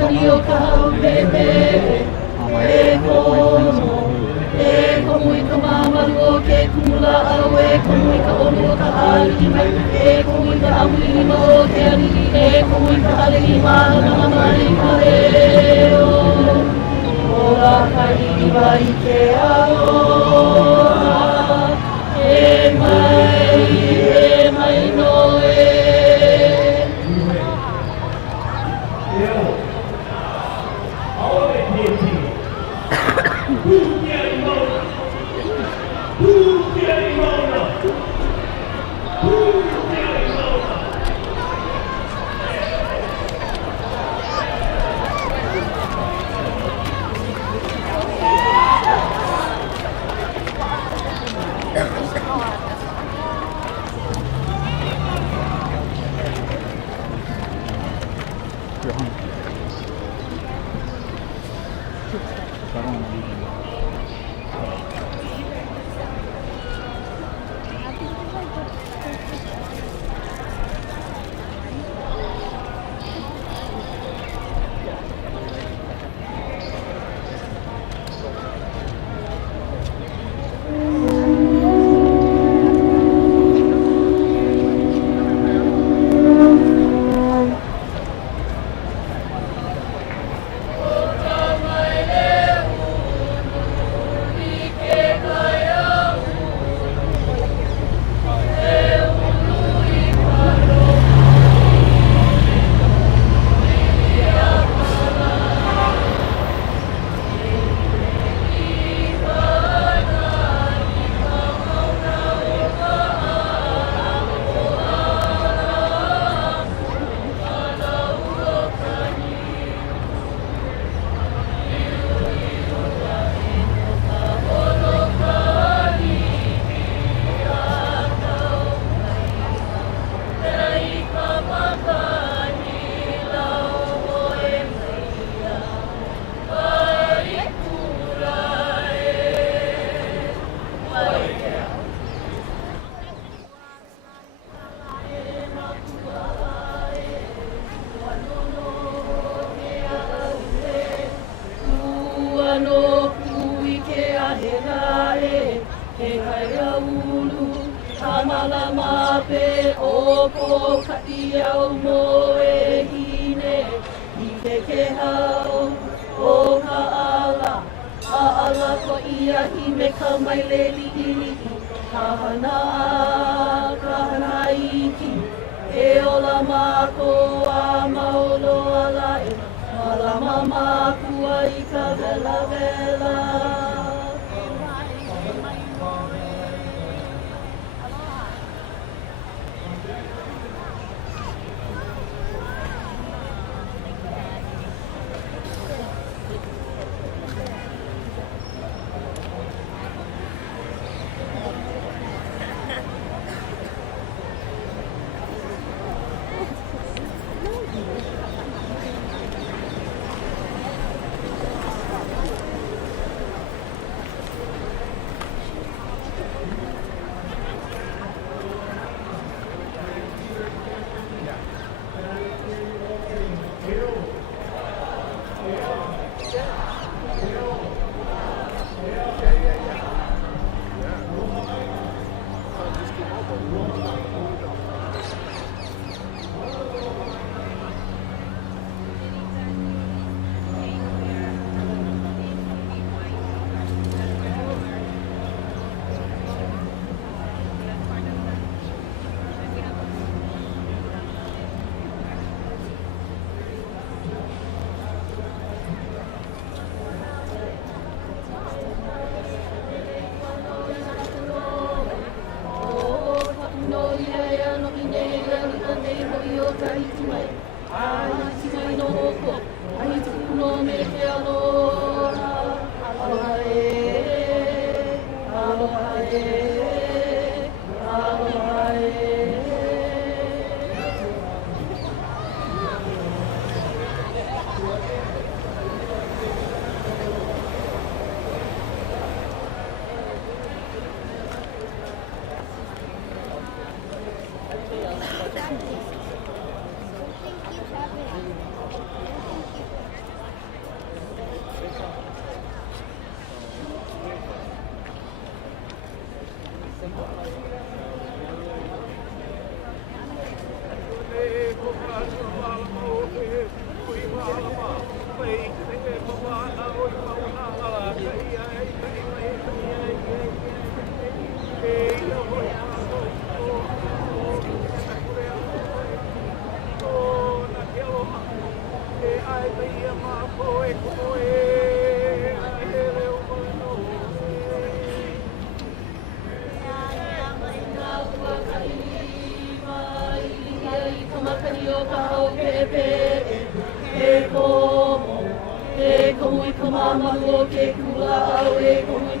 kani o ka hau pepe e komo e komo I ka mamaru o ke kula au e komo I ka olu o ka halima e komo I ka awilima o ke anili e komo I ka halima na mai ka reo ola ka iwa I ke aloha e mai no e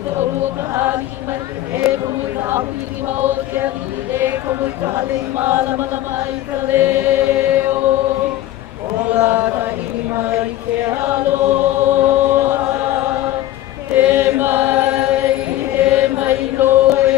ka olu o ka hali mai, e komo i ka ahu ilima o ke ali, e komo i ka hale i malama lama i ka leo. Ola ka ilima i ke aloha, he mai noe.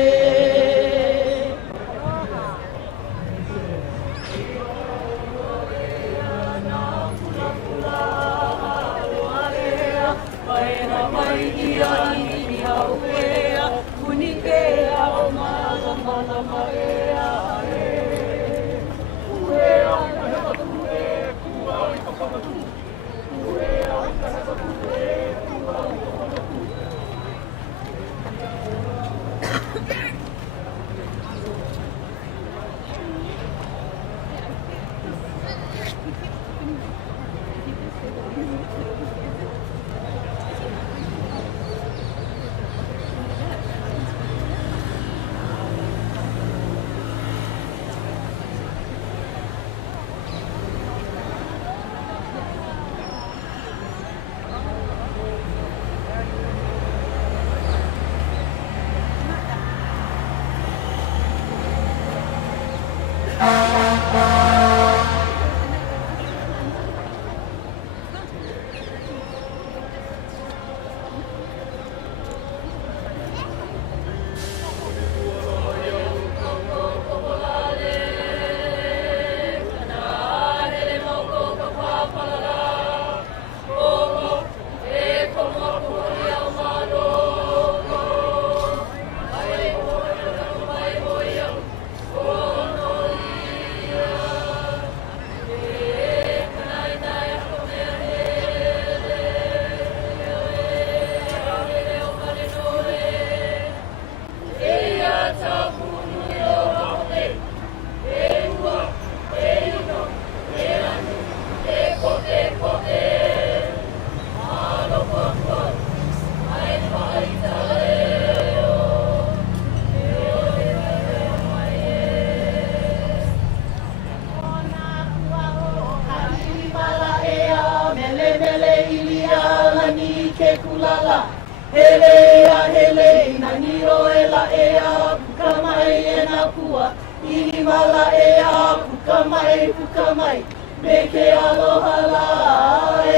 Hele, naniro ela ea, pukamai e na pua. Ilima la ea, pukamai, me ke aloha la e.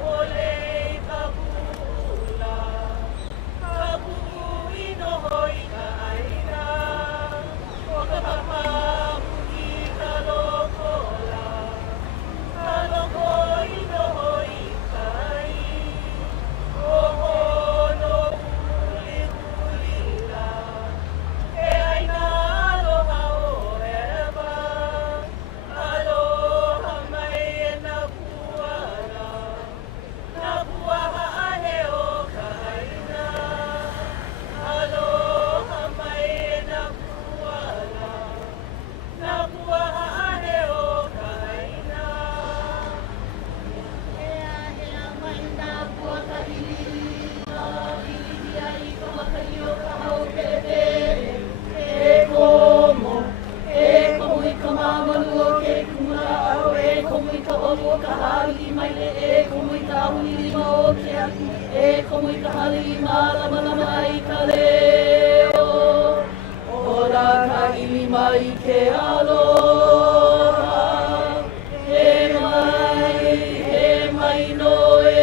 Pule ka ahui lima o ke aki. E komo i ka hale i malama lama ai Kaleo. Ola ka ilima i ke aloha. He mai noe.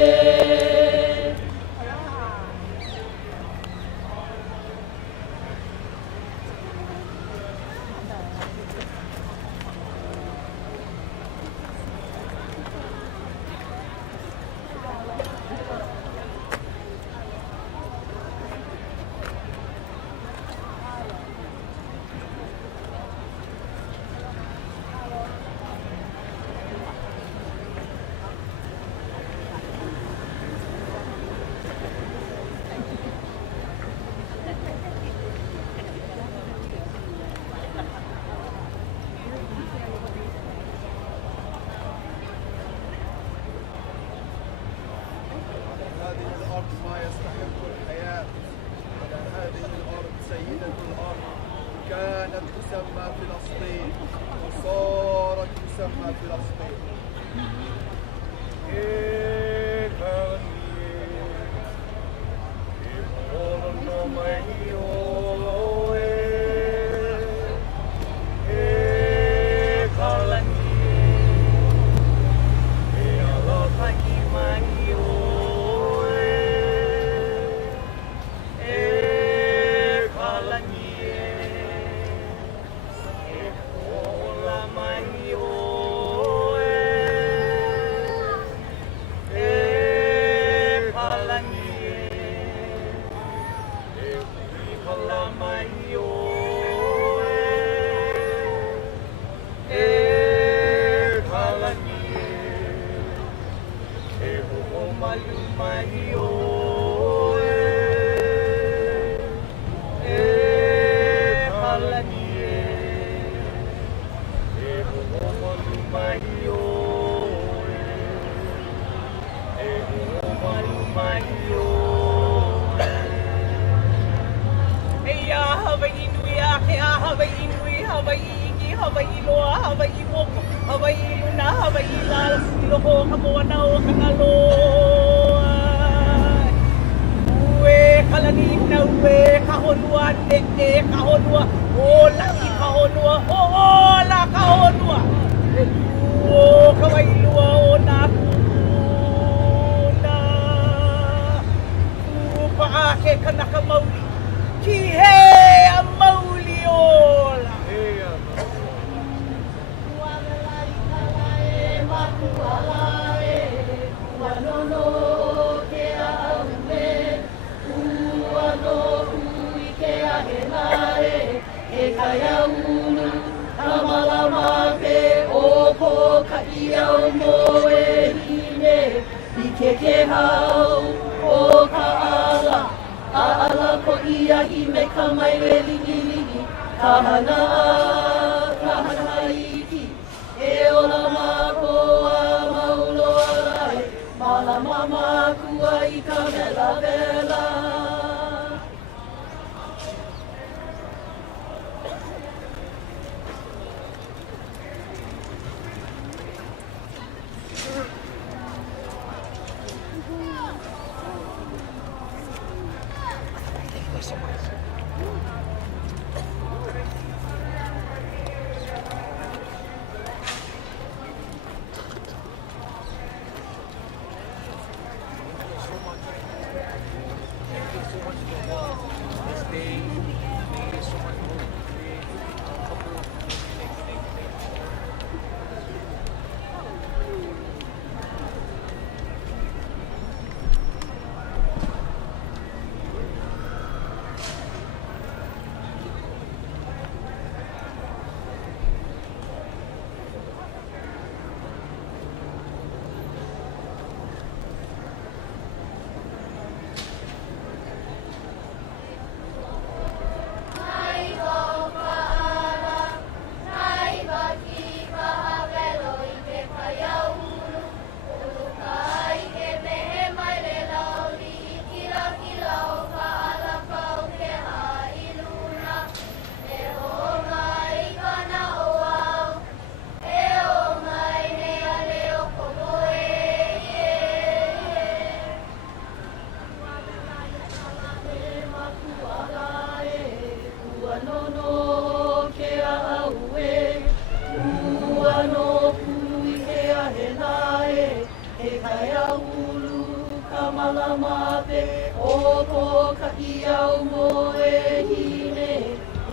malamape o ko ka iau mo e hine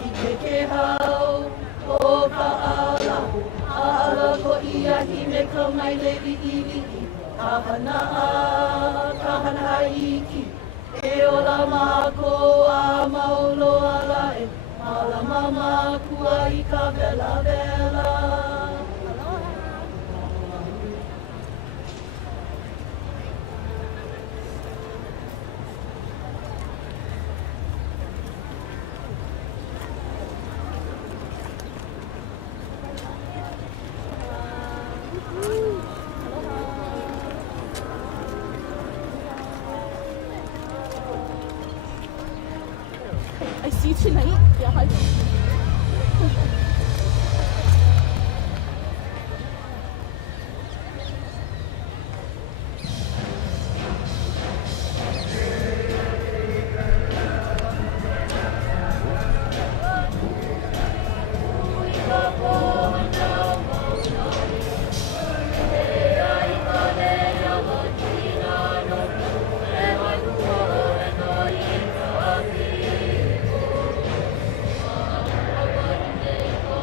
I ke hau o ka ala ko ia hime ka mai lewi iwi kahana haiki e ola mako a maulo ala e malama makua I ka vela vela I see you tonight. Yeah, hi. Ko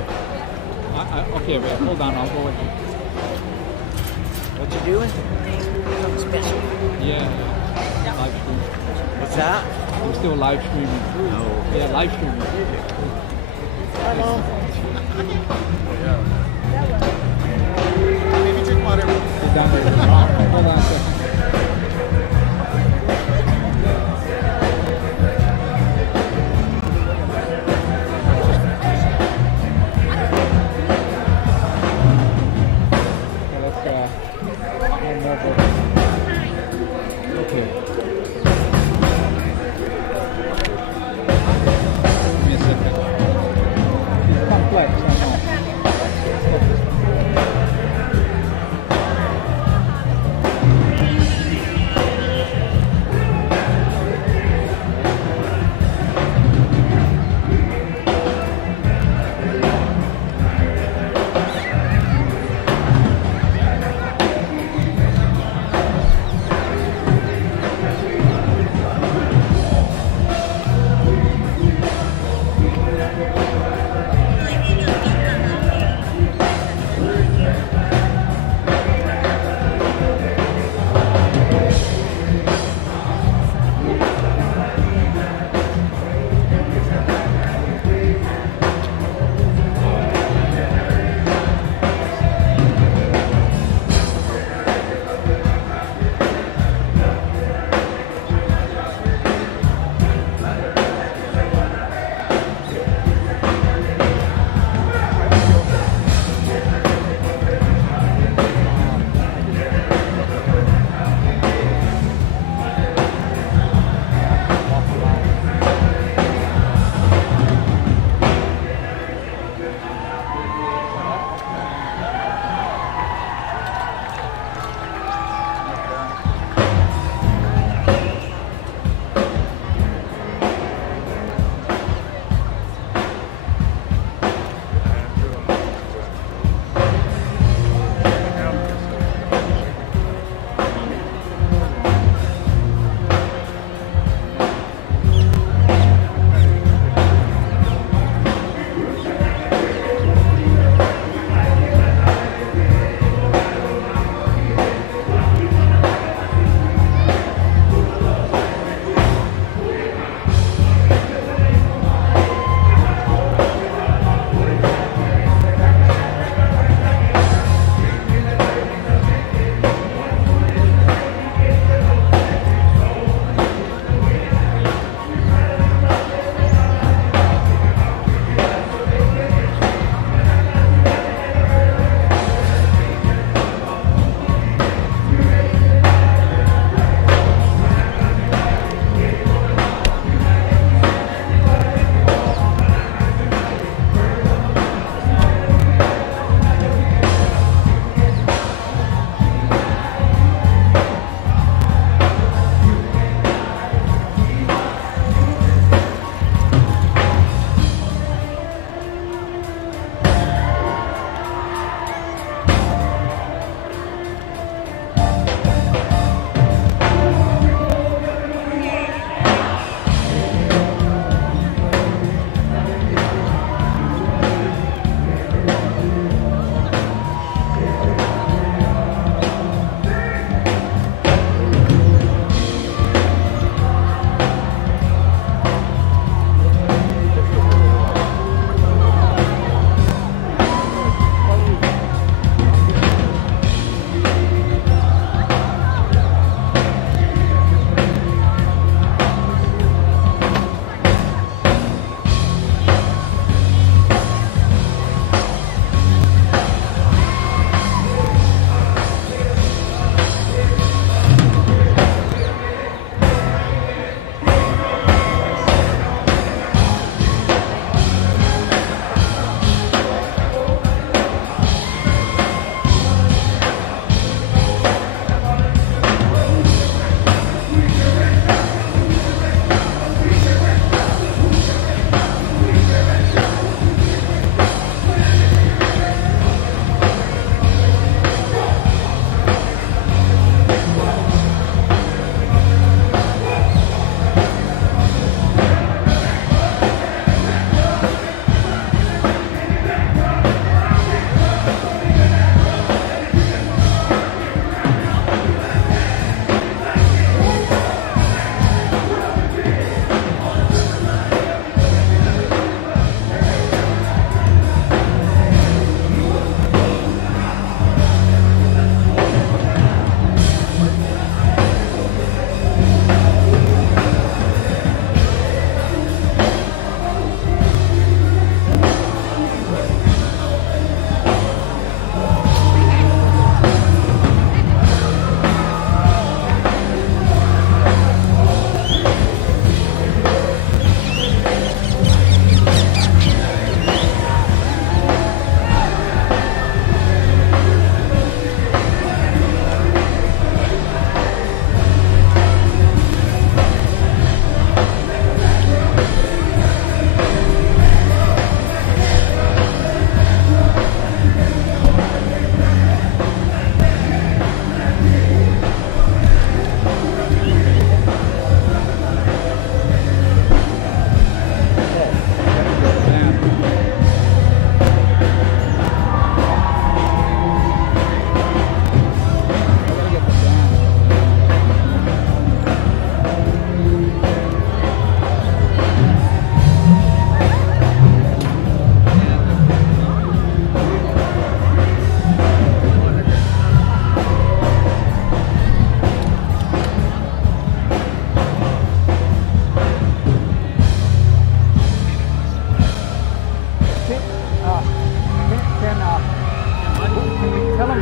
Okay, wait, hold on, I'll go with you. What you doing? Something special. Yeah, live stream. What's that? I'm still live streaming. No. Yeah, live streaming. Maybe drink water. Sit down here. Hold on a second. Okay. Give me a second. It's complex, I know.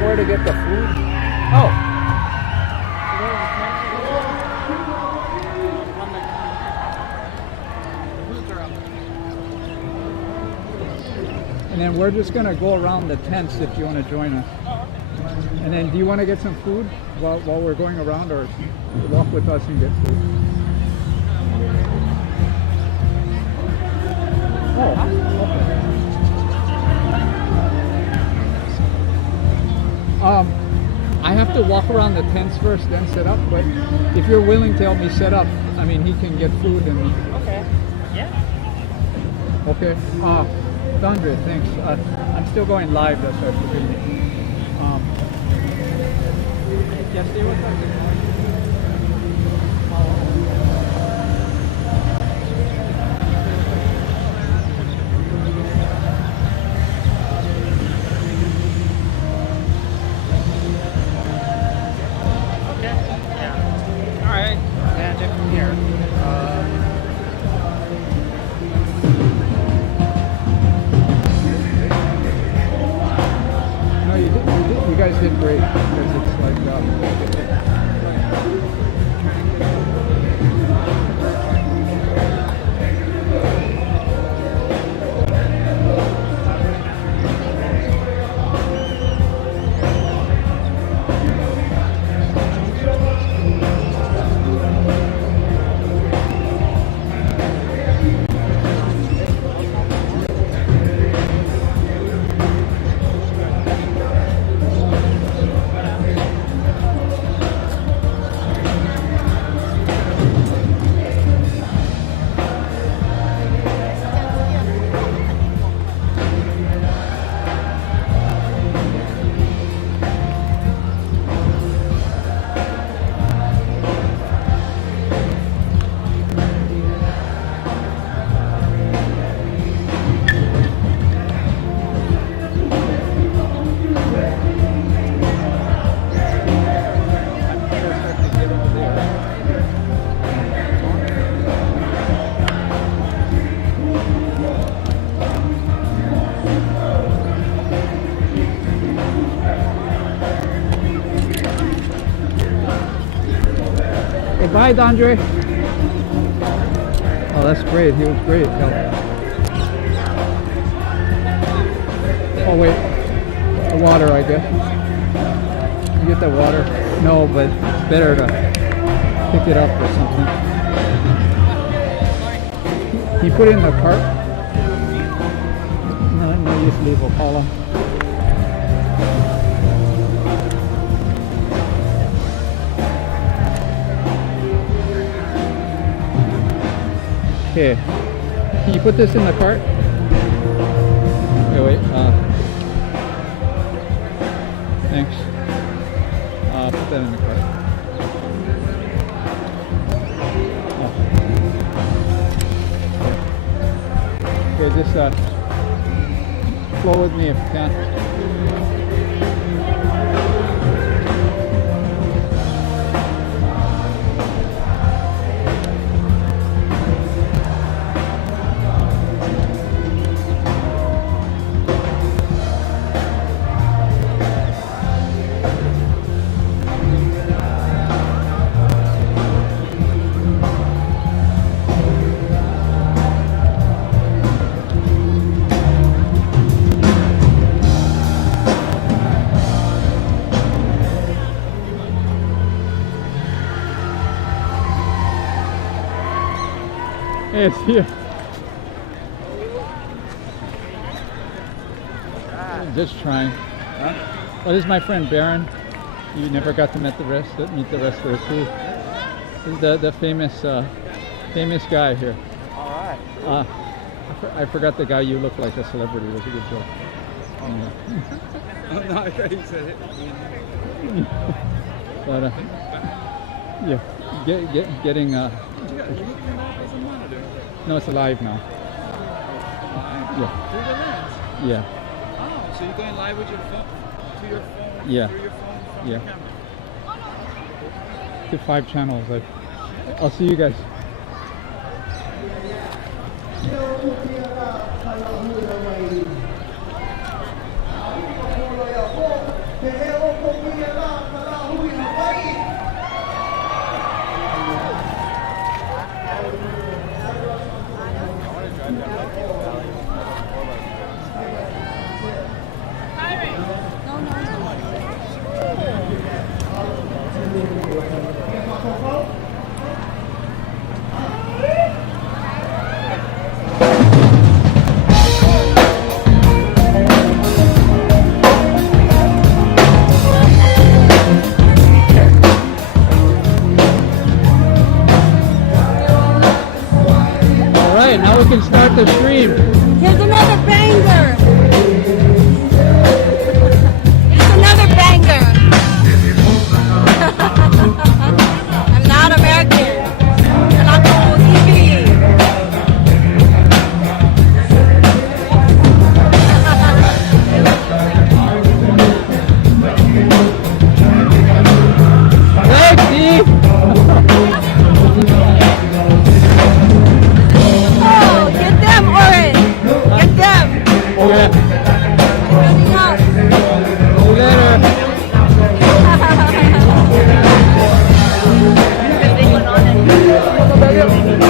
where to get the food? Oh. And then we're just going to go around the tents if you want to join us. And then do you want to get some food while we're going around, or walk with us and get food? Oh, okay. I have to walk around the tents first, then set up, but if you're willing to help me set up, I mean, he can get food and... Okay. Yeah. Okay. Dondre, thanks. I'm still going live, that's why I figured. Just stay with us. Okay. Yeah. All right. Manage it from here. No, you guys did great, because it's like Bye, Dondre. Oh, that's great. He was great. Oh, wait. The water, I guess. You get the water? No, but it's better to pick it up or something. He put it in the cart. No use leave a Paula. Okay, can you put this in the cart? Okay, wait, thanks. Put that in the cart. Oh. Okay, just flow with me if you can. It's here. Just trying. Huh? Well, this is my friend Baron. You never got to meet the rest of the crew. He's the famous guy here. All right. I forgot the guy. You look like a celebrity. It was a good joke. Oh no, I thought you said it. But yeah, getting. No, it's live now. Yeah. Through the lens? Yeah. Oh, so you're going live with your phone, to your phone, yeah. through your phone from Yeah. your camera? To 5 channels. I'll see you guys. we can start the stream. Here's another banger. Here's another banger. I'm not American. I'm not Komo TV. Hey, Steve! Oh, get them, Oren. Get them. Okay. Running up. See you later.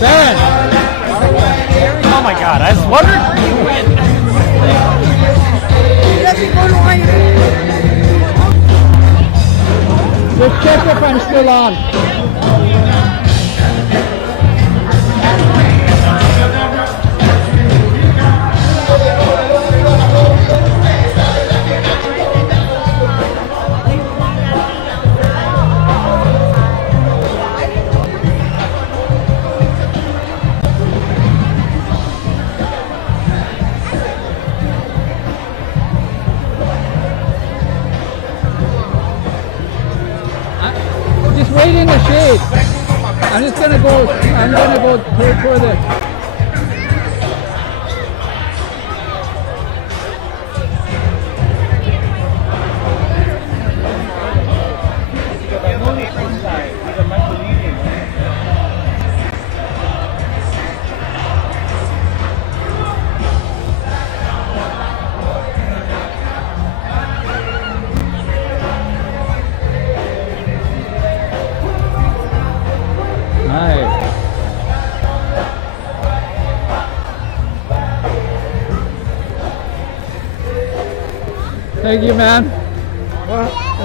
Ben! Oh my god, I was wondering where you went. Just check if I'm still on. Just wait in the shade. I'm gonna go toward the. Nice. Thank you, man.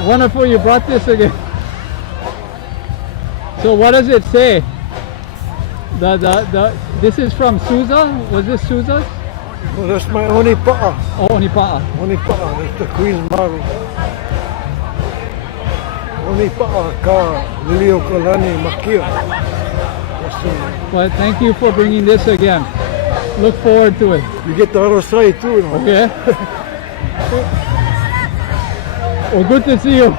Wonderful you brought this again. So what does it say? This is from Sousa? Was this Sousa's? Well, that's my Onipaʻa. Oh, Onipaʻa. Onipaʻa, that's the Queen's model. Onipaʻa ka Kaleo Makia. Well, thank you for bringing this again. Look forward to it. You get the other side too. No? Okay. Well, good to see you.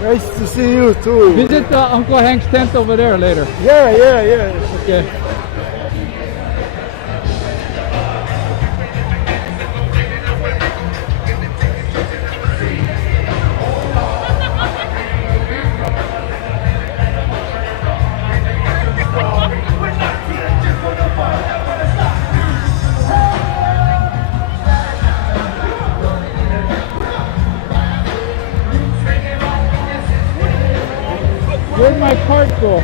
Nice to see you too. Visit Uncle Hank's tent over there later. Yeah. Okay. Where'd my cart go?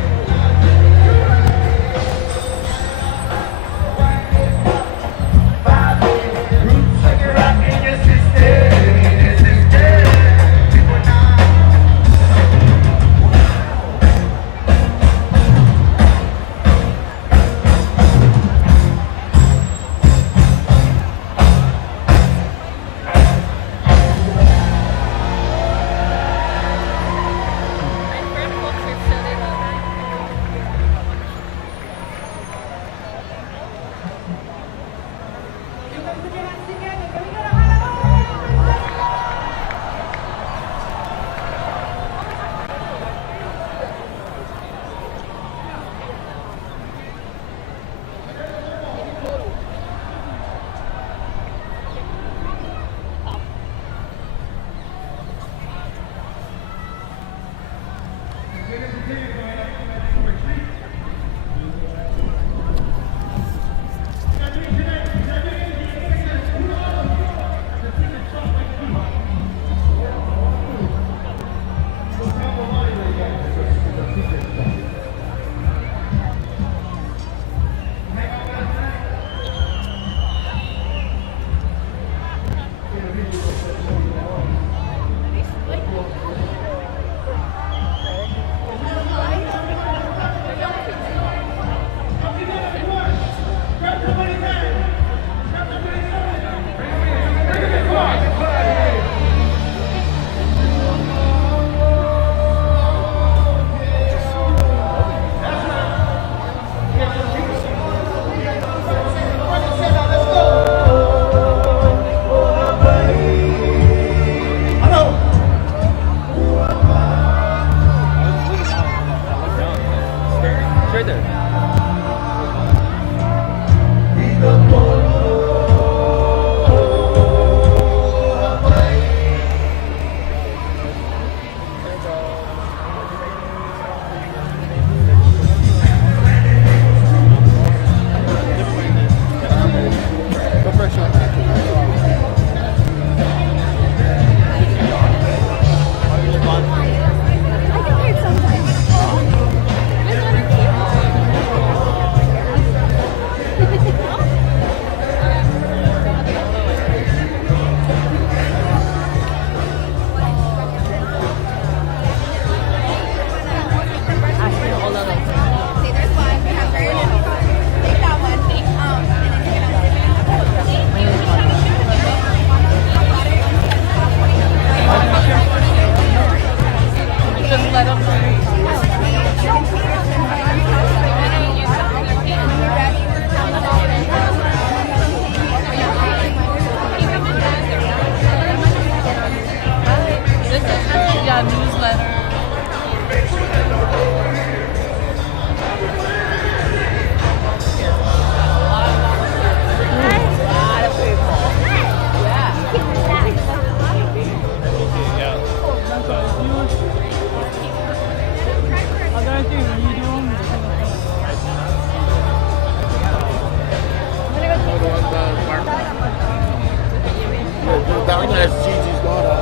That's Gigi's daughter.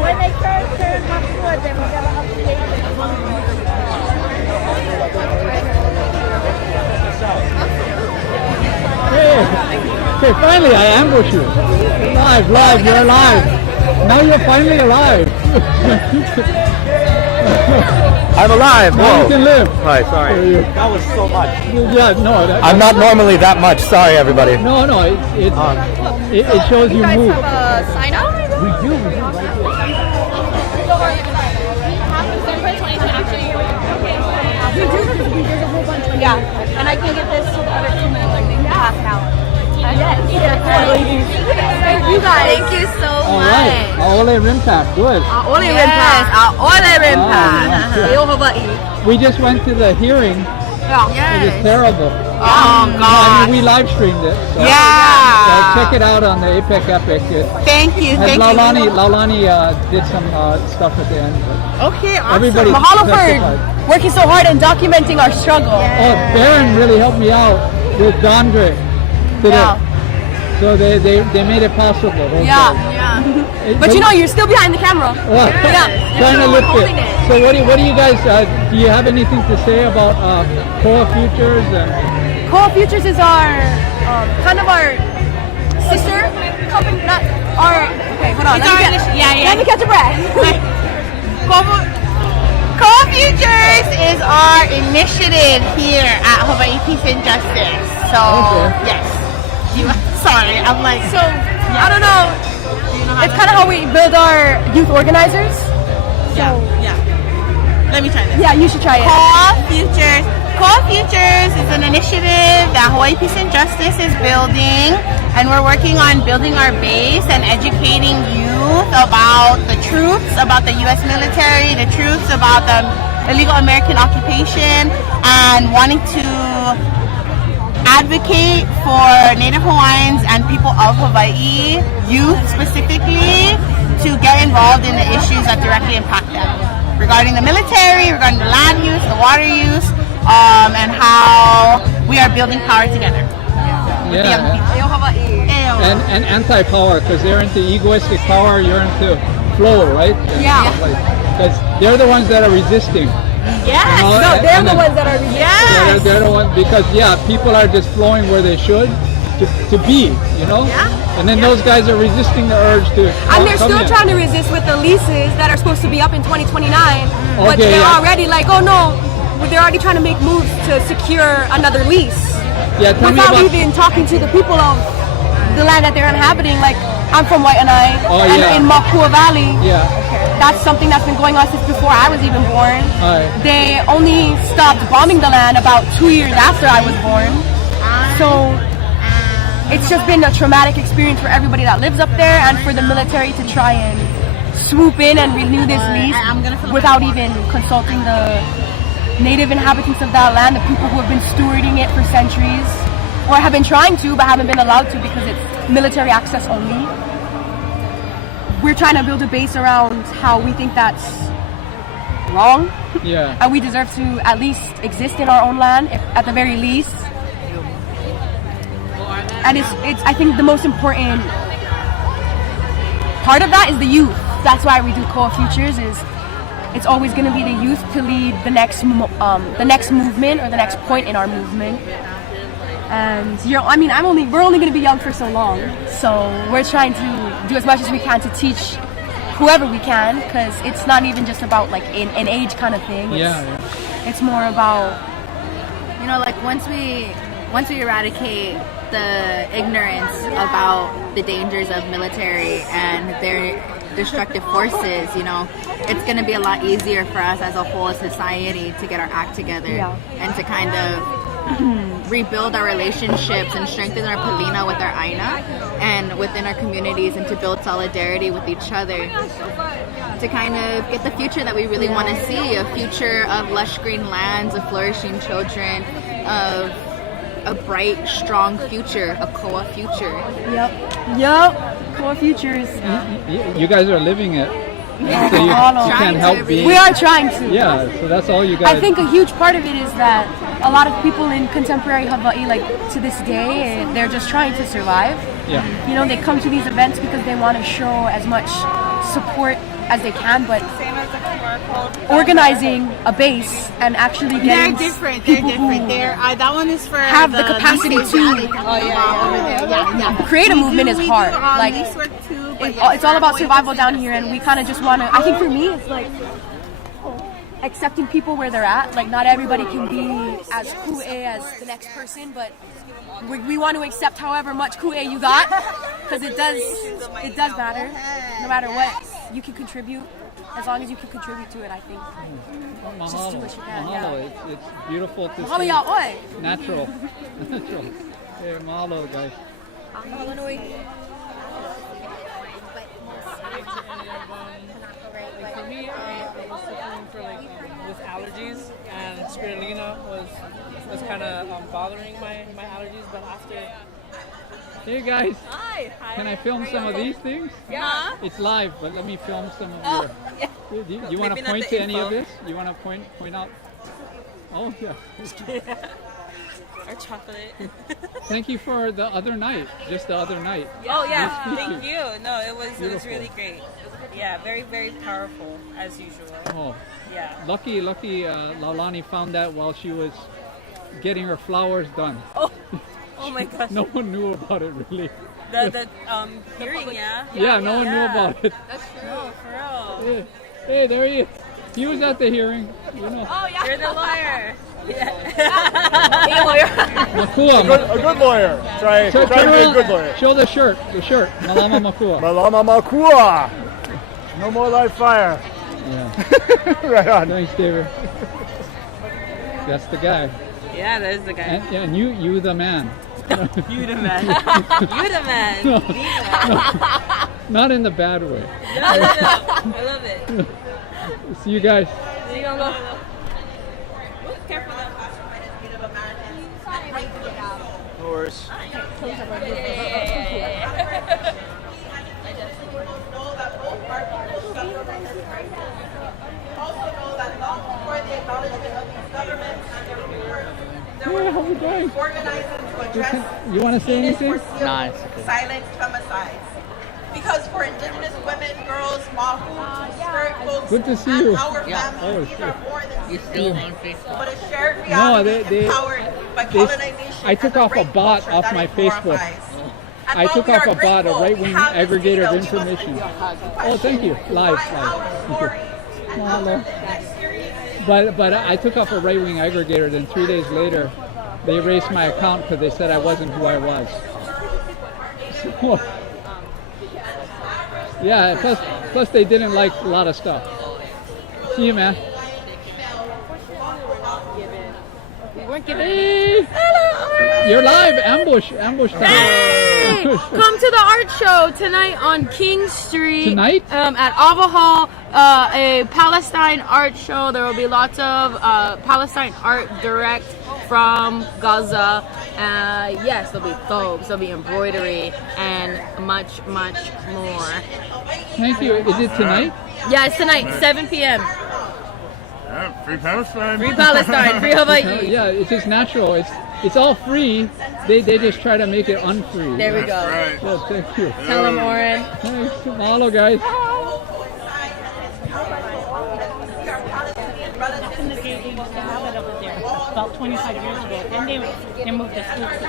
When they turn Hapua, then we gotta update Hey, finally I ambush you. Live, you're alive. Now you're finally alive. I'm alive. Now Whoa. you can live. Hi, sorry. That was so much. Yeah, no. I'm not normally that much. Sorry, everybody. No, it shows you move. a sign up? We do. Yeah, and I can get this to the other 2 minutes, like maybe half an hour. Yes. Thank you guys. Thank you so All right. Aole Rimpak. Good. Aole Rimpak. Aole Rimpak. We just went to the hearing. It was terrible. Oh I mean, we live streamed it. So, so check it out on the APEC Epic. Thank you. Laulani did some stuff at the end. Okay, awesome. Everybody Mahalo testified. for working so hard and documenting our struggle. Oh, Baron really helped me out with Dondre today. Yeah. So they made it possible. Yeah. But you know, you're still behind the camera. Trying to lift it. So what do you guys, do you have anything to say about Koa Futures? Koa Futures is our, kind of our sister company, not our, okay, hold on. Let me catch a breath. Koa Futures is our initiative here at Hawaii Peace and Justice. So, yes. Sorry, I'm like, So, I don't know. It's kind of how we build our youth organizers. yeah. Let me try this. Yeah, you should try it. Koa Futures. Koa Futures is an initiative that Hawaii Peace and Justice is building, and we're working on building our base and educating youth about the truths about the U.S. military, the truths about the illegal American occupation, and wanting to advocate for Native Hawaiians and people of Hawaii, youth specifically, to get involved in the issues that directly impact them. Regarding the military, regarding the land use, the water use, and how we are building power together. With the young people. And anti-power, because they're into egoistic power, you're into flow, right? Because they're the ones that are resisting. Yes. They're the ones that are resisting. Yes. They're the ones, because people are just flowing where they should to be, you know? And then those guys are resisting the urge to And they're still trying to resist with the leases that are supposed to be up in 2029. But Okay, they're already like, oh no, they're already trying to make moves to secure another lease. Yeah, tell me Without about... even talking to the people of the land that they're inhabiting. Like, I'm from Waianae, and in Makua Valley, that's something that's been going on since before I was even born. They only stopped bombing the land about 2 years after I was born. So it's just been a traumatic experience for everybody that lives up there, and for the military to try and swoop in and renew this lease without even consulting the native inhabitants of that land, the people who have been stewarding it for centuries, or have been trying to but haven't been allowed to because it's military access only. We're trying to build a base around how we think that's wrong. And we deserve to at least exist in our own land, at the very least. And it's I think the most important part of that is the youth. That's why we do Koa Futures. It's always going to be the youth to lead the next movement, or the next point in our movement. And we're only going to be young for so long. So we're trying to do as much as we can to teach whoever we can, because it's not even just about like an age kind of thing. It's more about, like once we eradicate the ignorance about the dangers of military and their destructive forces, it's going to be a lot easier for us as a whole society to get our act together and to kind of rebuild our relationships and strengthen our palina with our aina and within our communities, and to build solidarity with each other. to kind of get the future that we really want to see, a future of lush green lands, of flourishing children, of a bright, strong future, a Koa future. Yep. Koa futures. You guys are living it. So you can't help being. We are trying to. Yeah, so that's all you guys. I think a huge part of it is that a lot of people in contemporary Hawaii, like to this day, they're just trying to survive. Yeah. You know, they come to these events because they want to show as much support as they can, but organizing a base and actually getting They're different. That one is for have the capacity to create a movement is hard. Like it's all about survival down here, and we kind of just want to. I think for me, it's like accepting people where they're at. Like not everybody can be as ku'e as the next person, but we want to accept however much ku'e you got, because it does matter. No matter what, you can contribute. As long as you can contribute to it, I think. Mahalo. Just do what you can. Mahalo. Yeah. It's beautiful to Mahalo see. ya'oi. Natural. Natural. Hey, mahalo, guys. Like for me, I was suffering for with allergies, and spirulina was kind of bothering my allergies. But after, Hey guys, Hi. can I film some of these things? Yeah. It's live, but let me film some of Oh, yeah. your. You want to Maybe not point the to any of info. this? You want to point out? Oh yeah. Or chocolate. Thank you for the other night. Just the other night. Oh yeah. Nice to meet Thank you. No, it was Beautiful. really great. Yeah, very very powerful as usual. Oh. Yeah. Lucky, Laulani found that while she was getting her flowers done. Oh my gosh. No one knew about it really. The hearing, yeah. Yeah, no one knew about it. That's true. No, for real. Hey, there he is. He was at the hearing. You know. Oh yeah. You're the lawyer. Makua. A good lawyer. Try to be a good lawyer. Show the shirt. Malama Makua. Malama Makua. No more live fire. Yeah. Right on. Thanks, David. That's the guy. Yeah, that is the guy. And you the man. You the man. You the man. No. The man. Not in the bad way. No. I love it. See you guys. So you gonna go? Ooh, careful though. No worries. Hey, how we doing? You want to say anything? Nice. Silent femicides. Because for indigenous women, girls, mahu, spirit folks, Good to see and you. our families, these are more than still on Facebook? but a shared No, reality they empowered by colonization. I took off a bot off my Facebook. I took off a bot, a right-wing aggregator of information. Oh, thank you. Live. Thank you. Mahalo. But I took off a right-wing aggregator, then 3 days later, they erased my account because they said I wasn't who I was. So, yeah, plus they didn't like a lot of stuff. See you, man. Hey! You're live, ambush time. Hey! Come to the art show tonight on King Street. Tonight? At Ava Hall, a Palestine art show. There will be lots of Palestine art direct from Gaza. Yes, there'll be thobes, there'll be embroidery, and much, much more. Thank you. Is it tonight? Yeah, it's tonight, 7 p.m. Free Palestine. Free Palestine, free Hawaii. Yeah, it's just natural. It's all free. They just try to make it unfree. There we go. Right. Yeah, thank you. Tell them, Oren. Thanks. Mahalo, guys. About 25 years ago. Then they moved the school to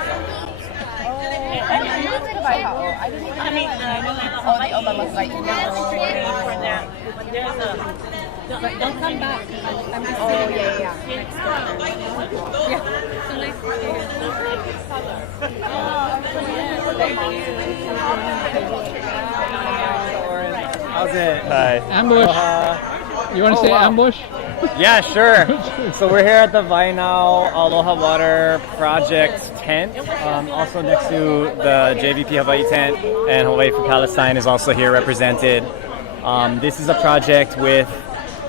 I mean, for that. There's don't come back. I'm just How's it? Hi. Ambush. You want to say wow. ambush? Yeah, sure. So we're here at the Vainao Aloha Water Project tent, also next to the JVP Hawaii tent, and Hawaii for Palestine is also here represented. This is a project with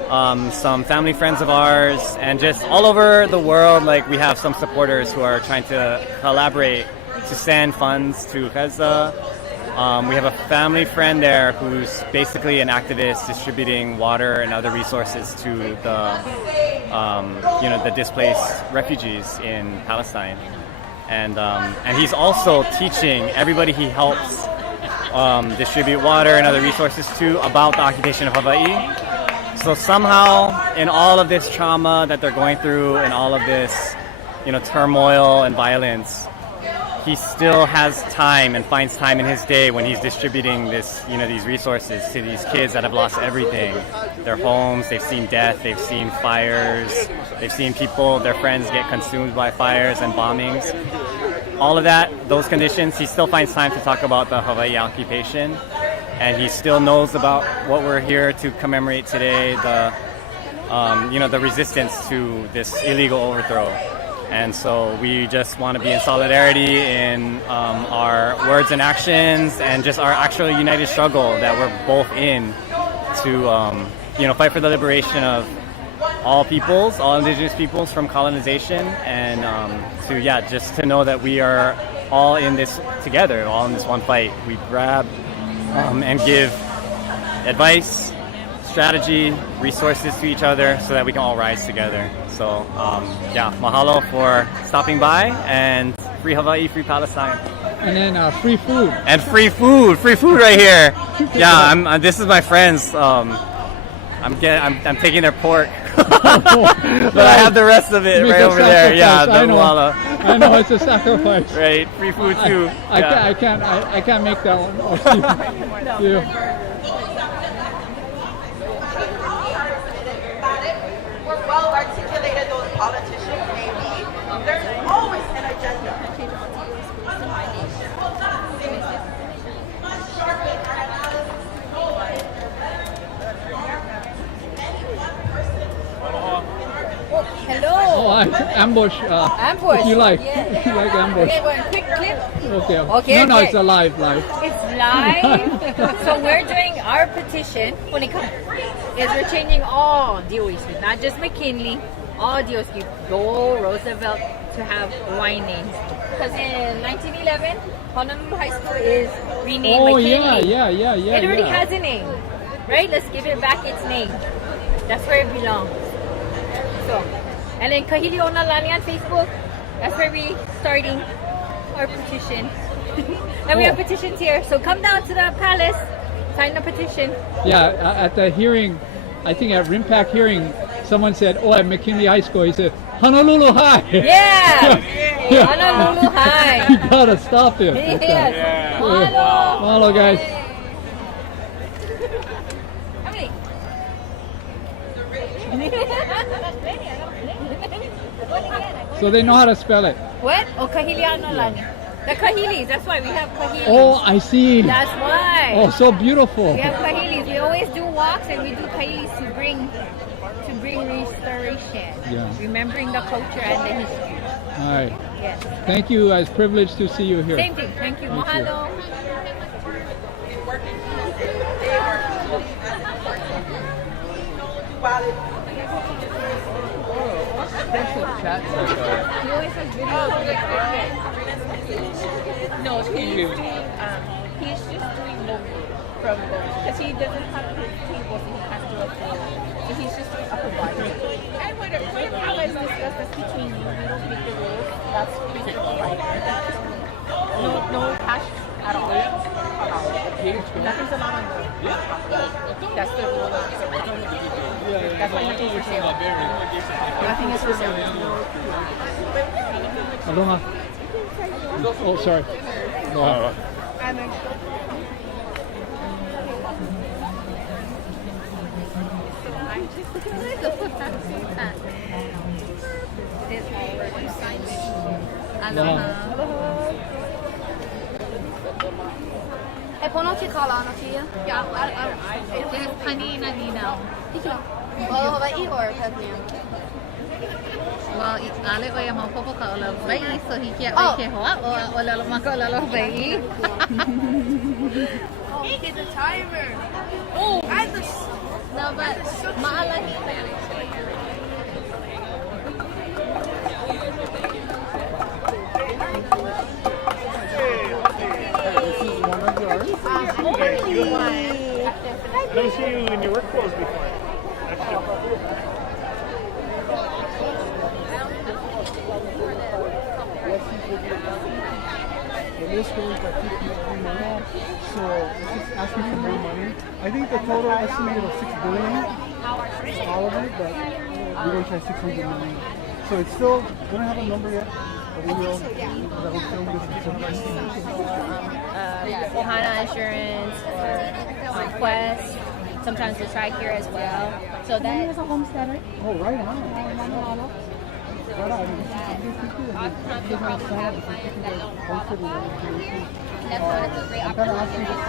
some family friends of ours, and just all over the world. Like, we have some supporters who are trying to collaborate to send funds to Gaza. We have a family friend there who's basically an activist distributing water and other resources to the the displaced refugees in Palestine, and he's also teaching everybody he helps distribute water and other resources to about the occupation of Hawaii. So somehow, in all of this trauma that they're going through, and all of this, turmoil and violence, he still has time and finds time in his day when he's distributing these resources to these kids that have lost everything, their homes. They've seen death, they've seen fires, they've seen people, their friends get consumed by fires and bombings. All of that, those conditions, he still finds time to talk about the Hawaii occupation, and he still knows about what we're here to commemorate today, the resistance to this illegal overthrow. And so we just want to be in solidarity in our words and actions, and just our actual united struggle that we're both in to fight for the liberation of all peoples, all indigenous peoples from colonization, and just to know that we are all in this together, all in this one fight. We grab and give advice, strategy, resources to each other so that we can all rise together. So mahalo for stopping by, and free Hawaii, free Palestine. And then free food. And free food right here. Yeah, this is my friends. I'm taking their pork, but I have the rest of it right over there. Yeah, I know it's a sacrifice. Right, free food too. I can't make that one. Oh, yeah. We're well articulated, those politicians may be. There's always an agenda. Hello. Oh, ambush. Ambush. If you like. Yeah. If you like ambush. Okay, one quick clip. Okay. No, it's a live. It's live. So we're doing our petition. Is we're changing all DOEs, not just McKinley. All DOEs. Go Roosevelt to have Hawaiian names. Because in 1911, Honolulu High School is renamed McKinley. Yeah. It already has a name, right? Let's give it back its name. That's where it belongs. So, and then Kahili Onalani on Facebook, that's where we starting our petition. And we have petitions here, so come down to the palace, sign the petition. Yeah, at the hearing, I think at RIMPAC hearing, someone said, at McKinley High School, he said, Honolulu High! Yeah! Honolulu High! You gotta stop him. Yes! Mahalo, guys. So they know how to spell it. What? Oh, Kahilianolani. The Kahilis, that's why we have Kahilis. Oh, I see. That's why. Oh, so beautiful. We have Kahilis. We always do walks and we do Kahilis to bring restoration. Yeah. Remembering the culture and the history. All right. Yes. Thank you. It's a privilege to see you here. Same thing. Thank you. Mahalo. No, he's just doing local from because he doesn't have his table, so he can't do a thing. So he's just doing upper body. And whatever you guys discuss this between you, we don't make the rules. That's basically right. No cash at all. Nothing's allowed on the. That's the rule. That's why nothing for sale. Nothing is for sale. Aloha. Oh, sorry. No. Hey, ponochi kala anochi? Yeah, There's honey in Anino. All Hawaii or Tasmania? Well, ale o yung mga ka o Hawaii, so he can't wait to o lalo maka o Hawaii. Hey, get the timer. Oh, I No, but ma'alani. I've never seen you in your work clothes before. This goes by 50 million, so it's just asking for more money. I think the total estimate of 6 billion, all of it, but we're going to try 600 million. So it's still, we don't have a number yet, but we will. That will film this. Ohana Insurance or Quest. Sometimes we try here as well. So that is a homesteader. Oh, right on. That's one of the great opportunities.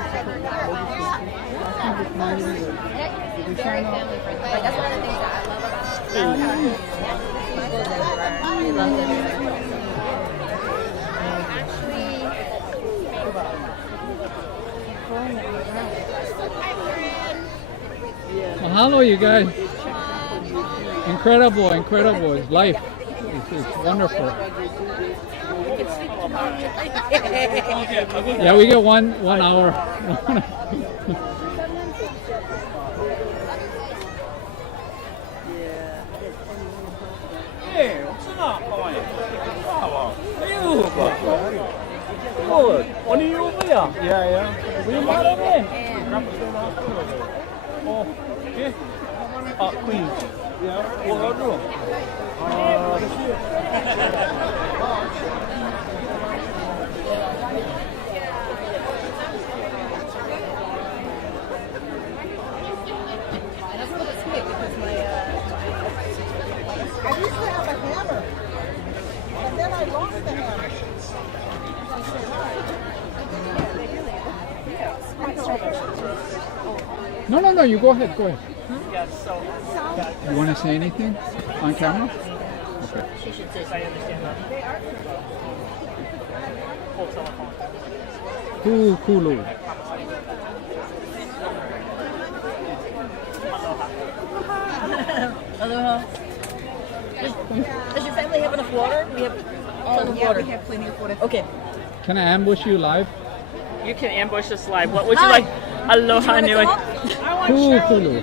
Very family friendly. Like, that's one of the things that I love about it. People everywhere. We love them. Mahalo, you guys. Incredible, incredible. It's life. It's wonderful. Yeah, we get one hour. Hey, what's up, Hawaiian? Oh, what are you over there? Yeah. What are you mad at me? Oh, okay. Queen. Yeah. What do I used to have a hammer, and then I lost the hammer. No, you go ahead. You want to say anything on camera? Okay. She should say, I understand that. Kulu. Aloha. Does your family have enough water? We have ton of water. We have plenty of water. Okay. Can I ambush you live? You can ambush us live. What would you like? Aloha nui. Kulu.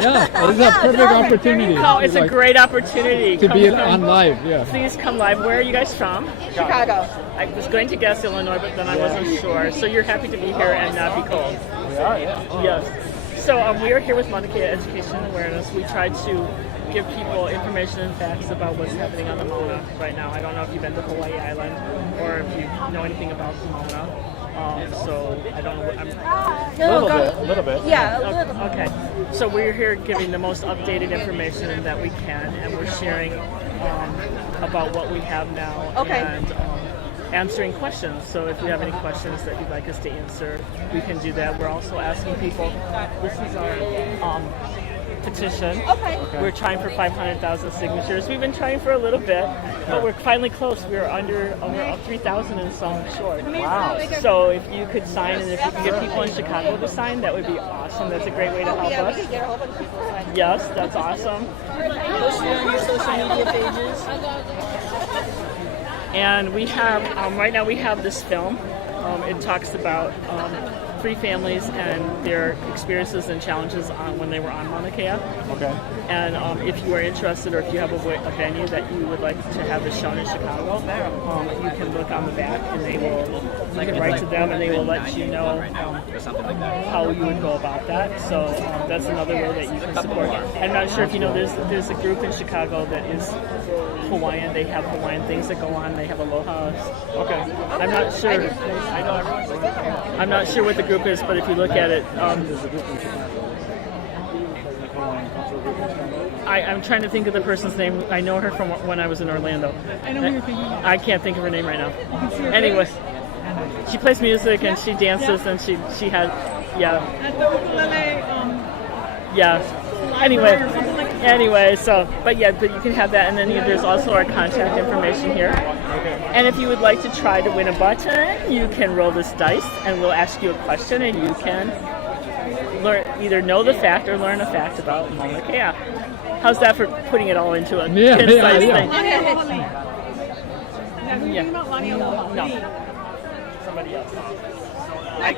Yeah, it's a perfect opportunity. No, it's a great opportunity. To be on live, yeah. Please come live. Where are you guys from? Chicago. I was going to guess Illinois, but then I wasn't sure. So you're happy to be here and not be cold? We are, yeah. Yes. So we are here with Mauna Kea Education and Awareness. We try to give people information and facts about what's happening on the Mauna right now. I don't know if you've been to Hawaii Island or if you know anything about the Mauna. So I don't know. A little bit. Yeah, a little bit. Okay. So we're here giving the most updated information that we can, and we're sharing about what we have now. Okay. And answering questions. So if you have any questions that you'd like us to answer, we can do that. We're also asking people. This is our petition. Okay. We're trying for 500,000 signatures. We've been trying for a little bit, but we're finally close. We're under 3,000 and some short. Wow. So if you could sign, and if you could get people in Chicago to sign, that would be awesome. That's a great way to help us. We could get a whole bunch of people to sign. Yes, that's awesome. Post it on your social media pages. And we have, right now we have this film. It talks about 3 families and their experiences and challenges when they were on Mauna Kea. Okay. And if you are interested, or if you have a venue that you would like to have this shown in Chicago, you can look on the back, and they will. You can write to them, and they will let you know how you would go about that. So that's another way that you can support. I'm not sure if you know. There's a group in Chicago that is Hawaiian. They have Hawaiian things that go on. They have aloha. Okay. I'm not sure. I'm not sure what the group is, but if you look at it, I'm trying to think of the person's name. I know her from when I was in Orlando. I know who you're thinking of. I can't think of her name right now. Anyway, she plays music and she dances and she had, At the ukulele, Anyway, so, but you can have that, and then there's also our contact information here. And if you would like to try to win a button, you can roll this dice, and we'll ask you a question, and you can either know the fact or learn a fact about Mauna Kea. How's that for putting it all into a Yeah, concise yeah. thing? Yeah. No. Somebody else. I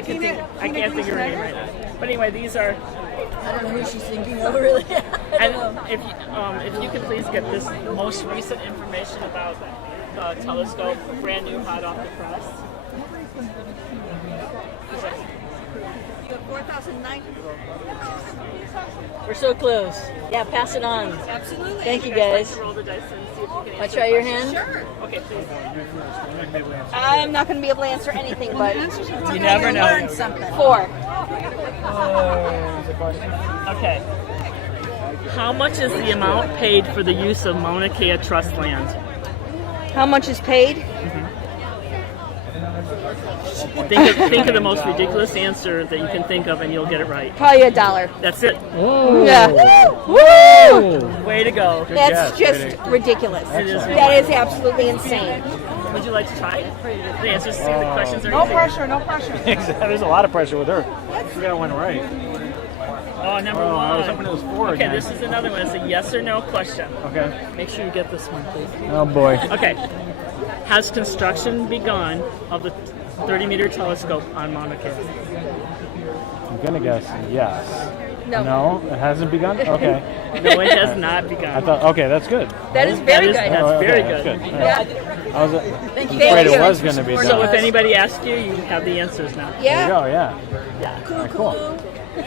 can't think of her name right now. But anyway, these are. I don't know who she's thinking of, really. And if you could please get this most recent information about the telescope, brand new, hot off the press. You have 4,009. We're so close. Yeah, pass it on. Absolutely. Thank you, guys. Roll the dice and see if you can I answer try the your question. hand? Sure. Okay, please. I'm not going to be able to answer anything, but You never know. Learn something. 4. Okay. How much is the amount paid for the use of Mauna Kea Trust land? How much is paid? Think of the most ridiculous answer that you can think of, and you'll get it right. Probably $1. That's it. Oh. Yeah. Woo! Way to go. That's just ridiculous. It is That is absolutely insane. Would you like to try the answers to the questions? No pressure, no pressure. There's a lot of pressure with her. She got one right. Oh, number 1. I was hoping it was 4 Okay, again. this is another one. It's a yes or no question. Okay. Make sure you get this one, please. Oh boy. Okay. Has construction begun of the 30-meter telescope on Mauna Kea? I'm gonna guess yes. No. No, it hasn't begun. Okay. No, it has not begun. I thought. Okay, that's good. That is very good. That's Oh, okay, very that's good. good. Yeah. I was Thank you. afraid it was going to be done. So if anybody asks you, you have the answers now. There you go, yeah. Cool.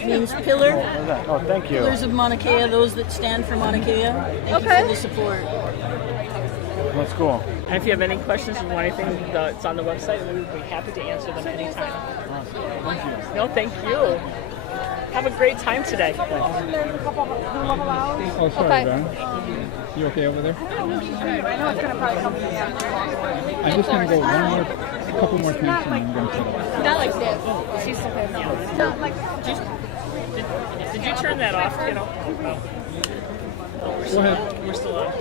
Means pillar. What was that? Oh, thank you. Pillars of Mauna Kea, those that stand for Mauna Kea. Thank you for the support. That's cool. And if you have any questions or anything that's on the website, we would be happy to answer them anytime. Thank you. No, thank you. Have a great time today. Oh, sorry, Ben. You okay over there? I know it's gonna probably come to me. I'm just gonna go a couple more times and I'm gonna set up. Not like this. She's not like Did you turn that off, kiddo? No. Oh, we're still Go ahead. We're still on. Oh,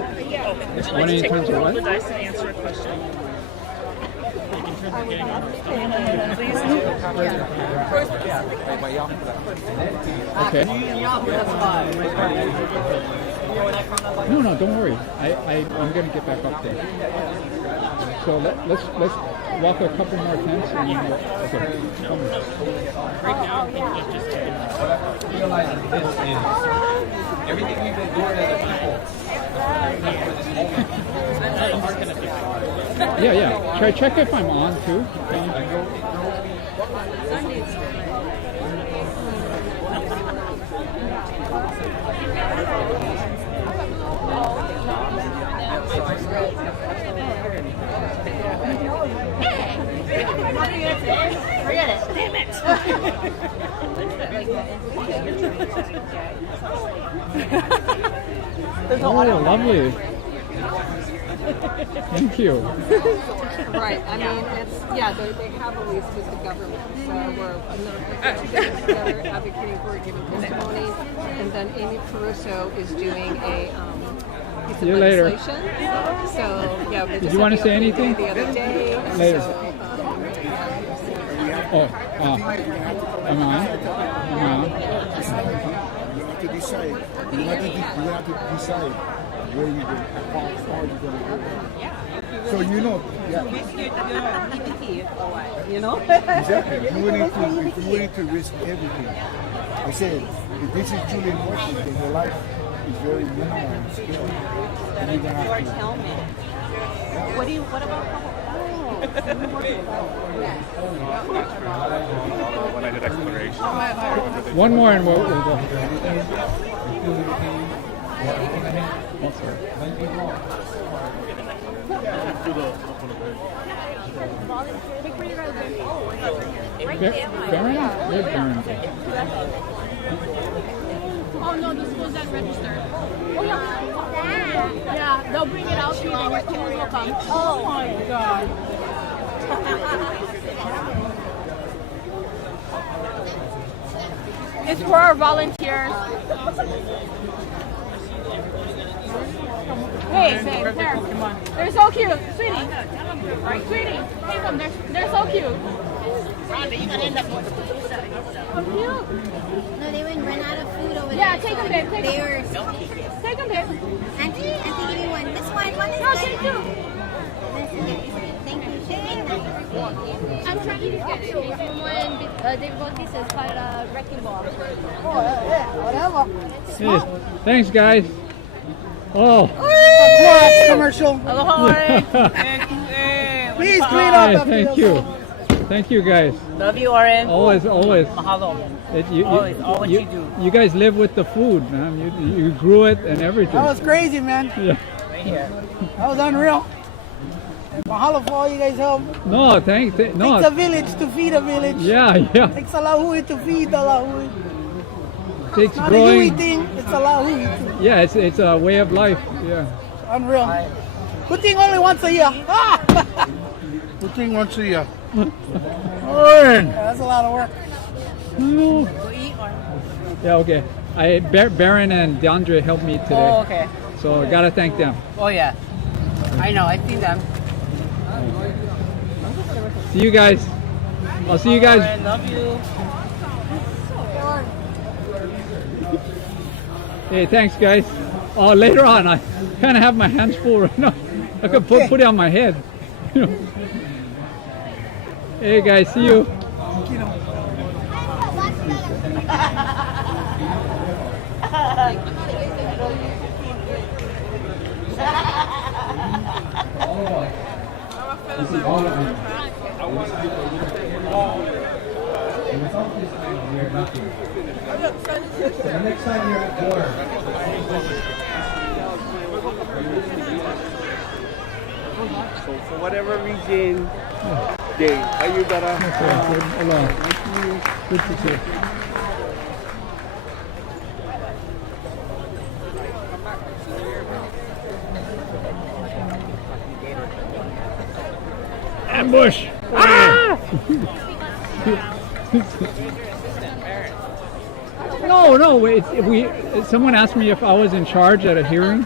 would you like to 1 take times a roll what? the dice and answer a question? You can turn the game on. Please do. Okay. No, don't worry. I'm gonna get back up there. So let's walk a couple more times and then we'll, okay. Right now, I think it's just realize that this is everything we've been doing as a people. Yeah. Try check if I'm on too. Forget it. Damn it. Oh, lovely. Thank you. Right. I mean, it's they have a lease with the government, so we're together advocating for giving testimony, and then Amy Caruso is doing a piece See of you later. legislation. So yeah, Did you want to say anything? the other day. Later. So, Am I on? You have to decide. You have to decide where you're going, how far you're going to go. So you know, You know? exactly. If you're willing to risk everything, I said, if this is truly important, then your life is very minimal and scale. And you're gonna have to. what about When I did exploration. One more and we'll go. Oh no, the school's not registered. Oh yeah. Yeah, they'll bring it out to you and your team will come. Oh my god. It's for our volunteers. Hey, babe, there. Come on. They're so cute. Sweetie. Sweetie, take them. They're so cute. No, they wouldn't run out of food over there. Yeah, take them, babe. Take They them. were. Take them, babe. Auntie, give me one. This one is No, good. take two. Thank you. I'm trying to get it. Someone, David Bautista is called a wrecking ball. Whatever. Hey, thanks, guys. Oh. Commercial. Please clean up after Thank you. Thank you, guys. Love you, Oren. Always. Mahalo. Always you do. You guys live with the food, man. You grew it and everything. That was crazy, man. Yeah. Right here. That was unreal. And mahalo for all you guys help. No, no. Takes a village to feed a village. Yeah. Takes a Lāhui to feed the Lāhui. Takes Not growing. a Yui thing, it's a Lāhui too. Yeah, it's a way of life. Yeah. Unreal. Good thing only once a year. Good thing once a year. Oren. Yeah, that's a lot of work. No. Yeah, okay. Baron and DeAndre helped me today. Oh, okay. So I gotta thank them. Oh, yeah. I know, I see them. See you guys. I'll see you guys. I love you. Hey, thanks, guys. Oh, later on, I kind of have my hands full right now. I could put it on my head. Hey, guys, see you. The next time you're at war. So for whatever reason, they are you better? Hello. Good to see you. Ambush! Ah! No. Someone asked me if I was in charge at a hearing,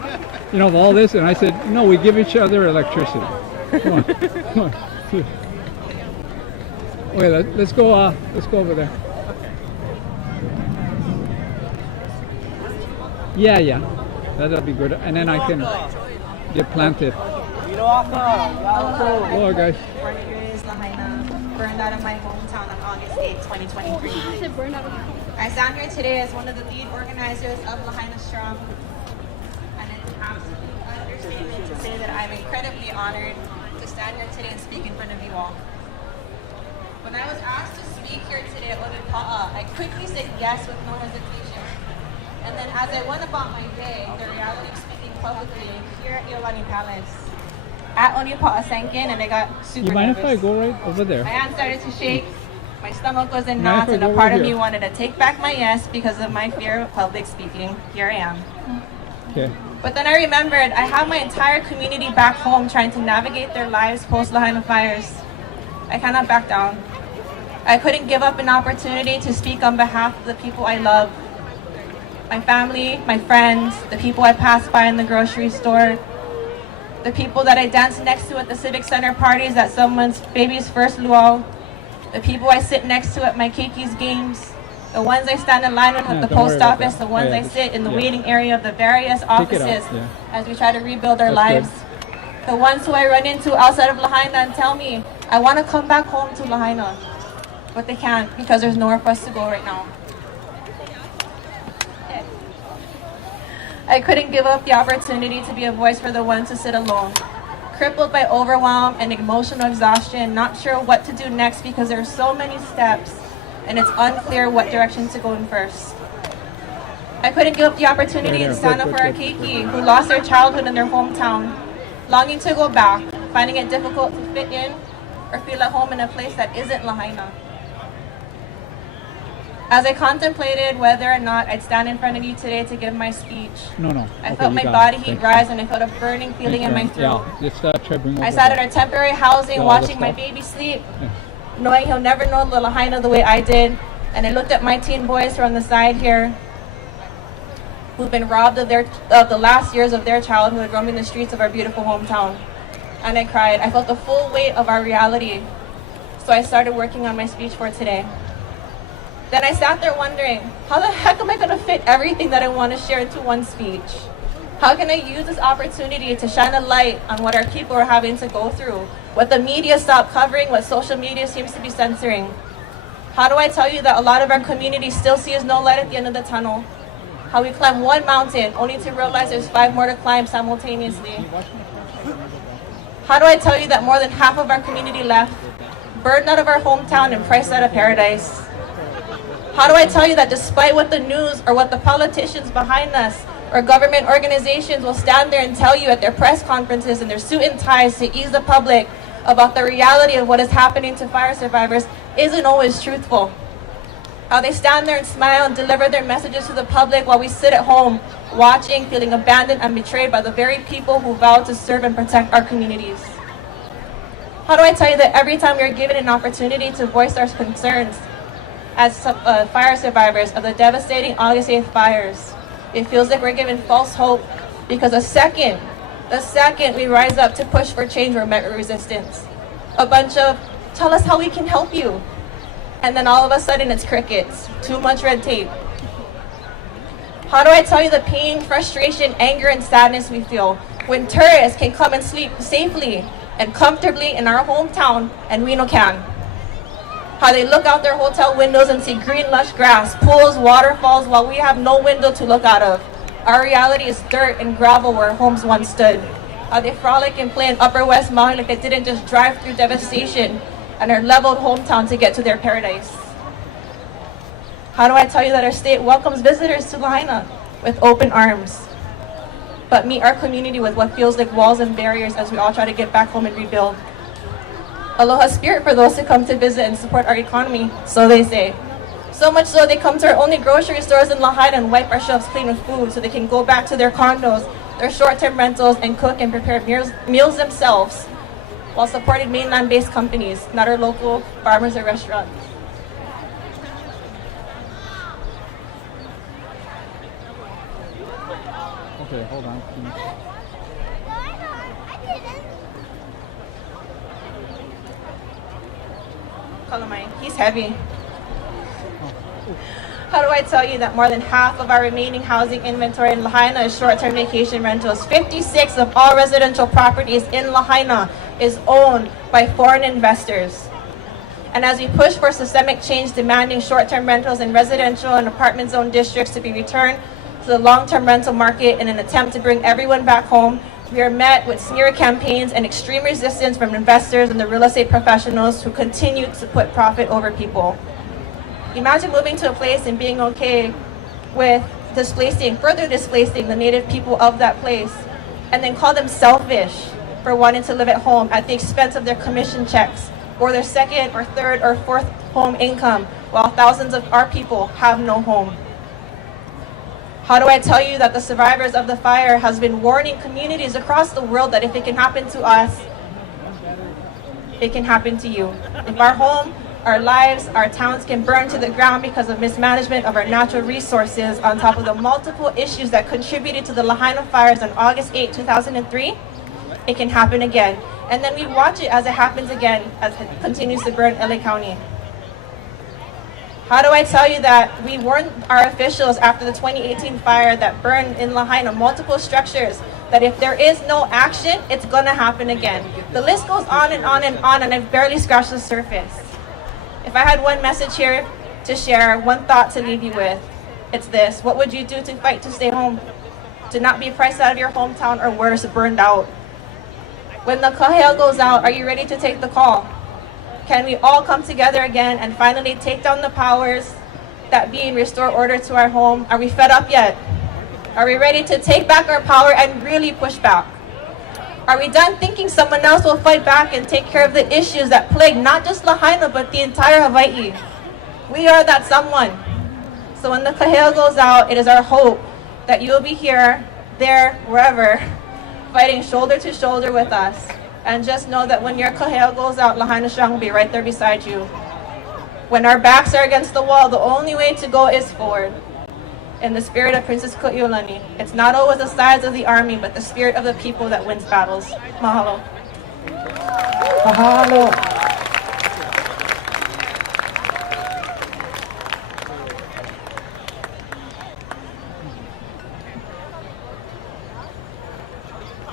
of all this, and I said, no, we give each other electricity. Come on. Okay, let's go over there. Yeah. That'll be good, and then I can get planted. Hello, guys. Burned out of my hometown on August 8, 2023. I stand here today as one of the lead organizers of Lahaina Strong, and it's an absolute understatement to say that I'm incredibly honored to stand here today and speak in front of you all. When I was asked to speak here today at Onipaʻa, I quickly said yes with no hesitation. And then as I went about my day, the reality of speaking publicly here at Iolani Palace, at Onipaʻa sank in and I got super You mind nervous. if I go right over there? My hand started to shake, my stomach was in Mind if knots, I and a go part over of me here? wanted to take back my yes because of my fear of public speaking. Here I am. Okay. But then I remembered I have my entire community back home trying to navigate their lives post-Lahaina fires. I cannot back down. I couldn't give up an opportunity to speak on behalf of the people I love. My family, my friends, the people I passed by in the grocery store, the people that I danced next to at the Civic Center parties at someone's baby's first luau, the people I sit next to at my keki's games, the ones I stand in line with at the post office, the ones I sit in the waiting area of the various offices as we try to rebuild our lives, the ones who I run into outside of Lahaina and tell me, I want to come back home to Lahaina, but they can't because there's nowhere for us to go right now. I couldn't give up the opportunity to be a voice for the ones who sit alone, crippled by overwhelm and emotional exhaustion, not sure what to do next because there are so many steps and it's unclear what direction to go in first. I couldn't give up the opportunity to stand up for our keiki who lost their childhood in their hometown, longing to go back, finding it difficult to fit in or feel at home in a place that isn't Lahaina. As I contemplated whether or not I'd stand in front of you today to give my speech, I felt my body heat rise and I felt a burning feeling in my throat. I sat at our temporary housing watching my baby sleep, knowing he'll never know the Lahaina the way I did. And I looked at my teen boys who are on the side here, who've been robbed of the last years of their childhood roaming the streets of our beautiful hometown. And I cried. I felt the full weight of our reality. So I started working on my speech for today. Then I sat there wondering, how the heck am I going to fit everything that I want to share into one speech? How can I use this opportunity to shine a light on what our people are having to go through, what the media stopped covering, what social media seems to be censoring? How do I tell you that a lot of our community still sees no light at the end of the tunnel? How we climb one mountain only to realize there's 5 more to climb simultaneously? How do I tell you that more than half of our community left, burned out of our hometown and priced out of paradise? How do I tell you that despite what the news or what the politicians behind us or government organizations will stand there and tell you at their press conferences in their suit and ties to ease the public about the reality of what is happening to fire survivors isn't always truthful? How they stand there and smile and deliver their messages to the public while we sit at home watching, feeling abandoned and betrayed by the very people who vow to serve and protect our communities? How do I tell you that every time we are given an opportunity to voice our concerns as fire survivors of the devastating August 8th fires, it feels like we're given false hope because the second we rise up to push for change, we're met with resistance. A bunch of, tell us how we can help you. And then all of a sudden it's crickets, too much red tape. How do I tell you the pain, frustration, anger, and sadness we feel when tourists can come and sleep safely and comfortably in our hometown and we no can? How they look out their hotel windows and see green lush grass, pools, waterfalls, while we have no window to look out of. Our reality is dirt and gravel where homes once stood. How they frolic and play in Upper West Maui like they didn't just drive through devastation and our leveled hometown to get to their paradise. How do I tell you that our state welcomes visitors to Lahaina with open arms, but meet our community with what feels like walls and barriers as we all try to get back home and rebuild? Aloha spirit for those who come to visit and support our economy, so they say. So much so they come to our only grocery stores in Lahaina and wipe our shelves clean with food so they can go back to their condos, their short-term rentals, and cook and prepare meals themselves while supporting mainland-based companies, not our local farmers or restaurants. Okay, hold on. He's heavy. How do I tell you that more than half of our remaining housing inventory in Lahaina is short-term vacation rentals? 56 of all residential properties in Lahaina is owned by foreign investors. And as we push for systemic change demanding short-term rentals in residential and apartment zone districts to be returned to the long-term rental market in an attempt to bring everyone back home, we are met with smear campaigns and extreme resistance from investors and the real estate professionals who continue to put profit over people. Imagine moving to a place and being okay with further displacing the native people of that place, and then call them selfish for wanting to live at home at the expense of their commission checks or their second or third or fourth home income, while thousands of our people have no home. How do I tell you that the survivors of the fire has been warning communities across the world that if it can happen to us, it can happen to you? If our home, our lives, our towns can burn to the ground because of mismanagement of our natural resources on top of the multiple issues that contributed to the Lahaina fires on August 8, 2003, it can happen again. And then we watch it as it happens again as it continues to burn LA County. How do I tell you that we warned our officials after the 2018 fire that burned in Lahaina multiple structures that if there is no action, it's gonna happen again? The list goes on and on and on, and I've barely scratched the surface. If I had one message here to share, one thought to leave you with, it's this: what would you do to fight to stay home? To not be priced out of your hometown or worse, burned out? When the kahea goes out, are you ready to take the call? Can we all come together again and finally take down the powers that be and restore order to our home? Are we fed up yet? Are we ready to take back our power and really push back? Are we done thinking someone else will fight back and take care of the issues that plague not just Lahaina but the entire Hawaii? We are that someone. So when the kahea goes out, it is our hope that you will be here, there, wherever, fighting shoulder to shoulder with us. And just know that when your kahea goes out, Lahaina Strong will be right there beside you. When our backs are against the wall, the only way to go is forward. In the spirit of Princess Iolani, it's not always the size of the army, but the spirit of the people that wins battles. Mahalo. Mahalo.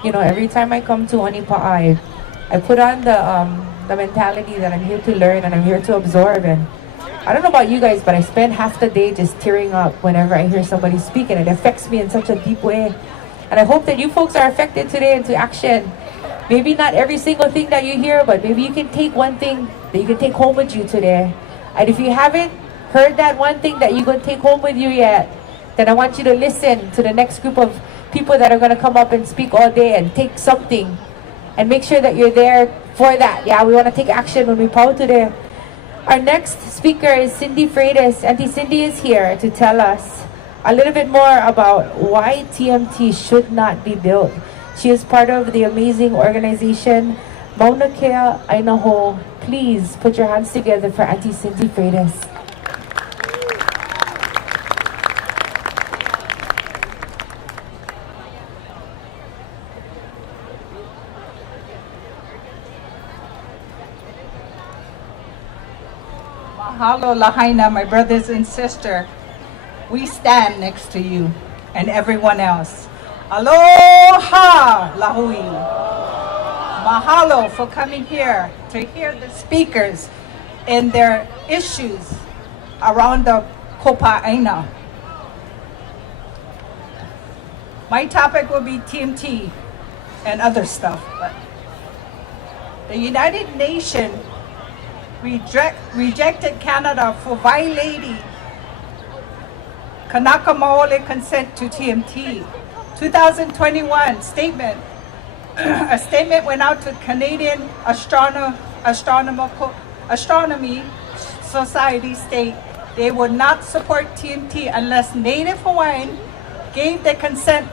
you know, every time I come to Onipaʻa, I put on the mentality that I'm here to learn and I'm here to absorb. And I don't know about you guys, but I spend half the day just tearing up whenever I hear somebody speak, and it affects me in such a deep way. And I hope that you folks are affected today into action. Maybe not every single thing that you hear, but maybe you can take one thing that you can take home with you today. And if you haven't heard that one thing that you're going to take home with you yet, then I want you to listen to the next group of people that are going to come up and speak all day and take something and make sure that you're there for that. Yeah, we want to take action when we pau today. Our next speaker is Cindy Freitas. Auntie Cindy is here to tell us a little bit more about why TMT should not be built. She is part of the amazing organization Mauna Kea Ainaho. Please put your hands together for Auntie Cindy Freitas. Mahalo lahaina, my brothers and sisters. We stand next to you and everyone else. Aloha, Lāhui. Mahalo for coming here to hear the speakers and their issues around the kopa'aina. My topic will be TMT and other stuff. But the United Nations rejected Canada for violating Kanaka Maoli consent to TMT. 2021 statement. A statement went out to Canadian Astronomy Society state they would not support TMT unless Native Hawaiian gave their consent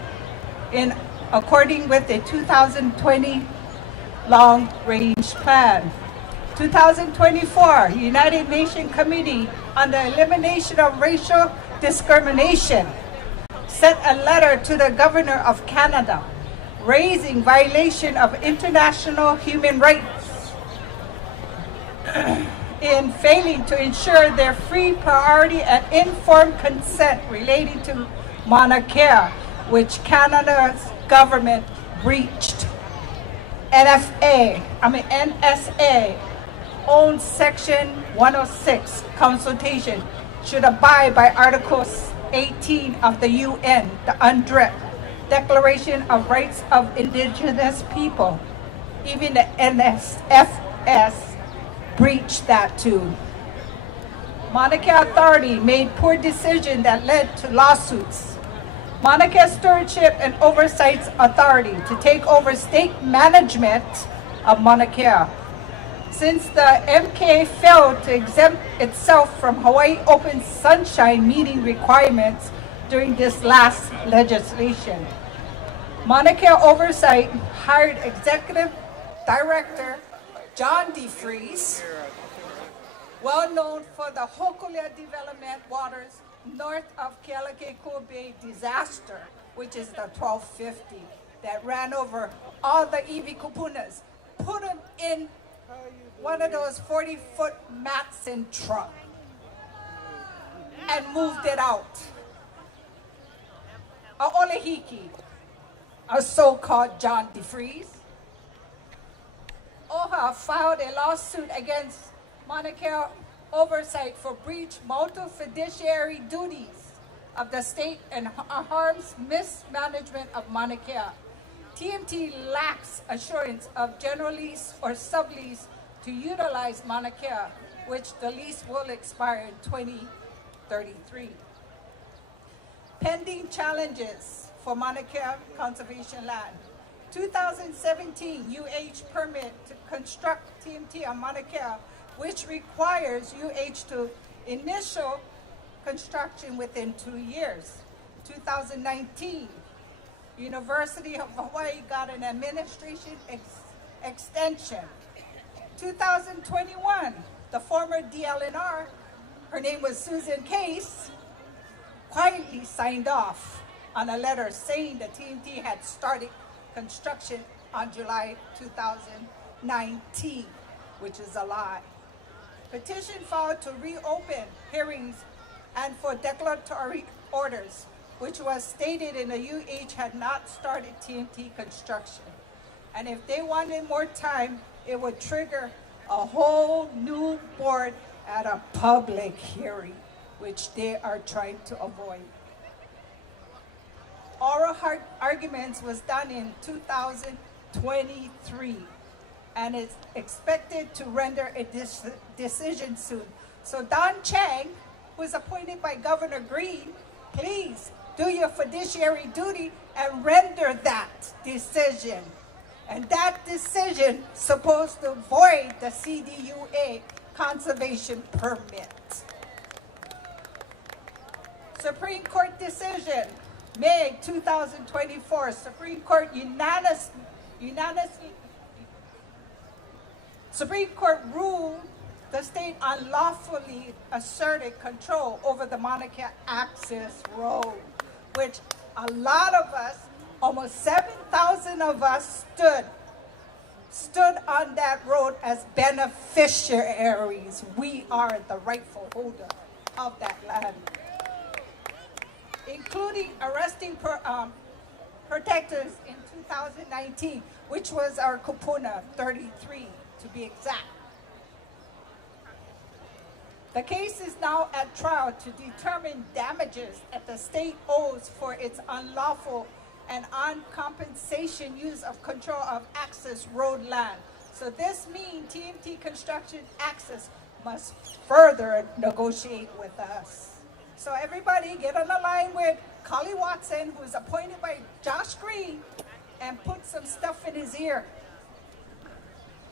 in according with the 2020 long-range plan. 2024 United Nations Committee on the Elimination of Racial Discrimination sent a letter to the Governor of Canada raising violation of international human rights in failing to ensure their free, priority, and informed consent relating to Mauna Kea, which Canada's government breached. NSA owns Section 106 consultation should abide by Article 18 of the UN, the UNDRIP, Declaration of Rights of Indigenous People. Even the NSFS breached that too. Mauna Kea Authority made poor decisions that led to lawsuits. Mauna Kea Stewardship and Oversight Authority to take over state management of Mauna Kea. Since the MK failed to exempt itself from Hawaii Open Sunshine meeting requirements during this last legislation. Mauna Kea Oversight hired Executive Director John DeFries, well known for the Hokulea Development waters north of Kealakekua Bay disaster, which is the 1250 that ran over all the iwi kupunas, put them in one of those 40-foot Matson truck and moved it out. A Olehiki, a so-called John DeFries, OHA filed a lawsuit against Mauna Kea Oversight for breach multiple fiduciary duties of the state and harms mismanagement of Mauna Kea. TMT lacks assurance of general lease or sublease to utilize Mauna Kea, which the lease will expire in 2033. Pending challenges for Mauna Kea conservation land. 2017 UH permit to construct TMT on Mauna Kea, which requires UH to initial construction within 2 years. 2019, University of Hawaii got an administration extension. 2021, the former DLNR, her name was Susan Case, quietly signed off on a letter saying the TMT had started construction on July 2019, which is a lie. Petition filed to reopen hearings and for declaratory orders, which was stated in the UH had not started TMT construction. And if they wanted more time, it would trigger a whole new board at a public hearing, which they are trying to avoid. Oral arguments was done in 2023, and it's expected to render a decision soon. So Don Chang, who is appointed by Governor Green, please do your fiduciary duty and render that decision. And that decision supposed to void the CDUA conservation permit. Supreme Court decision, May 2024. Supreme Court Supreme Court ruled the state unlawfully asserted control over the Mauna Kea access road, which a lot of us, almost 7,000 of us stood on that road as beneficiaries. We are the rightful holder of that land, including arresting protectors in 2019, which was our Kupuna 33 to be exact. The case is now at trial to determine damages that the state owes for its unlawful and uncompensation use of control of access road land. So this means TMT construction access must further negotiate with us. So everybody get on the line with Kali Watson, who is appointed by Josh Green, and put some stuff in his ear.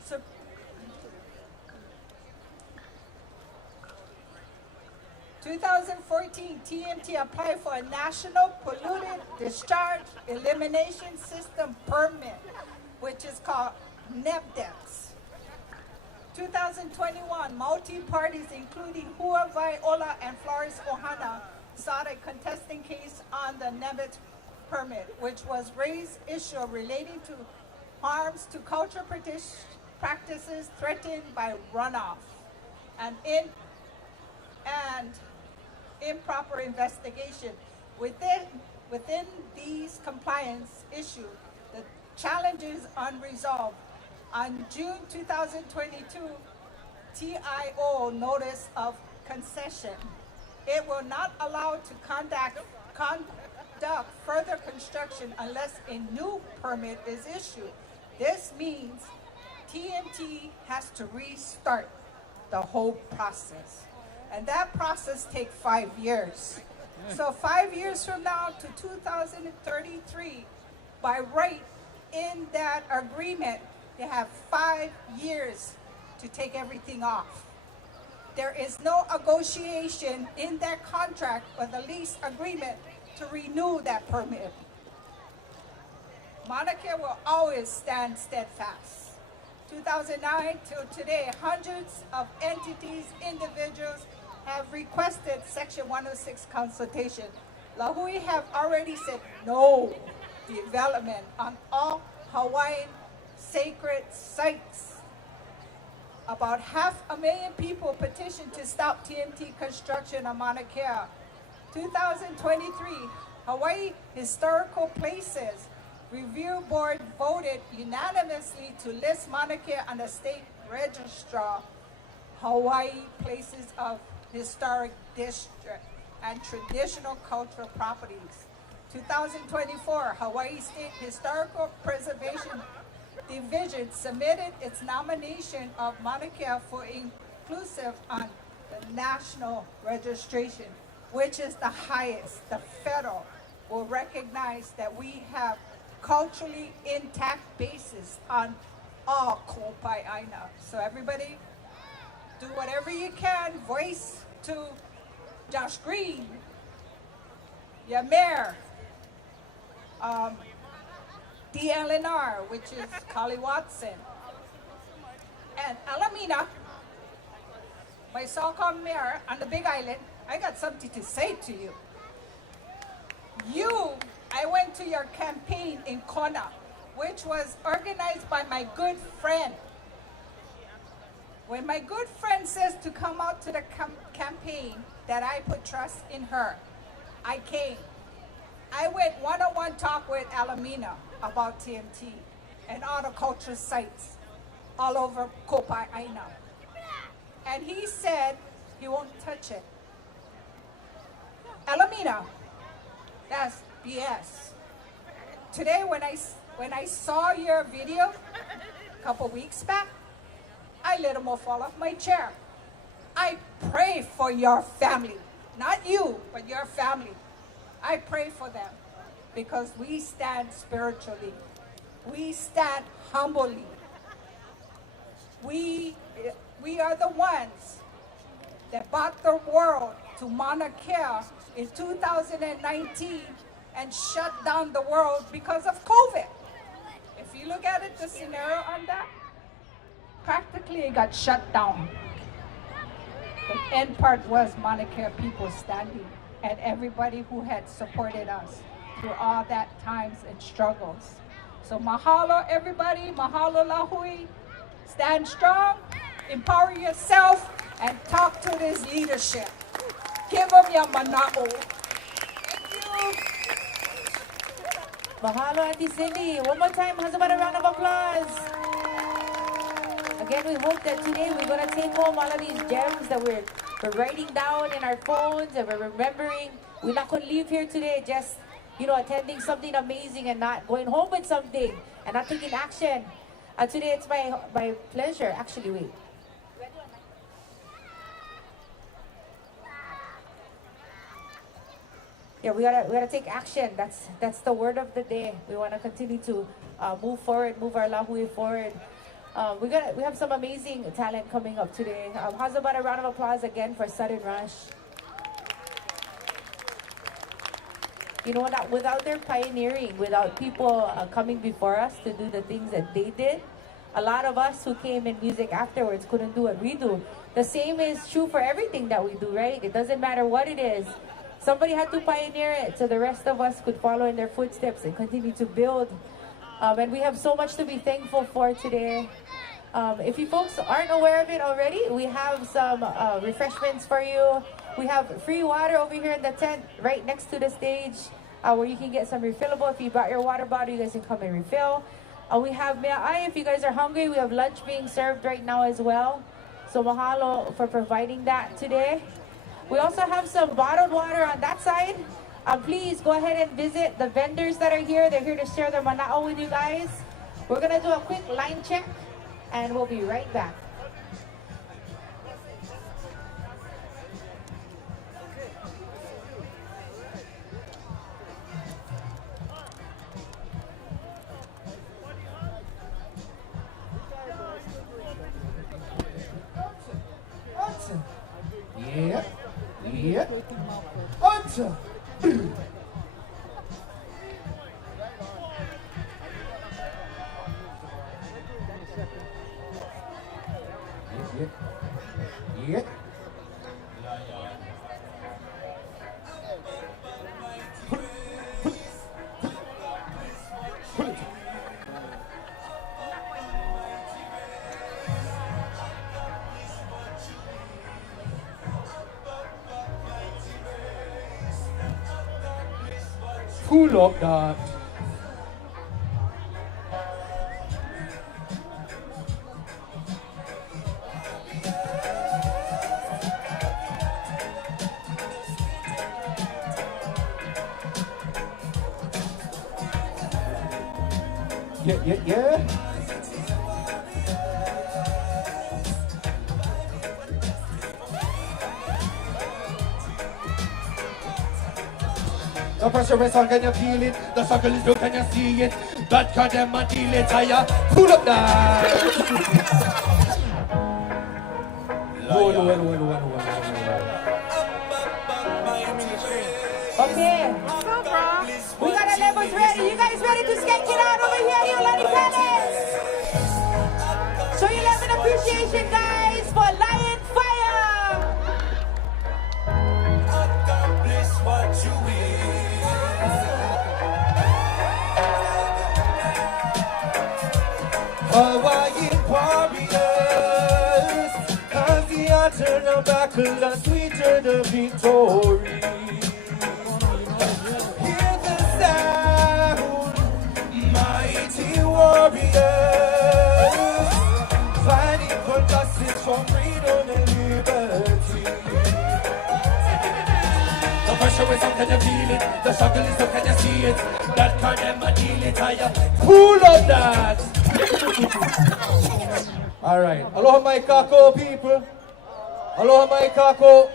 So 2014, TMT applied for a National Pollutant Discharge Elimination System permit, which is called NEPDEX. 2021, multi-parties including Hawaii, Ola, and Flores Ohana sought a contesting case on the NEPDEX permit, which was raised issue relating to harms to cultural practices threatened by runoff and improper investigation. Within these compliance issues, the challenges unresolved. On June 2022, TIO notice of concession. It will not allow to conduct further construction unless a new permit is issued. This means TMT has to restart the whole process. And that process takes 5 years. So 5 years from now to 2033, by right in that agreement, they have 5 years to take everything off. There is no negotiation in that contract or the lease agreement to renew that permit. Mauna Kea will always stand steadfast. 2009 till today, hundreds of entities, individuals have requested Section 106 consultation. Lāhui have already said no development on all Hawaiian sacred sites. About 500,000 people petitioned to stop TMT construction on Mauna Kea. 2023, Hawaii Historical Places Review Board voted unanimously to list Mauna Kea on the state registrar Hawaii Places of Historic District and Traditional Cultural Properties. 2024, Hawaii State Historical Preservation Division submitted its nomination of Mauna Kea for inclusive on the national registration, which is the highest. The federal will recognize that we have culturally intact basis on all Kopai'aina. So everybody, do whatever you can, voice to Josh Green, your mayor, DLNR, which is Kali Watson, and Alamina, my so-called mayor on the Big Island. I got something to say to you. I went to your campaign in Kona, which was organized by my good friend. When my good friend says to come out to the campaign, that I put trust in her, I came. I went one-on-one talk with Alamina about TMT and all the culture sites all over Kopai'aina. And he said he won't touch it. Alamina, that's BS. Today when I saw your video a couple weeks back, I let him fall off my chair. I pray for your family, not you, but your family. I pray for them because we stand spiritually. We stand humbly. We are the ones that brought the world to Mauna Kea in 2019 and shut down the world because of COVID. If you look at it, the scenario on that, practically it got shut down. The end part was Mauna Kea people standing and everybody who had supported us through all that times and struggles. So mahalo everybody, mahalo Lāhui, stand strong, empower yourself, and talk to this leadership. Give them your mana'o. Thank you. Mahalo, Auntie Cindy. One more time, how's about a round of applause? Again, we hope that today we're going to take home all of these gems that we're writing down in our phones and we're remembering. We're not going to leave here today just, attending something amazing and not going home with something and not taking action. Today it's my pleasure. Actually, wait. Yeah, we gotta take action. That's the word of the day. We want to continue to move forward, move our Lāhui forward. We have some amazing talent coming up today. How's about a round of applause again for Sudden Rush? That without their pioneering, without people coming before us to do the things that they did, a lot of us who came in music afterwards couldn't do what we do. The same is true for everything that we do, right? It doesn't matter what it is. Somebody had to pioneer it so the rest of us could follow in their footsteps and continue to build. And we have so much to be thankful for today. If you folks aren't aware of it already, we have some refreshments for you. We have free water over here in the tent right next to the stage where you can get some refillable. If you brought your water bottle, you guys can come and refill. We have mea'ai. If you guys are hungry, we have lunch being served right now as well. So mahalo for providing that today. We also have some bottled water on that side. Please go ahead and visit the vendors that are here. They're here to share their mana'o with you guys. We're going to do a quick line check and we'll be right back. Yeah. Yeah. Answer. Yeah. Pull up that. Yeah. The pressure is on, can you feel it? The struggle is real, can you see it? God condemn and deal it, higher. Pull up that. Okay. We got our levels ready. You guys ready to sketch it out over here, Iolani Palace? Show your love and appreciation, guys, for Lion Fire. Accomplish what you Hawaiian warriors, as the eternal battle and sweeter the victory. Hear the The struggle is up, can you see it? That can them a deal it higher. Pull up that. Alright, aloha my kako people. Aloha my kako.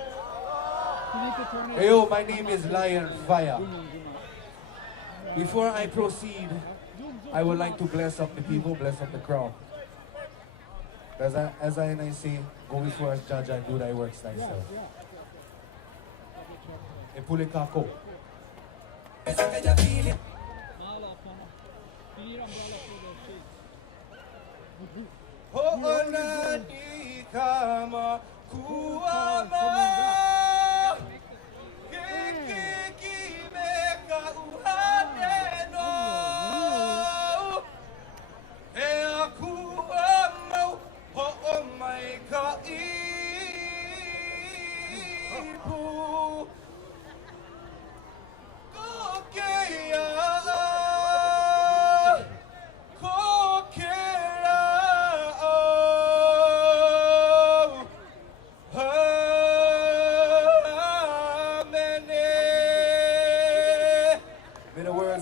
Hey yo, my name is Lion Fire. Before I proceed, I would like to bless up the people, bless up the crowd. As I say, go before us, judge, and do thy works thyself. E Pule kako. Ho'onani kama kuama.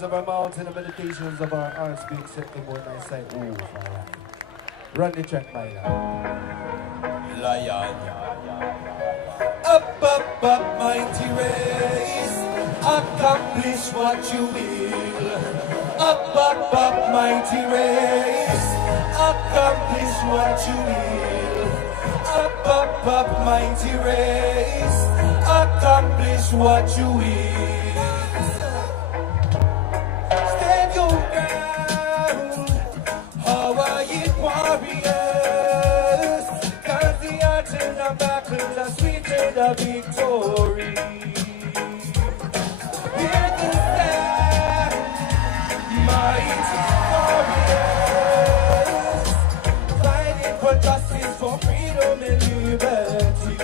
Our mouths and the meditations of our hearts being set in one nice side. Ooh, run the track by now. Lion. Up, up, up, mighty race. Accomplish what you will. Up, up, mighty race. Accomplish what you will. Up, up, mighty race. Accomplish what you will. Hawaiian warriors, cause the art in the battles are sweeter the victory. Hear the sound, mighty warriors, fighting for justice, for freedom and liberty.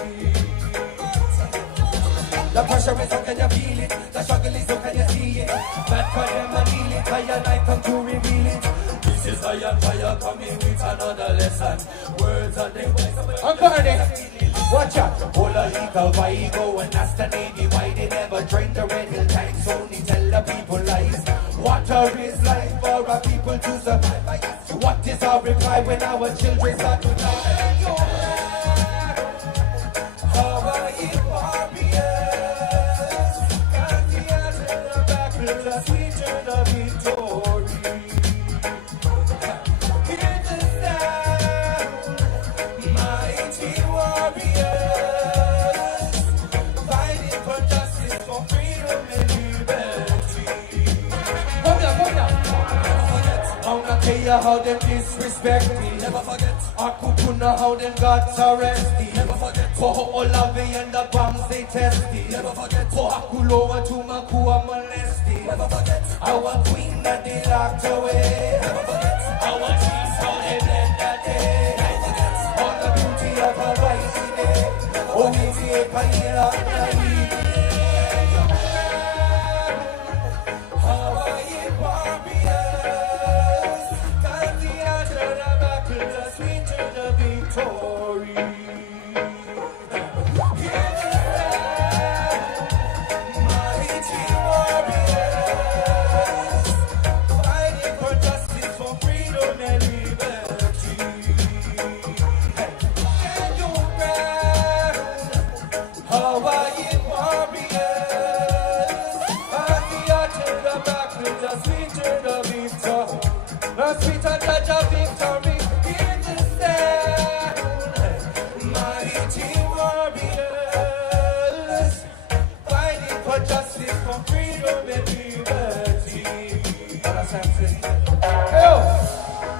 The pressure is on, can you feel it? The struggle is on, can you see it? Bad for them and heal it, higher night come to reveal it. This is Lion Fire coming with another lesson. Words and them Akana, watch out. Hula, Hika, Waigo, and that's the Navy. Why they never drain the Red Hill tanks? Only tell the people lies. Water is life for our people to survive. What is our reply when our children start to die? Hawaiian warriors, got the answer in the back, the sweeter the victory. Mauna Kea, how them disrespect me. Never forget. Kupuna, how them got arrested. Never forget. Koho'olavi and the bombs they tested. Never forget. Kohakuloa to Makua molested. Never forget. Our queen that they locked away. Never forget. Our chiefs how they bled that day. Never forget. All the beauty of Hawaii today. Oh, we see Paila. Hawaiian warriors, got the answer, the battle, the sweeter the victory. Hear the sound, mighty warriors, fighting for justice, for freedom and liberty. Stand your ground, Hawaiian warriors, got the answer, the battle, the sweeter the victory. The sweeter judge of victory. Hear the sound, mighty warriors, fighting for justice, for freedom and liberty.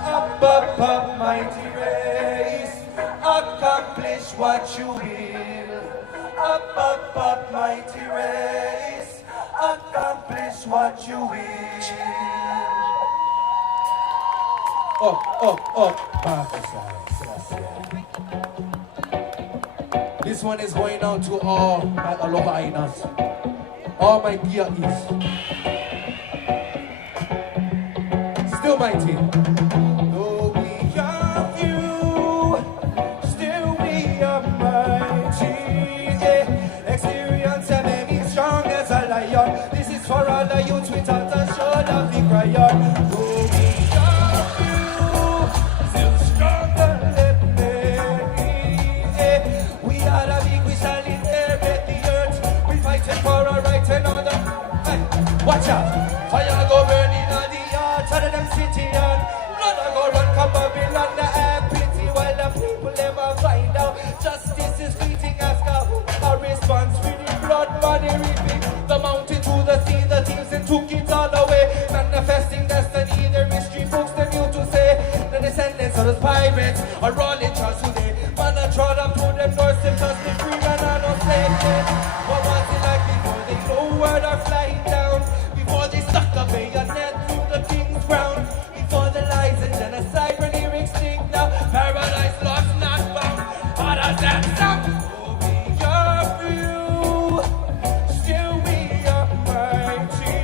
Up, up, up, mighty race, accomplish what you will. Up, up, mighty race, accomplish what you will. Up, This one is going out to all my Hawaiians, all my Gia'is. Still mighty. Though we are few, still we are mighty. Yeah. Experience and made me strong as a lion. This is youth without a shoulder to cry on. Oh, we are you, still stronger than many. We are the big, we shall inherit the earth. We fighting for our right and honor. Hey, watch out, fire go burning on the heart of them city and none go run come Babylon the air pity while the people never find out. Justice is fleeting as Kahu, a response for the blood money reaping. The mountain to the sea, the thieves and took it all away. Manifesting destiny, their mystery books them new to say. The descendants of those pirates are rolling charts today. Man I trod up to them north, them just be free and I no slave. What was it like before they know where they're flying down? Before they stuck a bayonet through the king's crown? Before the lies and genocide were near extinct now? Paradise lost, not found. How does that sound? Oh, we are few, still we are mighty.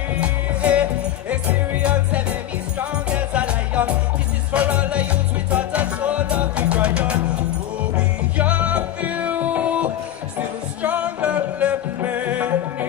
Experience enemy strong as a lion. This is for all the youths without a shoulder to cry on. Oh, we are few, still stronger than many.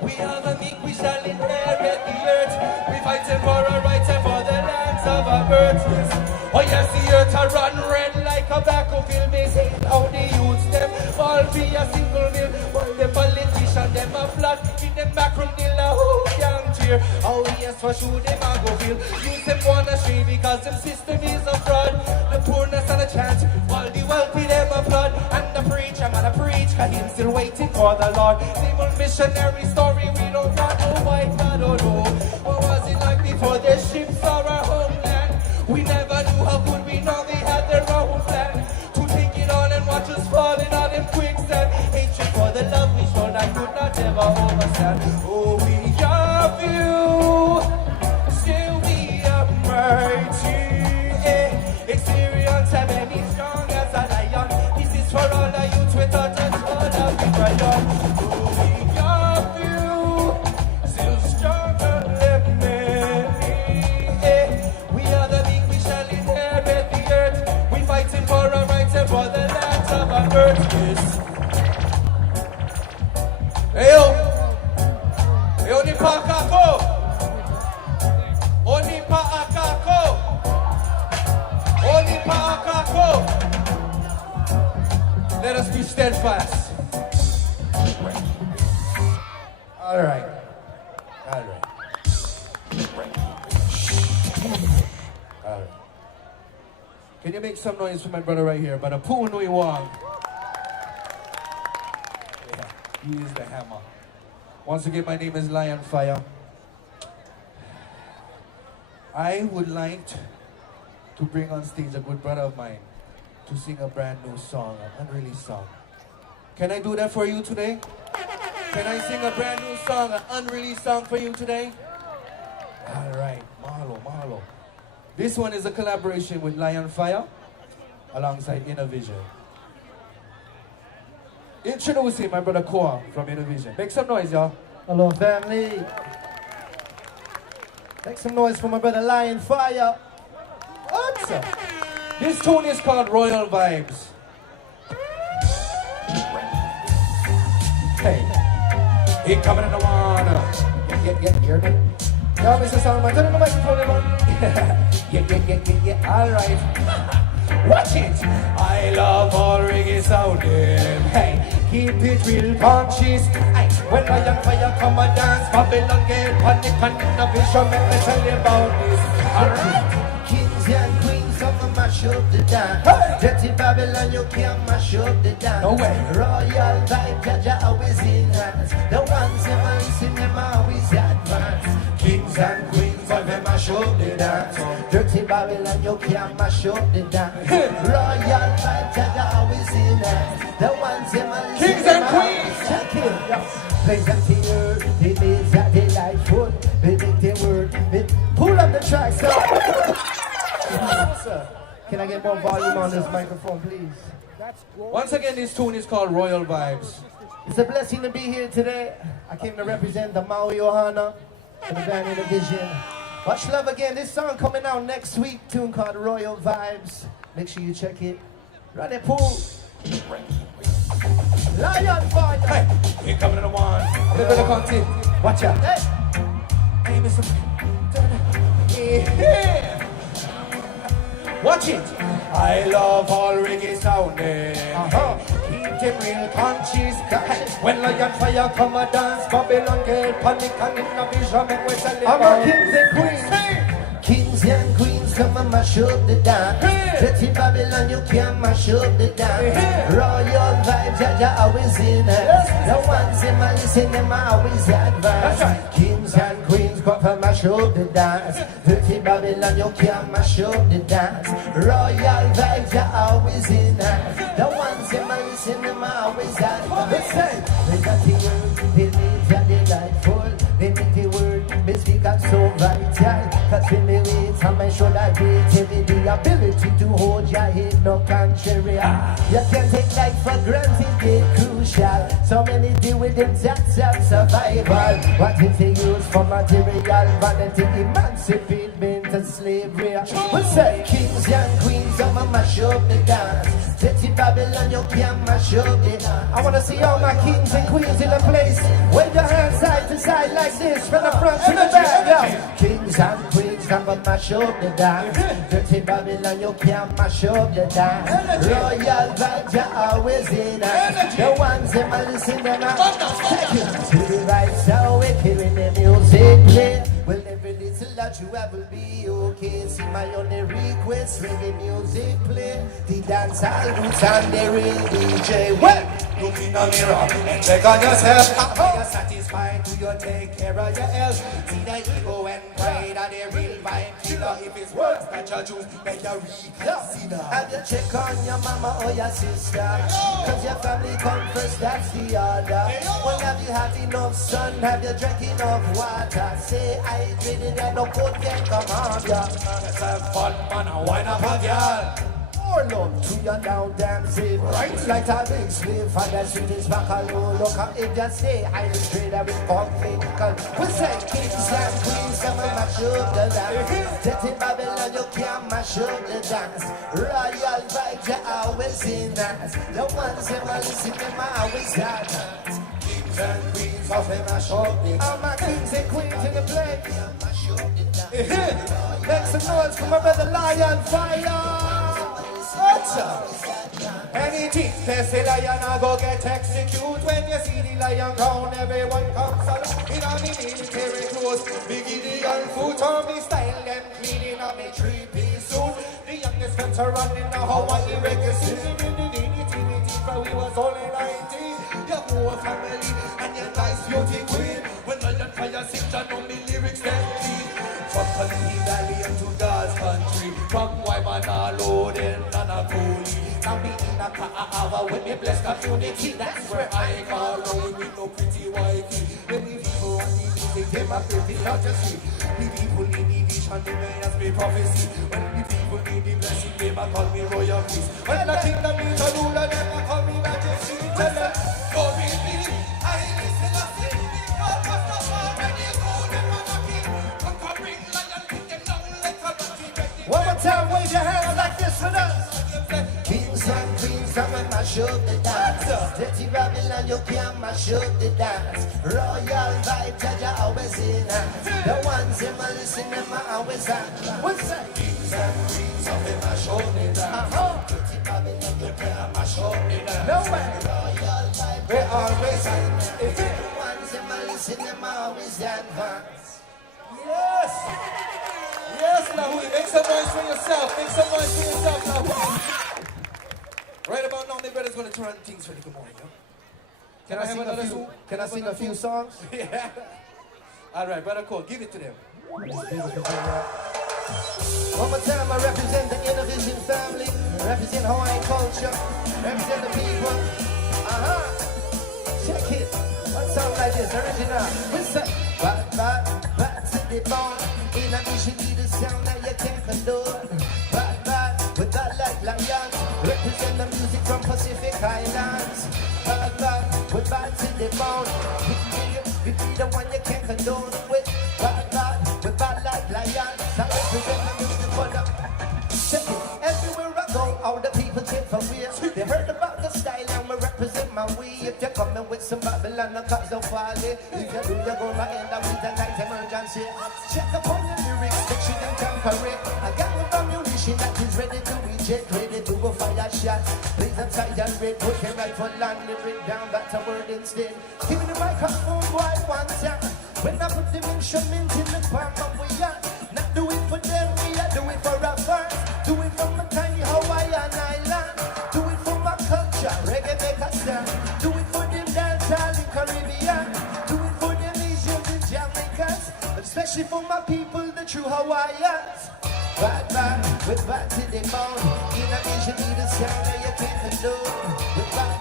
We are the meek, we shall inherit the earth. We fighting for our rights and for the lands of our birth. Yes. Oh yes, the earth a run red like a battlefield. Me see how the youths them all be a single mill. While the politicians them a plot in them backroom deal a whole young cheer. Oh yes, for sure them a go feel. Youths them wanna stray because them system is a fraud. The poorness and a chance, while the wealthy them applaud. And the preacher man a preach, cause him still waiting for the Lord. Same old missionary story, we don't got no white man, oh no. What was it like before the ships saw our homeland? We never knew how good we know they had their own plan. To take it on and watch us falling on them quicksand. Hatred for the love we showed I could not ever understand. Oh, we are few, still we are mighty. Experience have any strong as a lion. This is for all the youth without a shoulder to cry on. Oh, we are few, still stronger than many. We are the meek, we shall inherit the earth. We fighting for our rights and for the lands of our earth. Yes. Hey yo, hey Onipaʻa. Let us be steadfast. All right. All right. All right. Can you make some noise for my brother right here? But a Wong. Yeah, he is the hammer. Once again, my name is Lion Fire. I would like to bring on stage a good brother of mine to sing a brand new song, an unreleased song. Can I do that for you today? Can I sing a brand new song, an unreleased song for you today? All right, mahalo. This one is a collaboration with Lion Fire alongside Innovision. Introducing my brother Koa from Innovision. Make some noise, y'all. Hello, family. Make some noise for my brother Lion Fire. Answer. This tune is called Royal Vibes. Hey, he coming in the water. Yeah, hear me? Y'all, Mr. Solomon, turn on the microphone, man. Yeah, all right. Watch it. I love all reggae sounding. Hey, keep it real punches. When a young fire come and dance, Babylon get panic and innovation. Let me tell you about this. All right. Kings and queens, come and mash up the dance. Hey. Dirty Babylon, you can't mash up the dance. No way. Royal vibe, Jaja always in hands. The ones who sing them always advance. Kings and queens, all them mash up the dance. Dirty Babylon, you can't mash up the dance. Royal vibe, Jaja always in hands. The ones who Kings and queens. Check it. Plays that the earth, they made that delightful. They make the word, they pull up the track, sir. Can I get more volume on this microphone, please? Once again, this tune is called Royal Vibes. It's a blessing to be here today. I came to represent the Maui Ohana and the band Innovision. Much love again. This song coming out next week, tune called Royal Vibes. Make sure you check it. Run it, pool. Lion Fire. Hey, here coming in the one. I'm gonna continue. Watch out. Hey. time is yeah. Watch it. I love all reggae sounding. Keep them real conscious. When lion fire come a dance, Babylon get panic and in a vision make we celebrate. I'm a kings and queens. Kings and queens come and mash up the dance. Dirty Babylon, you can't mash up the dance. Royal vibes, Jaja always in us. The ones in my listen, them always advance. Kings and queens come and mash up the dance. Dirty Babylon, you can't mash up the dance. Royal vibes, you're always in us. The ones in my listen, them always advance. They got the word, they need and delightful. They make the word, they speak up so vital. Cause when they wait on my shoulder, they tell me the ability to hold your head, no contrary. You can't take life for granted, get crucial. So many deal with them that's survival. What if they use for material vanity, emancipate men to slavery? We say kings and queens, I'ma mash up the dance. Dirty Babylon, you can't mash up the dance. I wanna see all my kings and queens in the place. Wave your hands side to side like this, from the front to the back. Yeah. Kings and queens, I'ma mash up the dance. Dirty Babylon, you can't mash up the dance. Royal vibes, you're always in us. The ones in my listen, them out. Take you to the right, so we're hearing the music play. Well, every little that you have will be okay. See my only request, reggae music play. The dance all roots and the real DJ. Well, look in the mirror and check on yourself. Are you satisfied? Do you take care of your health? See the ego and pride are the real vibe killer. If it's words that you choose, make you reconsider. Have you check on your mama or your sister? Cause your family come first, that's the order. Well, have you had enough sun? Have you drank enough water? Say hydrated and no cold can come on ya. Let's have fun, man, and wine up a girl. More love to your now dancing. Right like a big slave for the city's back alone. Look up if you stay hydrated with political. We say kings and queens come and mash up the dance. Dirty Babylon, you can't mash up the dance. Royal vibes, you're always in us. The ones who are listening, them are always at us. Kings and queens of them mash up the dance. All my kings and queens in the place. Make some noise for my brother Lion Fire. Anything they say lion I go get execute. When you see the lion ground, everyone comes along. In a military clothes, biggie on foot on me style, them cleaning on me 3-piece suit. The youngest fence are running a Hawaiian reggae scene. But we was only 19. Your poor family and your nice beauty queen. When lion fire sings, I know me lyrics them clean. From Kaleo Valley to God's country. From Waimana loaded and a coolie. Now me in a Ka'awa with me blessed community. That's where I call road with no pretty wifey. When the people on the music, they my pretty not just see. The people in the vision, they may as me prophecy. When the people need the blessing, they might call me royal priest. When the kingdom is a ruler, they might call me majesty. Tell them, go with me. I listen to sing. God was not already good. Them on a king. Conquering lion, pick them down like a rocky. One more time, wave your hands like this for us. Kings and queens, come and mash up the dance. Dirty Babylon, you can't mash up the dance. Royal vibe, Jaja always in us. The ones in my listen, them are always at. What's that? Kings and queens, come and mash up the dance. Dirty Babylon, you can't mash up the dance. No way. Royal vibe, we're always at. The ones in my listen, them are always advanced. Yes! Yes, Lāhui, make some noise for yourself. Make some noise for yourself, Lāhui. Right about now, my brother's going to turn things for the good morning. Can I sing a few songs? Yeah. All right, brother Cole, give it to them. One more time, I represent the Inner Vision family. I represent Hawaiian culture. Represent the people. Check it. One song like this, original. We say, back to the bone. Inner Vision be the sound that you can't condone. Back, with that like lions. Represent the music from Pacific Islands. Back, with back to the bone. We be the one you can't condone with. Back, with bad like lions. I represent the music for the. Check it. Everywhere I go, all the people came from where they heard about the style and we represent my way. If you're coming with some Babylon and cause of folly. If you do, you're gonna end up with a night emergency. Check upon your lyrics, make sure them can correct. I got no ammunition that is ready to eject, ready to go fire shot. Please I'm tight and red, put your rifle on, lyric down, that's a word instead. Give me the microphone, boy, one time. When I put them instruments in the palm of my hand, not do it for them, me, I do it for our fans. Do it for my tiny Hawaiian island. Do it for my culture, reggae make a sound. Do it for them dancehall in Caribbean. Do it for them Asians and Jamaicans, especially for my people, the true Hawaiians. Bad man, with bad to the bone. In a vision, be the sound that you can't condone. With bad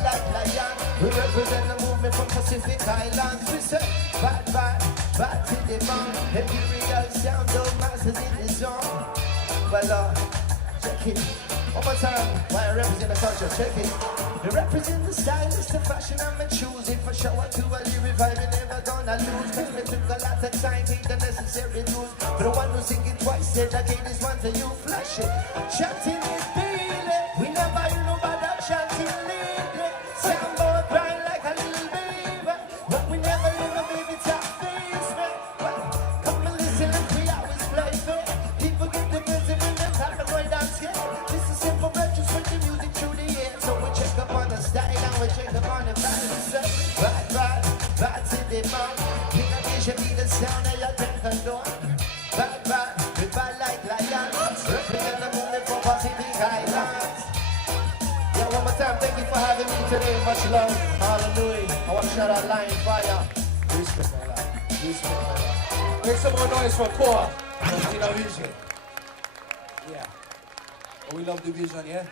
like lion. We represent the movement from Pacific Islands. We say bad to the bone. Imperial sound of masses in the zone. Well, check it. One more time, why I represent the culture, check it. We represent the stylist, the fashion I'm choosing. For show to a lyric vibe, we never gonna lose. Cause we took a lot of time, take the necessary rules. For the one who sing it twice, said again, this one to you, flash it. Chanting is feeling, we never hear nobody chanting lately. Sound boy crying like a little baby, but we never let a baby talk face me. Well, come and listen and we always play fair. People get the present when they're talking right on scale. This is simple, but just put the music through the air. So we check up on the style and we check up on the balance. Bad to the man. We not vision be the sound that you can condone. Bad, we bad like lions. Represent the movement for Pacific Islands. Yeah, one more time, thank you for having me today. Much love. Hallelujah. I want to shout out Lion Fire. Respect my life. Respect my life. Make some more noise for Koa. See the vision. Yeah. Oh, we love the vision, yeah?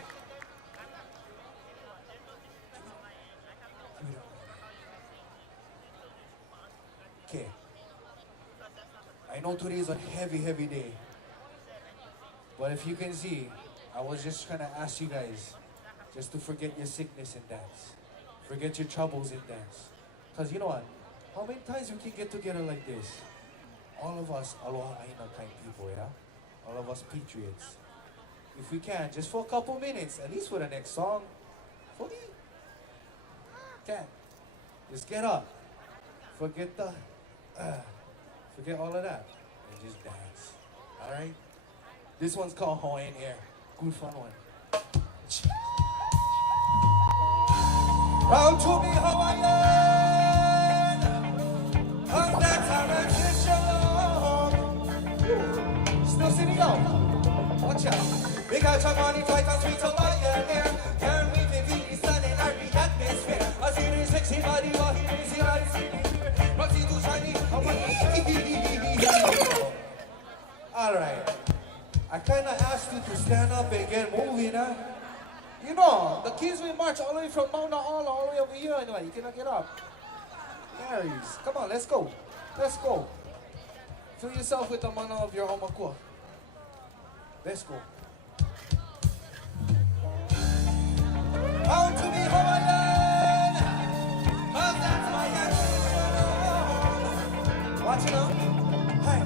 Okay. I know today is a heavy, heavy day. But if you can see, I was just trying to ask you guys just to forget your sickness and dance. Forget your troubles and dance. Because you know what? How many times we can get together like this? All of us aloha aina kind people, yeah? All of us patriots. If we can, just for a couple minutes, at least for the next song. For me. Can. Just get up. Forget all of that. And just dance. Alright? This one's called Hawaiian Air. Good fun one. Proud to be Hawaiian, and that's our tradition. Still sitting out. Watch out. We got your money, flight on sweet Hawaiian air. Can we feel the sun in our atmosphere? I see this sexy body, while he is here, I see the fear. Roxy too shiny, Alright. I kinda asked you to stand up and get moving, huh? You know, the kids will march all the way from Mauna Kea all the way over here anyway. You cannot get up. There he is. Come on, let's go. Let's go. Fill yourself with the mana of your omakua. Let's go. How to be Hawaiian, 'cause that's my action. Watch it out. Hey.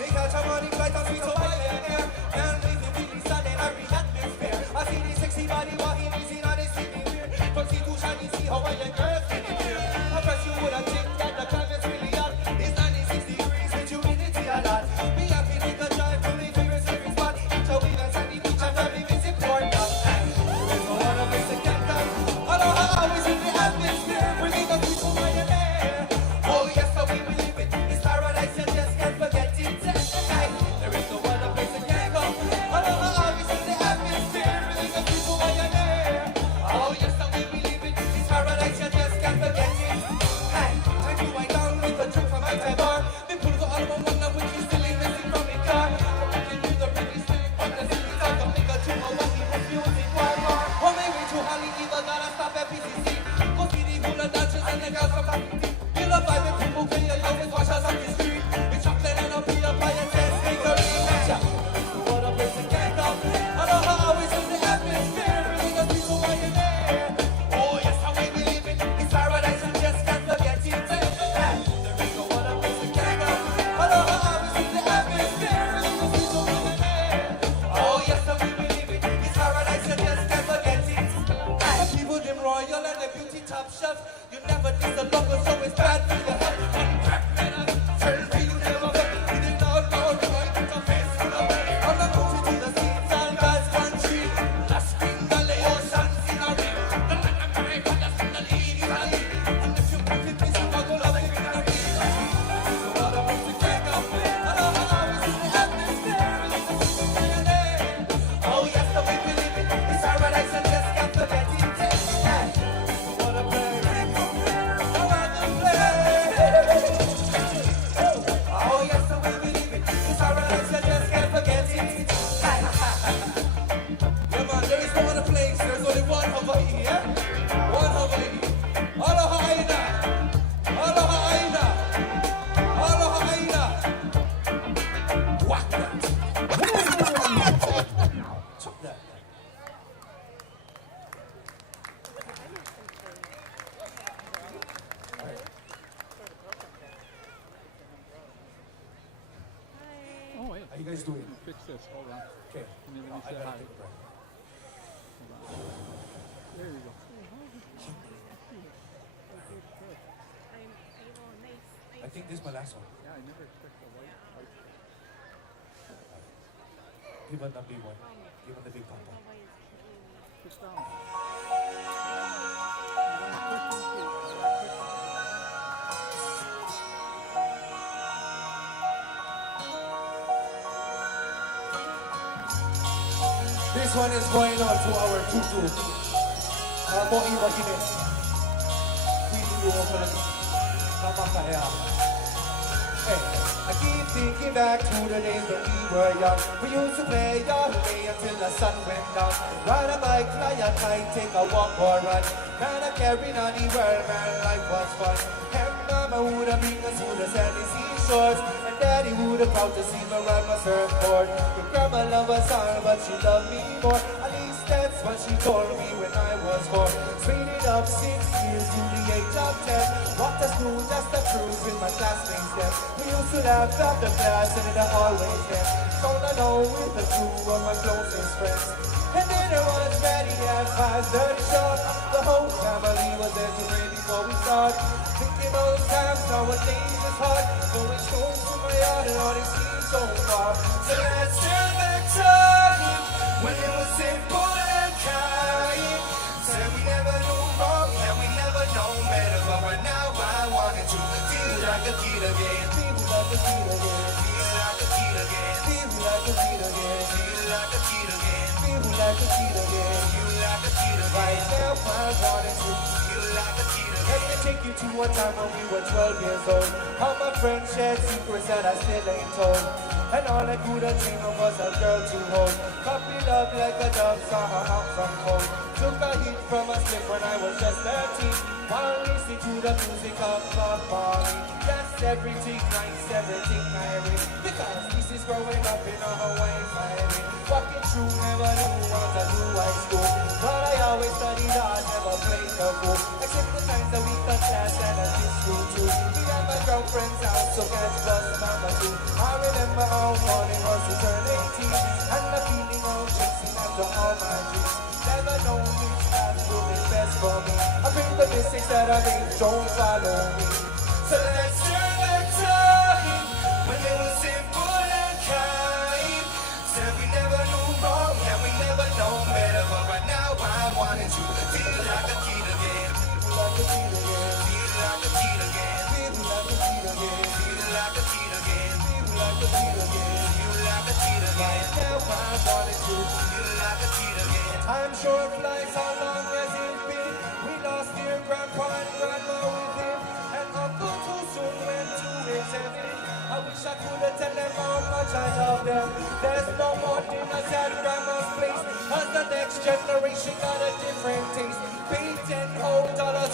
Make out your money, flight on sweet Hawaiian air. Can't wait to feel the sun in every atmosphere. I see the sexy body walking easy, not a sleeping weird. From sea to shiny, see Hawaiian girls feeling weird. I press you with a chick that the climate's really hot. It's 96 degrees with humidity a lot. Me happy take a drive from the favorite surfing spot. So we dance at the beach after we visit Port Down. There is no one of us to get down. Aloha always in the atmosphere. We make a sweet Hawaiian air. Oh yes, so we will live it. It's paradise, you just can't forget it. There is no one How you guys doing? Fix this. Hold on. Okay. Let me I say gotta hi. take a breath. Hold on. There you go. I think this is my last one. Yeah, I never expect a white. Give him the big one. Give him the big papa. Push down. This one is going on to our tutu. Mo iba kini. Kuitu mo pala. Namakaya. Hey, I keep thinking back to the days when we were young. We used to play all day until the sun went down. Ride a bike, fly a kite, take a walk or run. Not a carrying on the world, man, life was fun. And mama would have bring us to the sandy seashores. And daddy would have proud to see me ride my surfboard. Your grandma loved us all, but she loved me more. At least that's what she told me when I was 4. Straight it up 6 years to the age of 10. Walked to school just to cruise with my classmates then. We used to laugh after class and it always then. Found alone with the two of my closest friends. And dinner was ready at 5:30 sharp. The whole family was there to pray before we start. Thinking all the times nowadays is hard. Going home to my yard and all it seems so far. So let's turn back time when it was simple and kind. Said we never knew wrong and we never know better. But right now I wanted to feel like a kid again. Feel like a kid again. Feel like a kid again. Feel like a kid again. Feel like a kid again. Feel like a kid again. Feel like a kid again. Right now I wanted to feel like a kid again. Let me take you to a time when we were 12 years old. How my friends shared secrets that I still ain't told. And all I could dream of was a girl to hold. Puppy love like a dove, saw her out from home. Took a hit from a slip when I was just 13. While listening to the music of Bob Marley. Yes, everything nice, everything irie. Because this is growing up in a Hawaiian family. Walking through, never knew what to do high school. But I always studied hard, never played the fool. Except the times that we cut class and at this school too. We had my girlfriend's house, so catch bus number 2. I remember how fun it was to turn 18. And the feeling of chasing after all my dreams. Never known which path would be best for me. I bring the mistakes that I made, don't follow me. So let's turn back time when it was simple and kind. Said we never knew wrong and we never know better. But right now I wanted to feel like a kid again. Feel like a kid again. Feel like a kid again. Feel like a kid again. Feel like a kid again. Feel like a kid again. Feel like a kid again. Right now I wanted to feel like a kid again. Time sure flies, how long has it been? We lost dear grandpa and grandma with him. And uncle too soon went to his heaven. I wish I could have tell them how much I love them. There's no more dinners at grandma's place. As the next generation got a different taste. Pay $10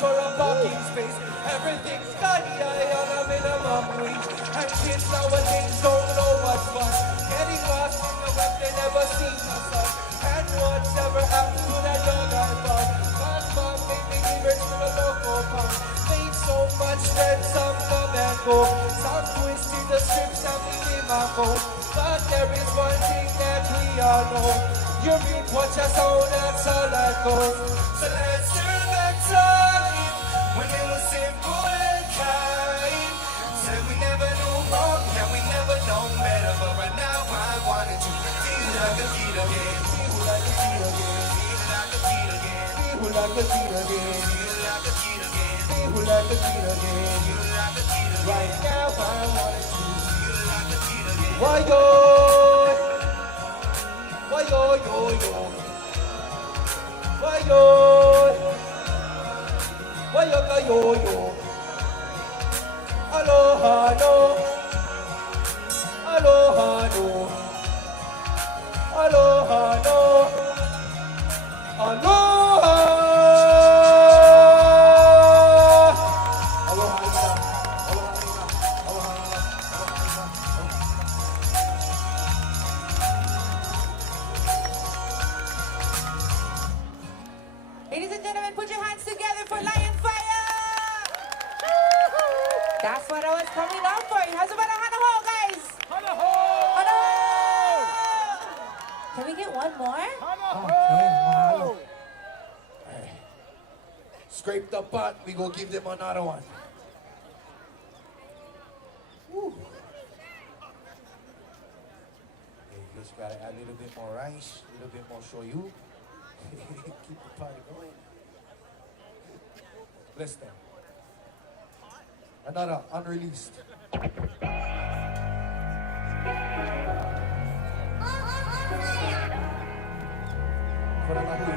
for a parking space. Everything's sky high on a minimum wage. And kids nowadays don't know what's fun. Getting lost in the web, they never seen the sun. And whatever happened to that dog I bought? God's mom made me give it to the local pond. Made so much bread, some come and go. Some twisted the strips and we in my phone. But there is one thing that we all know. You reap what you sow, that's all that goes. So let's turn back time when it was simple and kind. Said we never knew wrong and we never know better. But right now I wanted to feel like a kid again. Feel like a kid again. Feel like a kid again. Feel like a kid again. Feel like a kid again. Feel like a kid again. Feel like a kid again. Right now I wanted to feel like a kid again. Why yo? Why yo yo yo? Why yo? Why yo ka yo yo? Aloha no. Aloha no. Aloha no. Aloha. Aloha ina. Aloha ina. Aloha ina. the pot, we go give them another one. Woo. Hey, you just gotta add a little bit more rice, a little bit more shoyu. Keep the party going. Bless them. Another unreleased. For the Lāhui.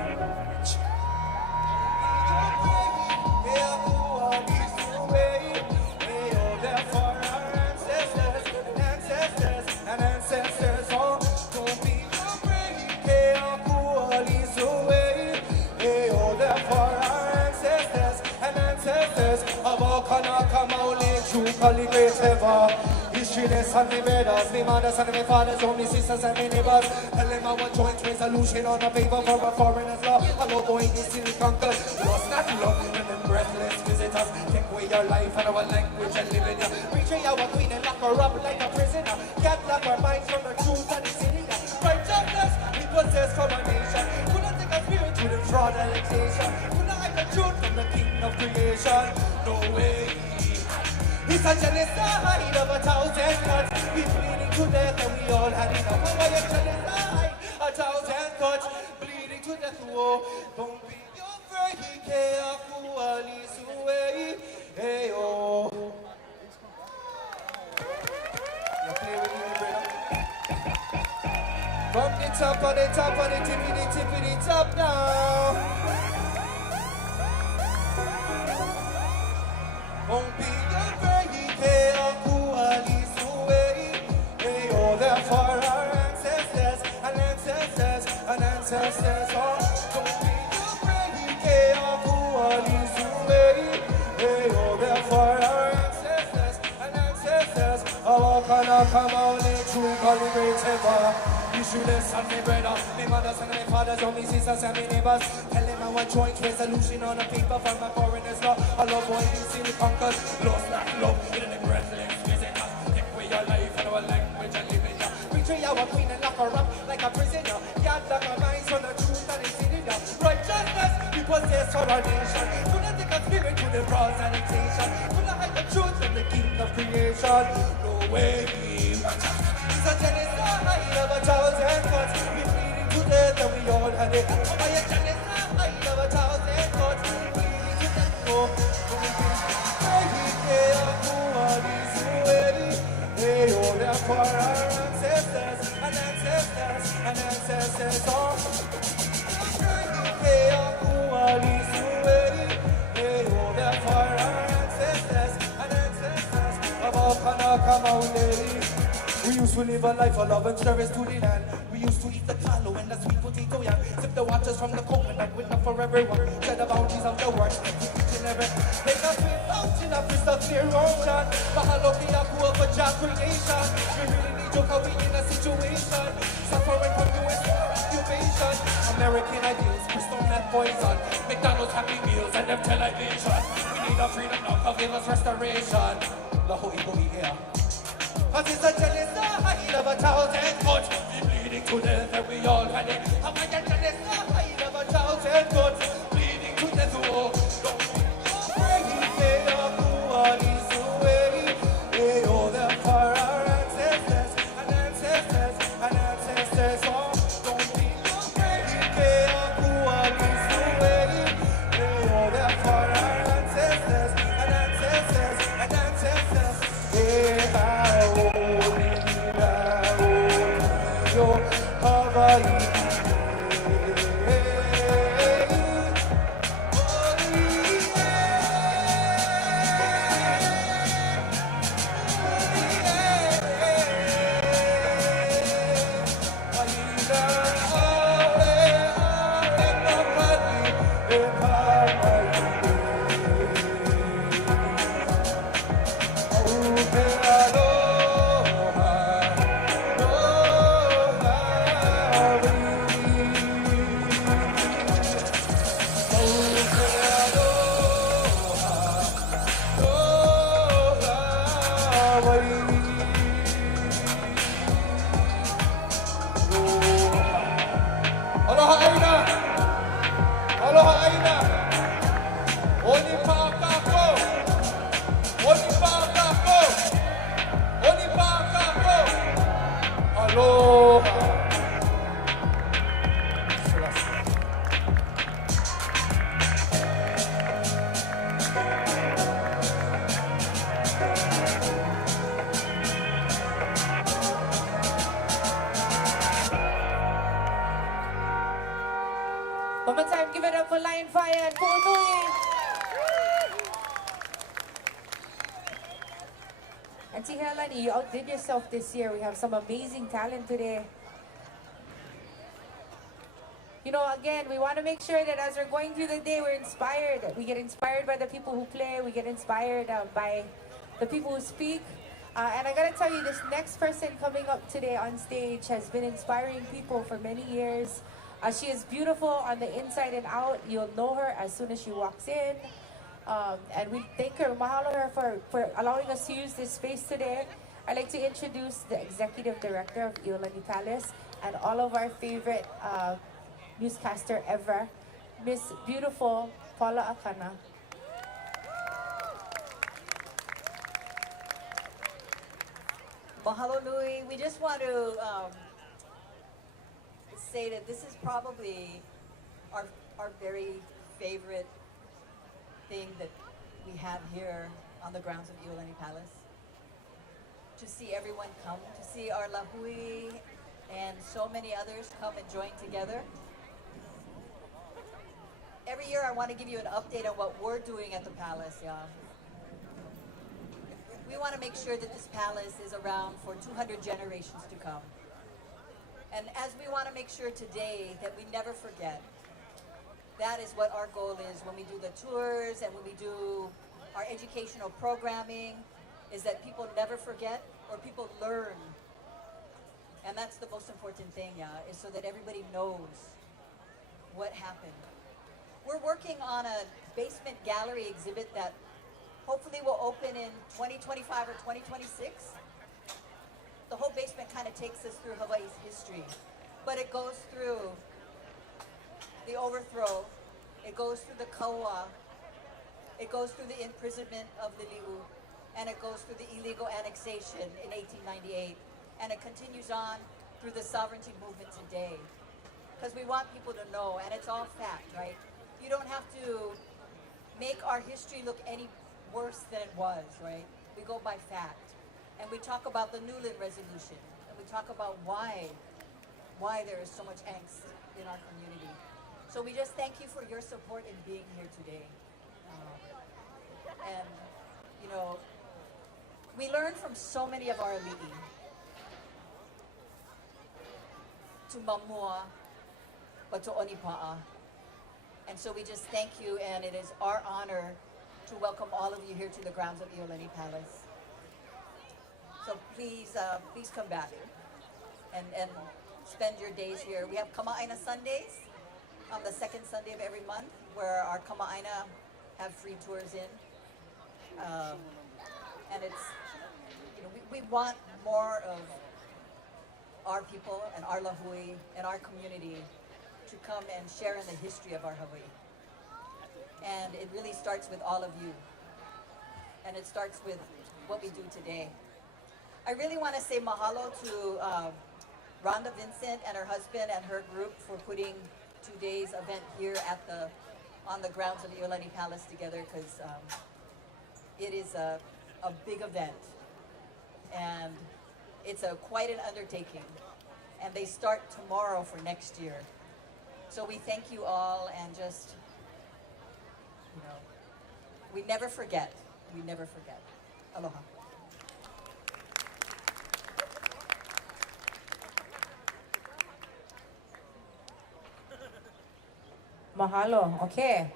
Call great ever. Historyless and me brothers, me mothers and me fathers, all me sisters and me neighbors. Tell them I want joint resolution on a paper for a foreigner's law. Hello boy, this still conquer. Lost not love, and them breathless visitors. Take away your life and our language and live in ya. Betray our queen and lock her up like a prisoner. Can't lock our minds from the truth and the sinning. Righteousness, we possess coronation. Could not take a spirit to the fraud and taxation. Could not hide the truth from the king of creation. No way. It's a genocide of 1,000 cuts. We bleeding to death and we all had enough. Why a genocide? 1,000 cuts. Bleeding to death. Whoa. Don't be afraid. Hey, oh. You play with me, brother. From the top of the top of the tippity top now. Don't be afraid. For our ancestors and ancestors and ancestors, oh, don't be afraid. Hey, oh, therefore our ancestors and ancestors, oh, Akana, come on, true, calling great ever. You should listen, me brother, me mothers and me fathers, all me sisters and me neighbors. Tell them I want joint resolution on a paper from my foreigners law. I love boy, you see we conquer, lost not love, in the breathless visitors. Take away your life and our language and live in ya. Betray our queen and lock her up like a prisoner. Can't lock our minds from the truth and it's in ya. Righteousness, we possess our nation. Do not take a spirit to the cross and temptation. Do not hide the truth from the king of creation. No way. It's a genocide of 1,000 cuts. We bleeding to death and we all had it. By a genocide of 1,000 cuts. Bleeding to death. Oh, hey, oh, therefore our ancestors and ancestors and ancestors, oh. Hey, oh, therefore our ancestors and ancestors of Akana, come on, lady. We used to live a life of love and service to the land. We used to eat the Kaleo and the sweet potato yam. Sip the waters from the coconut with enough for everyone. Share the bounties of the world, each and every. Take a sweet fountain of crystal clear ocean. Hālau for job creation. We really need you cause we in a situation. Suffering from US occupation. American ideals, crystal meth poison. McDonald's Happy Meals and them television. We need a freedom now cause give us restoration. Lāhui here. Cause it's a genocide of 1,000 cuts. We bleeding to death and we all had it. How am I a genocide of 1,000 cuts? Bleeding to death, oh. Don't be afraid, hey, hey, oh, therefore our ancestors and ancestors and ancestors, oh. Don't be afraid, hey, oh, therefore our ancestors and ancestors and ancestors, hey, Aloha. One more time, give it up for Lion Fire and Pu'unui. Auntie Iolani, you outdid yourself this year. We have some amazing talent today. You know, again, we want to make sure that as we're going through the day, we're inspired. We get inspired by the people who play. We get inspired by the people who speak. And I gotta tell you, this next person coming up today on stage has been inspiring people for many years. She is beautiful on the inside and out. You'll know her as soon as she walks in. And we thank her, mahalo her for allowing us to use this space today. I'd like to introduce the Executive Director of Iolani Palace and all of our favorite newscaster ever, Miss Beautiful Paula Akana. Mahalo nui. We just want to say that this is probably our very favorite thing that we have here on the grounds of Iolani Palace. To see everyone come, to see our Lāhui and so many others come and join together. Every year I want to give you an update on what we're doing at the palace, yeah. We want to make sure that this palace is around for 200 generations to come. And as we want to make sure today that we never forget, that is what our goal is when we do the tours and when we do our educational programming, is that people never forget or people learn. And that's the most important thing, yeah, is so that everybody knows what happened. We're working on a basement gallery exhibit that hopefully will open in 2025 or 2026. The whole basement kind of takes us through Hawaii's history, but it goes through the overthrow, it goes through the kaua, it goes through the imprisonment of the li'u, and it goes through the illegal annexation in 1898, and it continues on through the sovereignty movement today. Because we want people to know, and it's all fact, right? You don't have to make our history look any worse than it was, right? We go by fact. And we talk about the Newland Resolution, and we talk about why there is so much angst in our community. So we just thank you for your support in being here today. And, you know, we learn from so many of our ali'i. To mamua, but to Onipaʻa. And so we just thank you, and it is our honor to welcome all of you here to the grounds of Iolani Palace. So please, please come back and spend your days here. We have Kama'aina Sundays on the second Sunday of every month, where our Kama'aina have free tours in. And it's, you know, we want more of our people and our Lāhui and our community to come and share in the history of our Hawaii. And it really starts with all of you. And it starts with what we do today. I really want to say mahalo to Rhonda Vincent and her husband and her group for putting today's event here at on the grounds of Iolani Palace together, because it is a big event. And it's quite an undertaking. And they start tomorrow for next year. So we thank you all, and just, you know, we never forget. We never forget. Aloha. Mahalo. Okay.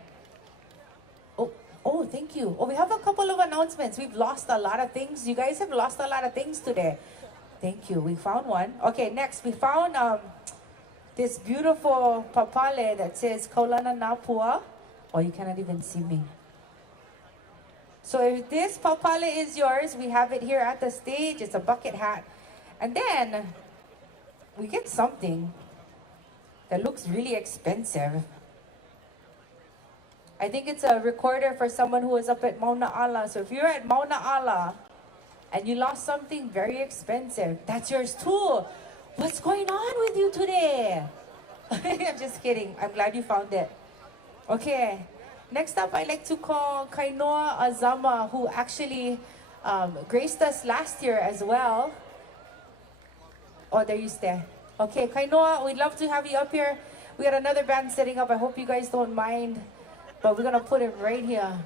Oh, thank you. Oh, we have a couple of announcements. We've lost a lot of things. You guys have lost a lot of things today. Thank you. We found one. Okay, next we found this beautiful papale that says Kaulana Napua. Oh, you cannot even see me. So if this papale is yours, we have it here at the stage. It's a bucket hat. And then we get something that looks really expensive. I think it's a recorder for someone who was up at Mauna Kea. So if you're at Mauna Kea and you lost something very expensive, that's yours too. What's going on with you today? I'm just kidding. I'm glad you found it. Okay. Next up, I'd like to call Kainoa Azama, who actually graced us last year as well. Oh, there you stay. Okay, Kainoa, we'd love to have you up here. We got another band setting up. I hope you guys don't mind, but we're gonna put it right here.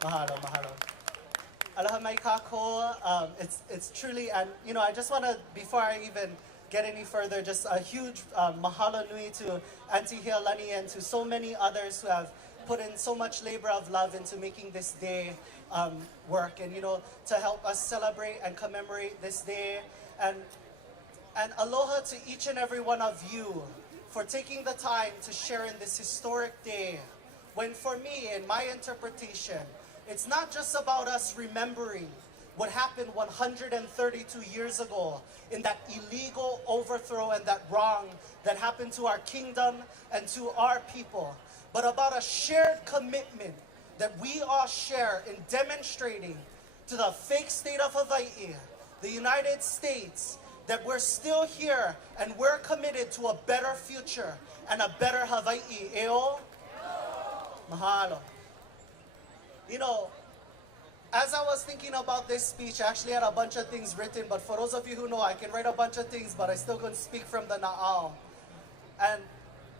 Mahalo, mahalo. Aloha mai kako. It's truly, and you know, I just want to, before I even get any further, just a huge mahalo nui to Auntie Iolani and to so many others who have put in so much labor of love into making this day work, and you know, to help us celebrate and commemorate this day. And aloha to each and every one of you for taking the time to share in this historic day, when for me, in my interpretation, it's not just about us remembering what happened 132 years ago in that illegal overthrow and that wrong that happened to our kingdom and to our people, but about a shared commitment that we all share in demonstrating to the fake state of Hawaii, the United States, that we're still here and we're committed to a better future and a better Hawaii. Eo? Mahalo. You know, as I was thinking about this speech, I actually had a bunch of things written, but for those of you who know, I can write a bunch of things, but I still couldn't speak from the na'au. And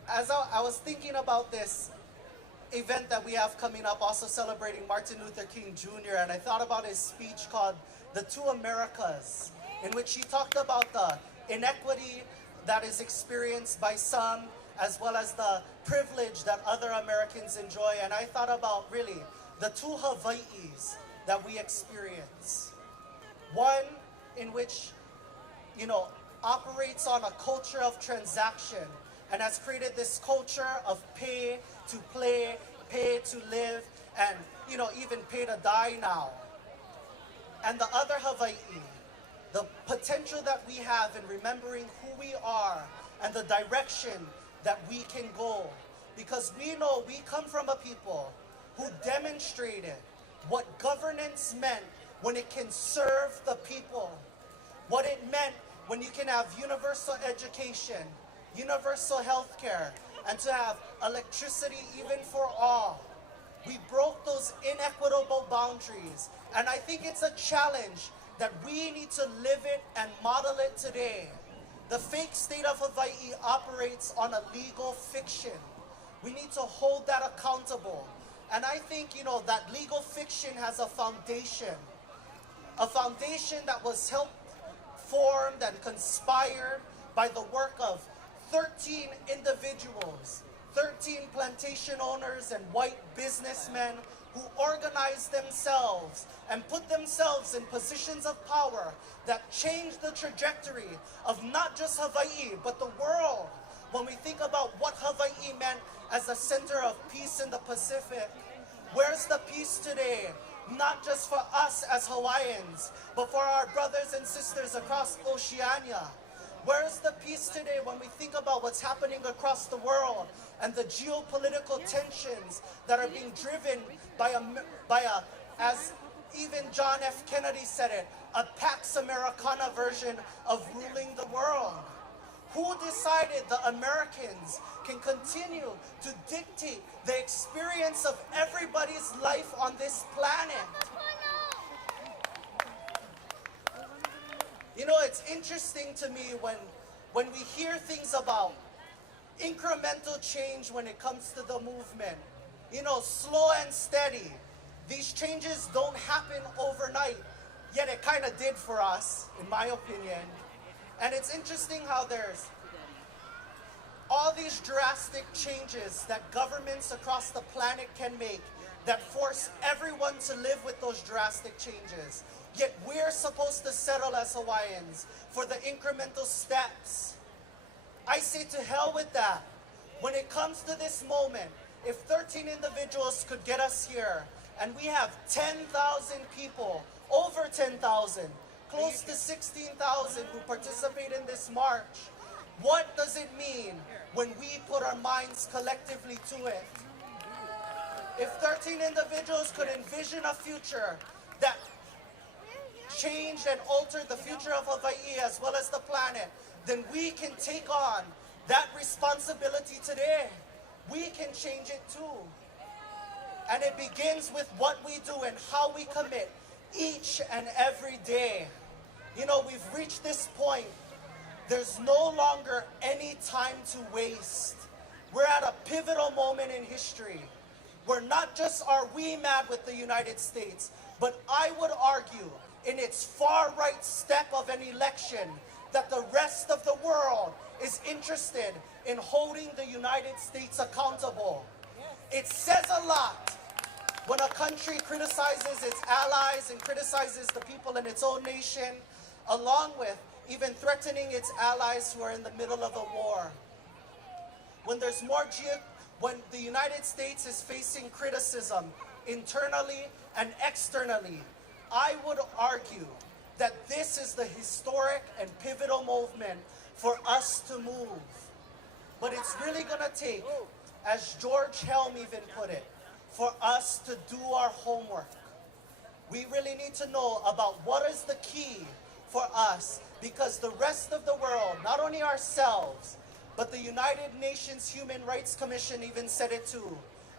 as I was thinking about this event that we have coming up, also celebrating Martin Luther King Jr., and I thought about his speech called The Two Americas, in which he talked about the inequity that is experienced by some, as well as the privilege that other Americans enjoy. And I thought about really the two Hawaiis that we experience. One in which, you know, operates on a culture of transaction and has created this culture of pay to play, pay to live, and, you know, even pay to die now. And the other Hawaii, the potential that we have in remembering who we are and the direction that we can go. Because we know we come from a people who demonstrated what governance meant when it can serve the people. What it meant when you can have universal education, universal health care, and to have electricity even for all. We broke those inequitable boundaries. And I think it's a challenge that we need to live it and model it today. The fake state of Hawaii operates on a legal fiction. We need to hold that accountable. And I think, you know, that legal fiction has a foundation that was helped formed and conspired by the work of 13 individuals, 13 plantation owners and white businessmen who organized themselves and put themselves in positions of power that changed the trajectory of not just Hawaii, but the world. When we think about what Hawaii meant as a center of peace in the Pacific, where's the peace today? Not just for us as Hawaiians, but for our brothers and sisters across Oceania. Where's the peace today when we think about what's happening across the world and the geopolitical tensions that are being driven by a, as even John F. Kennedy said it, a Pax Americana version of ruling the world? Who decided the Americans can continue to dictate the experience of everybody's life on this planet? You know, it's interesting to me when we hear things about incremental change when it comes to the movement. You know, slow and steady. These changes don't happen overnight, yet it kind of did for us, in my opinion. And it's interesting how there's all these drastic changes that governments across the planet can make that force everyone to live with those drastic changes. Yet we're supposed to settle as Hawaiians for the incremental steps. I say to hell with that. When it comes to this moment, if 13 individuals could get us here, and we have 10,000 people, over 10,000, close to 16,000 who participate in this march, what does it mean when we put our minds collectively to it? If 13 individuals could envision a future that changed and altered the future of Hawaii as well as the planet, then we can take on that responsibility today. We can change it too. And it begins with what we do and how we commit each and every day. You know, we've reached this point. There's no longer any time to waste. We're at a pivotal moment in history where not just are we mad with the United States, but I would argue in its far right step of an election that the rest of the world is interested in holding the United States accountable. It says a lot when a country criticizes its allies and criticizes the people in its own nation, along with even threatening its allies who are in the middle of a war. When there's when the United States is facing criticism internally and externally, I would argue that this is the historic and pivotal movement for us to move. But it's really gonna take, as George Helm even put it, for us to do our homework. We really need to know about what is the key for us, because the rest of the world, not only ourselves, but the United Nations Human Rights Commission even said it too.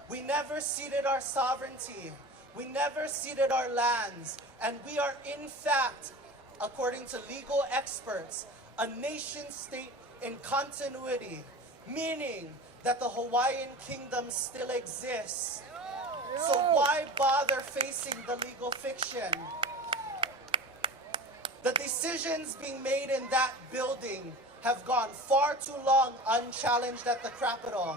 We never ceded our sovereignty. We never ceded our lands. And we are in fact, according to legal experts, a nation state in continuity, meaning that the Hawaiian kingdom still exists. So why bother facing the legal fiction? The decisions being made in that building have gone far too long unchallenged at the Capitol.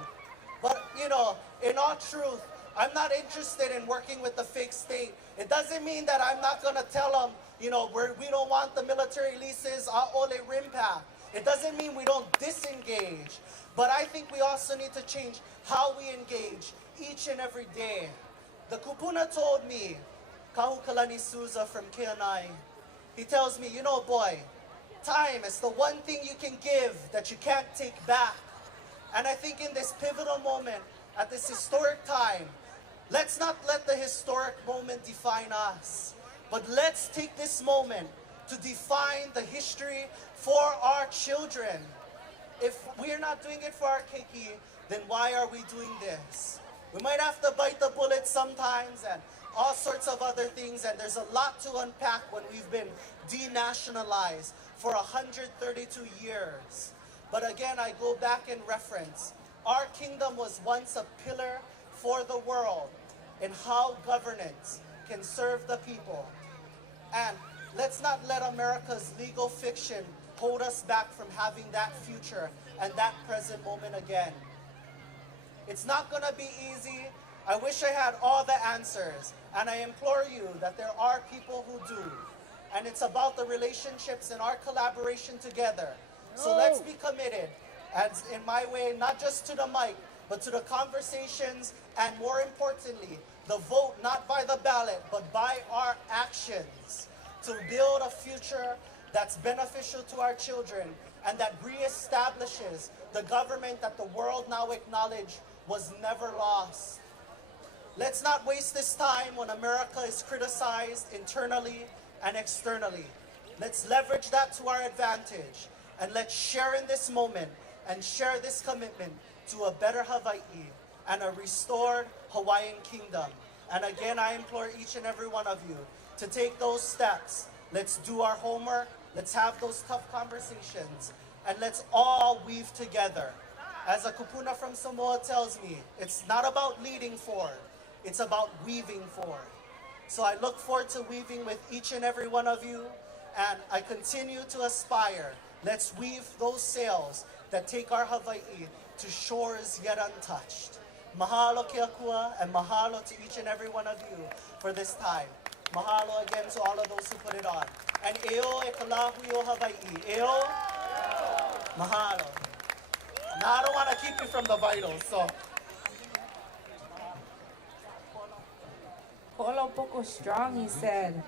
But, you know, in all truth, I'm not interested in working with the fake state. It doesn't mean that I'm not going to tell them, you know, we don't want the military leases, auao rimpa. It doesn't mean we don't disengage. But I think we also need to change how we engage each and every day. The Kupuna told me, Kahu Kalani Souza from Keanai, he tells me, you know, boy, time is the one thing you can give that you can't take back. And I think in this pivotal moment, at this historic time, let's not let the historic moment define us, but let's take this moment to define the history for our children. If we're not doing it for our keiki, then why are we doing this? We might have to bite the bullet sometimes and all sorts of other things, and there's a lot to unpack when we've been denationalized for 132 years. But again, I go back and reference, our kingdom was once a pillar for the world in how governance can serve the people. And let's not let America's legal fiction hold us back from having that future and that present moment again. It's not gonna be easy. I wish I had all the answers, and I implore you that there are people who do. And it's about the relationships and our collaboration together. So let's be committed, as in my way, not just to the mic, but to the conversations, and more importantly, the vote not by the ballot, but by our actions, to build a future that's beneficial to our children and that reestablishes the government that the world now acknowledges was never lost. Let's not waste this time when America is criticized internally and externally. Let's leverage that to our advantage, and let's share in this moment and share this commitment to a better Hawaii and a restored Hawaiian kingdom. And again, I implore each and every one of you to take those steps. Let's do our homework, let's have those tough conversations, and let's all weave together. As a kupuna from Samoa tells me, it's not about leading forward, it's about weaving forward. So I look forward to weaving with each and every one of you, and I continue to aspire. Let's weave those sails that take our Hawaii to shores yet untouched. Mahalo ke akua, and mahalo to each and every one of you for this time. Mahalo again to all of those who put it on. And eo e ka Lāhui o Hawaii. Eo, mahalo. Now I don't want to keep you from the vitals, so. Polo poco strong, he said.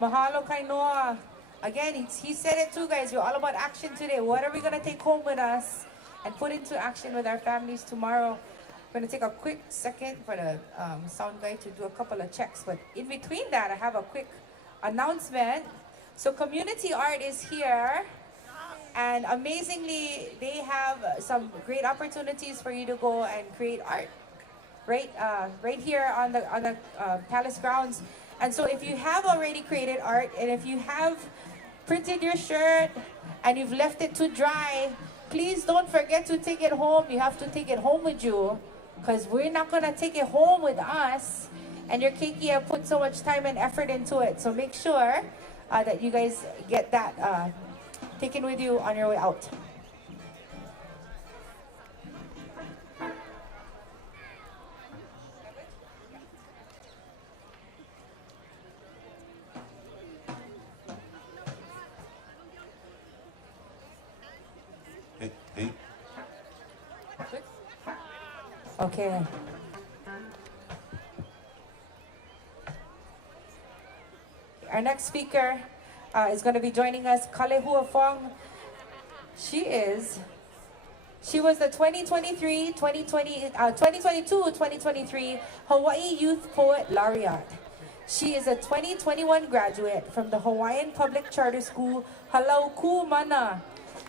Mahalo kainoa. Again, he said it too, guys. We're all about action today. What are we going to take home with us and put into action with our families tomorrow? I'm going to take a quick second for the sound guy to do a couple of checks. But in between that, I have a quick announcement. So community art is here. And amazingly, they have some great opportunities for you to go and create art. Right here on the palace grounds. And so if you have already created art, and if you have printed your shirt and you've left it to dry, please don't forget to take it home. You have to take it home with you, because we're not going to take it home with us. And your keiki have put so much time and effort into it. So make sure that you guys get that taken with you on your way out. Okay. Our next speaker is going to be joining us, Kaleo Wong. She was the 2022-2023 Hawaii Youth Poet Laureate. She is a 2021 graduate from the Hawaiian Public Charter School, Hālau Kumana.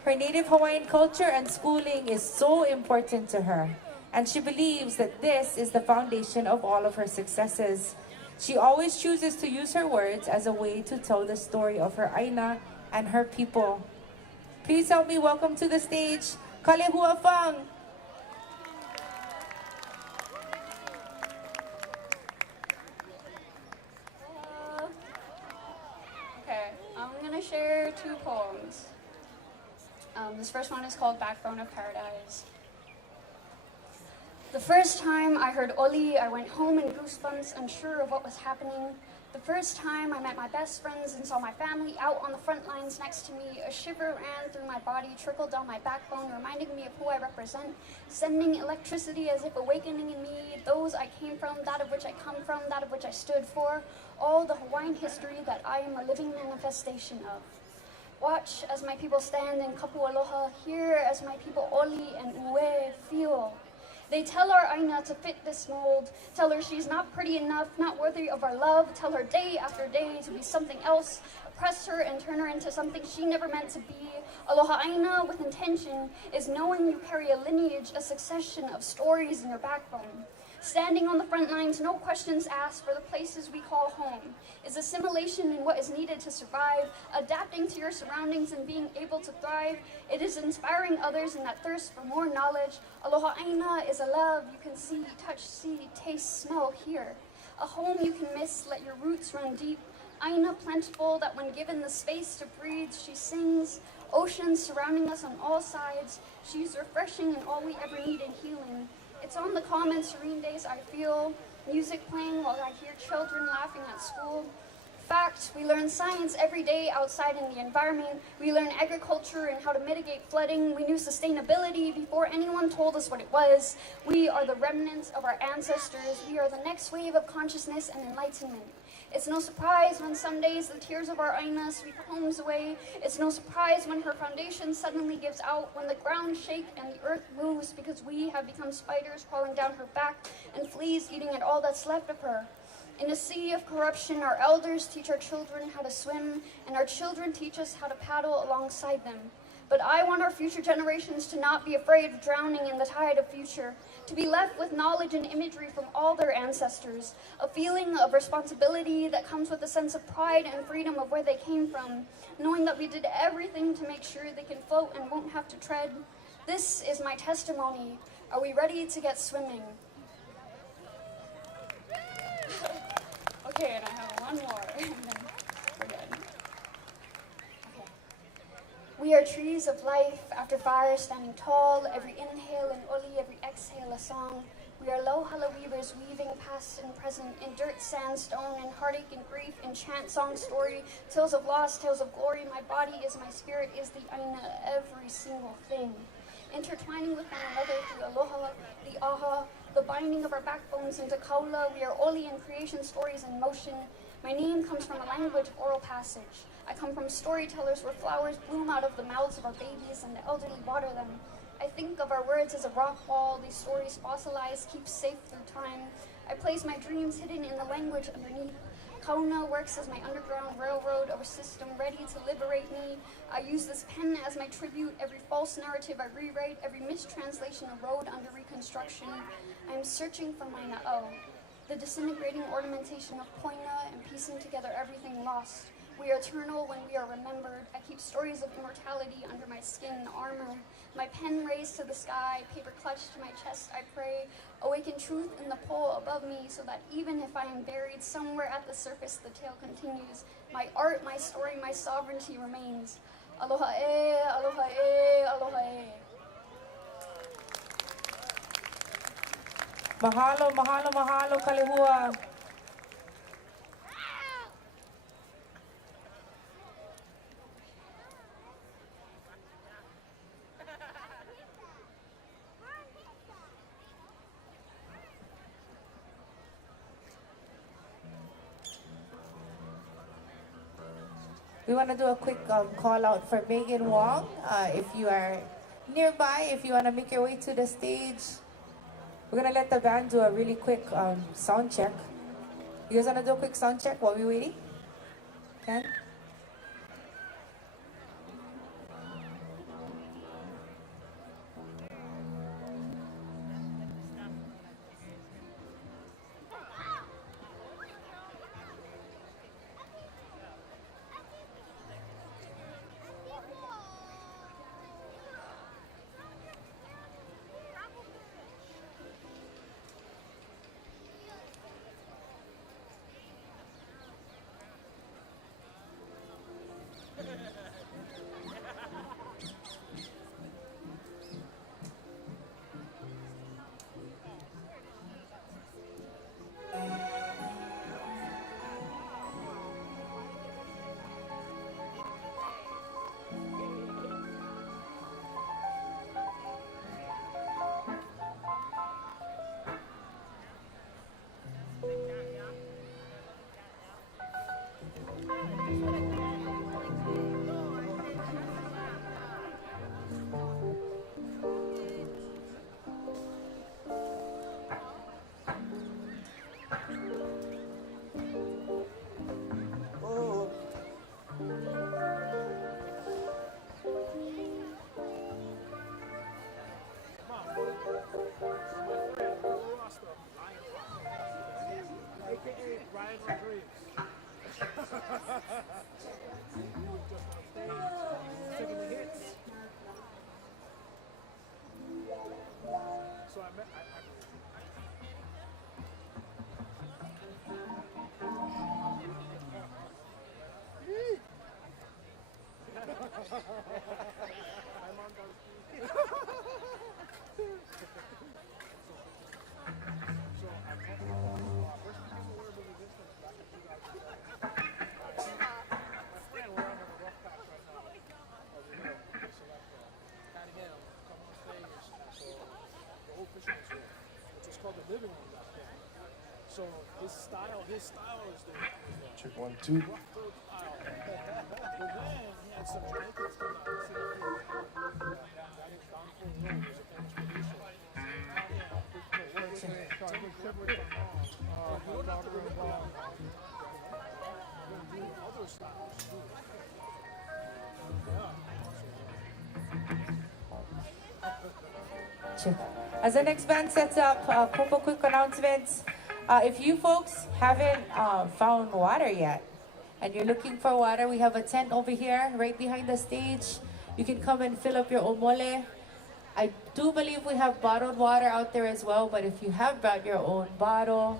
Her native Hawaiian culture and schooling is so important to her, and she believes that this is the foundation of all of her successes. She always chooses to use her words as a way to tell the story of her aina and her people. Please help me welcome to the stage, Kaleo Wong. Okay, I'm gonna share two poems. This first one is called Backbone of Paradise. The first time I heard Oli, I went home in goosebumps, unsure of what was happening. The first time I met my best friends and saw my family out on the front lines next to me, a shiver ran through my body, trickled down my backbone, reminding me of who I represent, sending electricity as if awakening in me those I came from, that of which I come from, that of which I stood for, all the Hawaiian history that I am a living manifestation of. Watch as my people stand in kapu aloha, hear as my people oli and ue feel. They tell our aina to fit this mold, tell her she's not pretty enough, not worthy of our love, tell her day after day to be something else, oppress her and turn her into something she never meant to be. Aloha aina with intention is knowing you carry a lineage, a succession of stories in your backbone. Standing on the front lines, no questions asked for the places we call home, is assimilation in what is needed to survive, adapting to your surroundings and being able to thrive. It is inspiring others in that thirst for more knowledge. Aloha aina is a love you can see, touch, see, taste, smell, hear. A home you can miss, let your roots run deep. Aina plentiful that when given the space to breathe, she sings. Oceans surrounding us on all sides. She's refreshing and all we ever need in healing. It's on the calm and serene days I feel music playing while I hear children laughing at school. Fact, we learn science every day outside in the environment. We learn agriculture and how to mitigate flooding. We knew sustainability before anyone told us what it was. We are the remnants of our ancestors. We are the next wave of consciousness and enlightenment. It's no surprise when some days the tears of our aina sweep homes away. It's no surprise when her foundation suddenly gives out, when the ground shakes and the earth moves because we have become spiders crawling down her back and fleas eating at all that's left of her. In a sea of corruption, our elders teach our children how to swim, and our children teach us how to paddle alongside them. But I want our future generations to not be afraid of drowning in the tide of future, to be left with knowledge and imagery from all their ancestors, a feeling of responsibility that comes with a sense of pride and freedom of where they came from, knowing that we did everything to make sure they can float and won't have to tread. This is my testimony. Are we ready to get swimming? Okay, and I have one more, and then we're done. We are trees of life after fire standing tall, every inhale an oli, every exhale a song. We are low Hala weavers weaving past and present in dirt, sandstone, and heartache and grief, in chant, song, story, tales of loss, tales of glory. My body is my spirit, is the aina, every single thing. Intertwining with one another through aloha, the aha, the binding of our backbones into kaula. We are oli in creation, stories in motion. My name comes from a language of oral passage. I come from storytellers where flowers bloom out of the mouths of our babies and the elderly water them. I think of our words as a rock wall, these stories fossilized, keep safe through time. I place my dreams hidden in the language underneath. Kauna works as my underground railroad or system ready to liberate me. I use this pen as my tribute. Every false narrative I rewrite, every mistranslation a road under reconstruction. I am searching for my na'o, the disintegrating ornamentation of poina and piecing together everything lost. We are eternal when we are remembered. I keep stories of immortality under my skin armor. My pen raised to the sky, paper clutched to my chest, I pray. Awaken truth in the pole above me so that even if I am buried somewhere at the surface, the tale continues. My art, my story, my sovereignty remains. Aloha e, aloha e, aloha e. Mahalo, mahalo, mahalo, kalehua. We want to do a quick call out for Megan Wong. If you are nearby, if you want to make your way to the stage, we're going to let the band do a really quick sound check. You guys want to do a quick sound check while we're waiting? Can? So his style is the check 1, 2. But then he had some Jamaicans come out and sing that is Down for the Road. There's a famous producer. Other styles too. As the next band sets up, a couple quick announcements. If you folks haven't found water yet, and you're looking for water, we have a tent over here right behind the stage. You can come and fill up your omole. I do believe we have bottled water out there as well, but if you have brought your own bottle,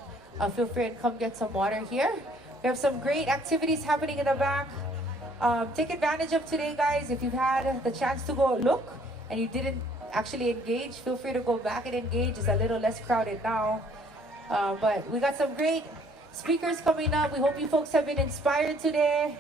feel free and come get some water here. We have some great activities happening in the back. Take advantage of today, guys. If you've had the chance to go look and you didn't actually engage, feel free to go back and engage. It's a little less crowded now. But we got some great speakers coming up. We hope you folks have been inspired today.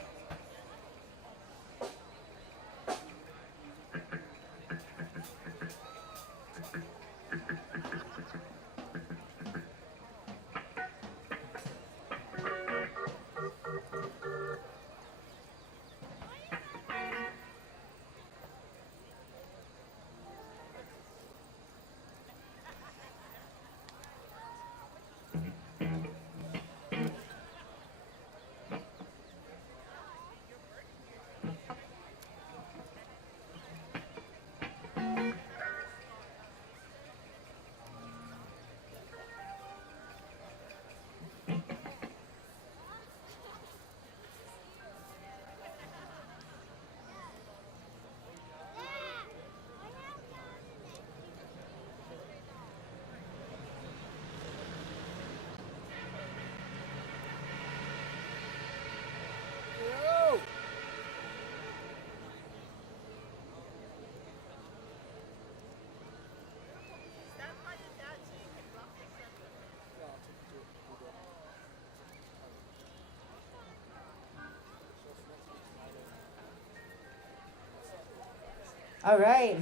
All right.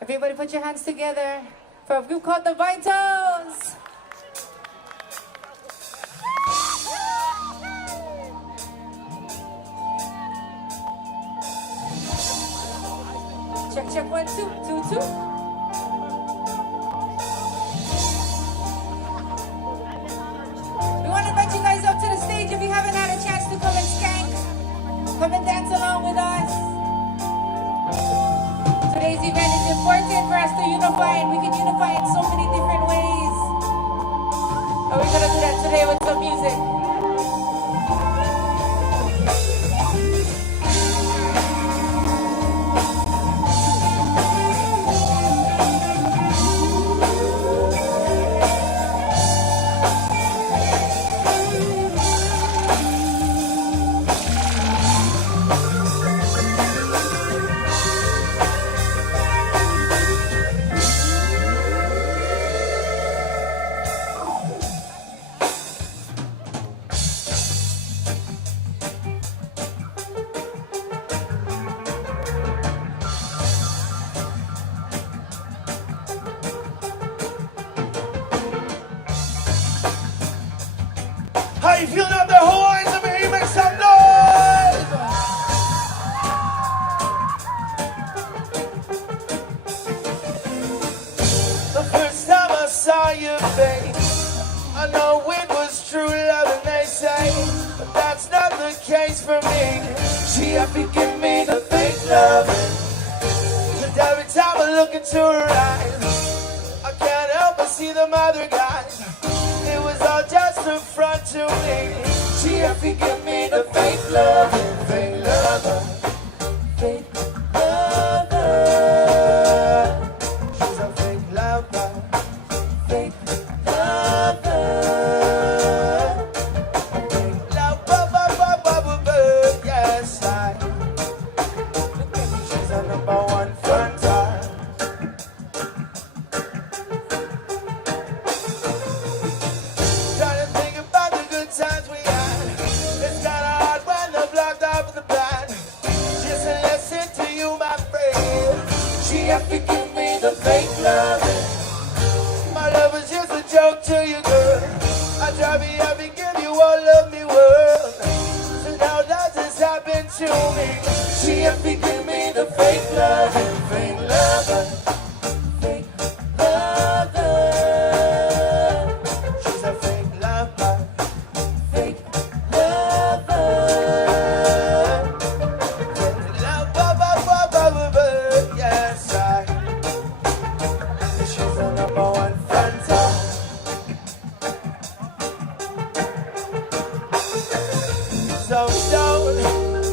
Everybody put your hands together for a group called the Vitals. Check, check, 1, 2, 2, 2. We want to invite you guys up to the stage if you haven't had a chance to come and skank. Come and dance along with us. Today's event is important for us to unify, and we can unify in so many different ways. And we're going to do that today with some music. How you feeling out there, Hawaiians? Let me hear you make some noise! The first time I saw your face, I know it was true love, and they say, but that's not the case for me. She had to give me the fake love, and every time I look into her eyes, I can't help but see them other guys. It was all just a front to me. She had to give me the fake love, fake lover, fake lover. She's a fake lover, fake lover, fake lover, yes I. She's a #1 fronter. Times we had. It's kinda hard when they're blocked off of the plan. Just a lesson to you, my friend. She had to give me the fake love. My love was just a joke to you, girl. I try me up and give you all of me world. So now that has happened to me. She had to give me the fake love, fake lover, fake lover. She's a fake lover.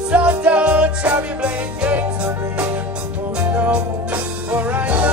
So don't try me playing games on me. Oh no, for right now.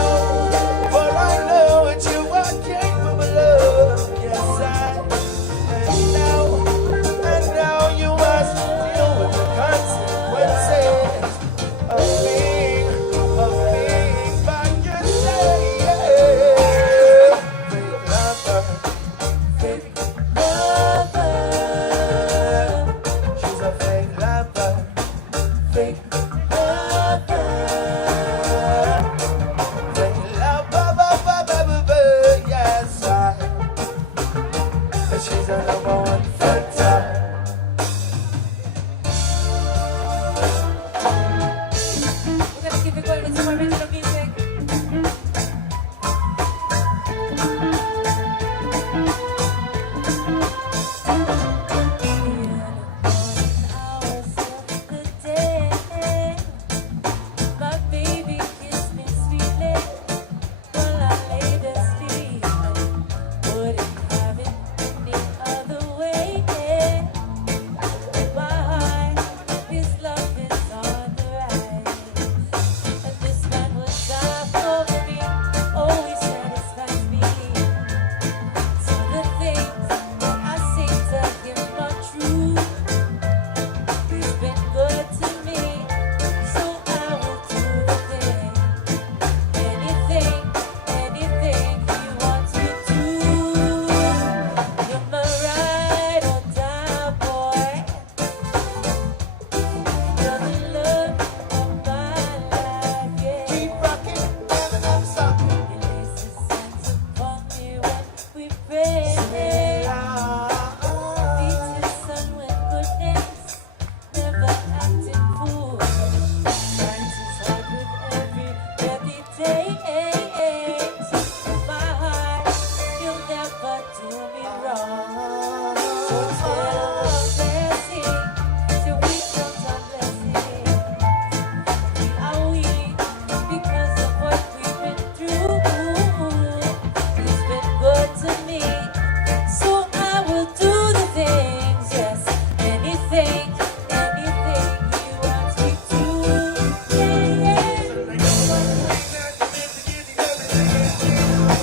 we pray. Teach his son with goodness, never acting fool. Finds his heart with every day. My heart, you'll never do me wrong. So tell us blessing, till we count our blessing. We are weak because of what we've been through. He's been good to me, so I will do the things, yes, anything he wants me to.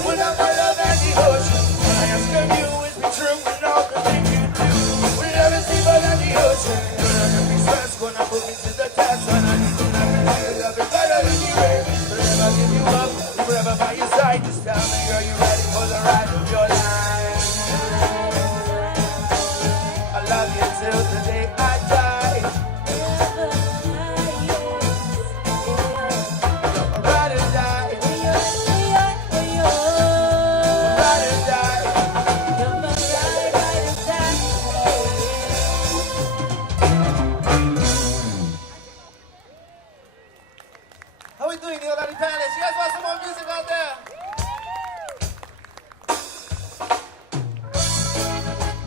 When I love at the ocean, when I ask of you, is it true and all the things you do? We never see but at the ocean. When I can be stressed, gonna put me to the test. When I need to love it better than you rain. So never give you up, forever by your side. Just tell me, girl, you ready for the ride of your life? I love you till the day I die. Ride or die. Ride or die. How we doing, Iolani Palace? You guys want some more music out there?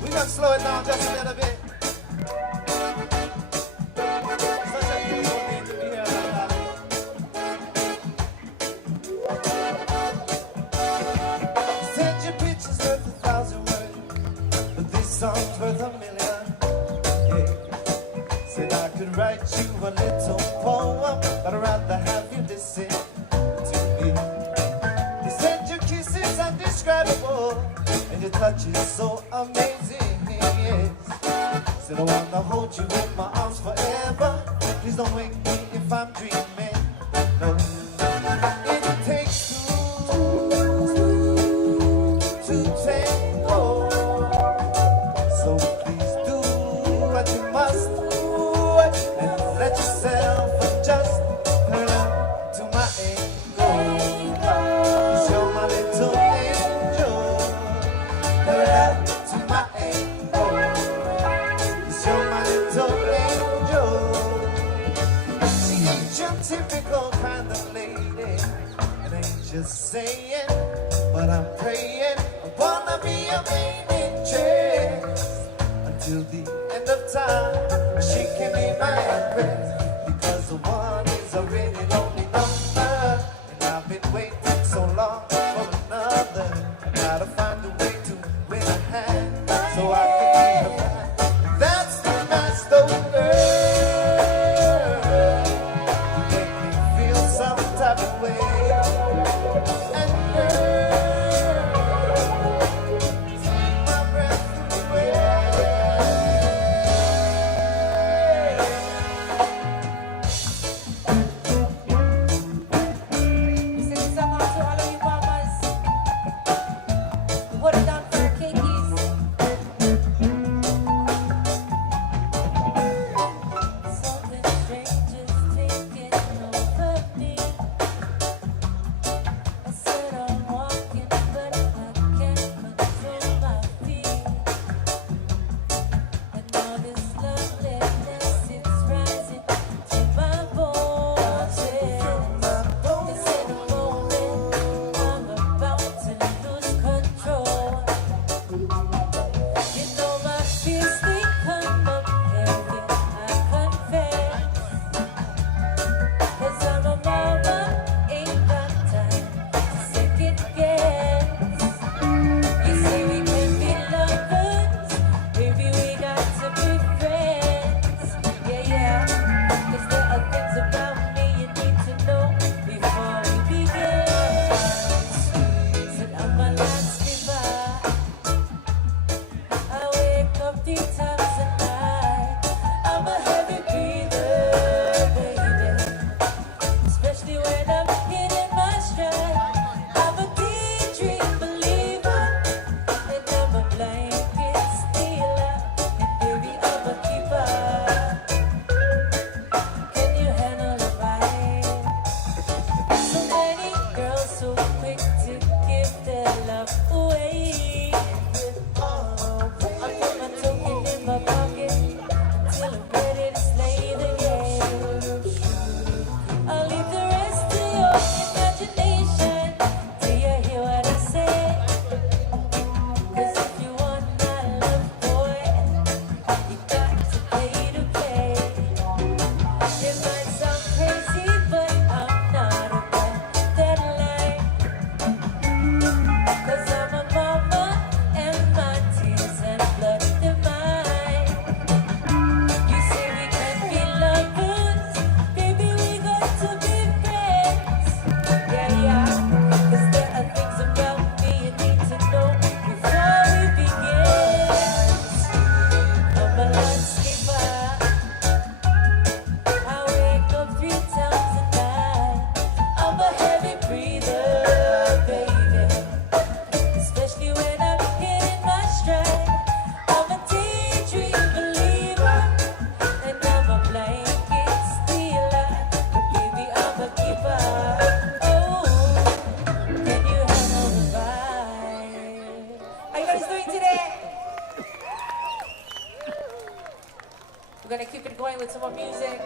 We're gonna slow it down just a little bit. Such a beautiful day to be here, Hālau. Send your pictures worth 1,000 words, but this song's worth 1,000,000. Yeah. Said I could write you a little poem, but I'd rather have you listen to me. They said your kiss is indescribable, and your touch is so amazing. Yes. Said I wanna hold you in my arms forever. Please don't wake me if I'm dreaming. No. It takes two to tango. So please do what you must do and let yourself adjust. Turn up to my angle. Cause you're my little angel. Turn up to my angle. Cause you're my little angel. The ancient We're gonna keep it going with some more music.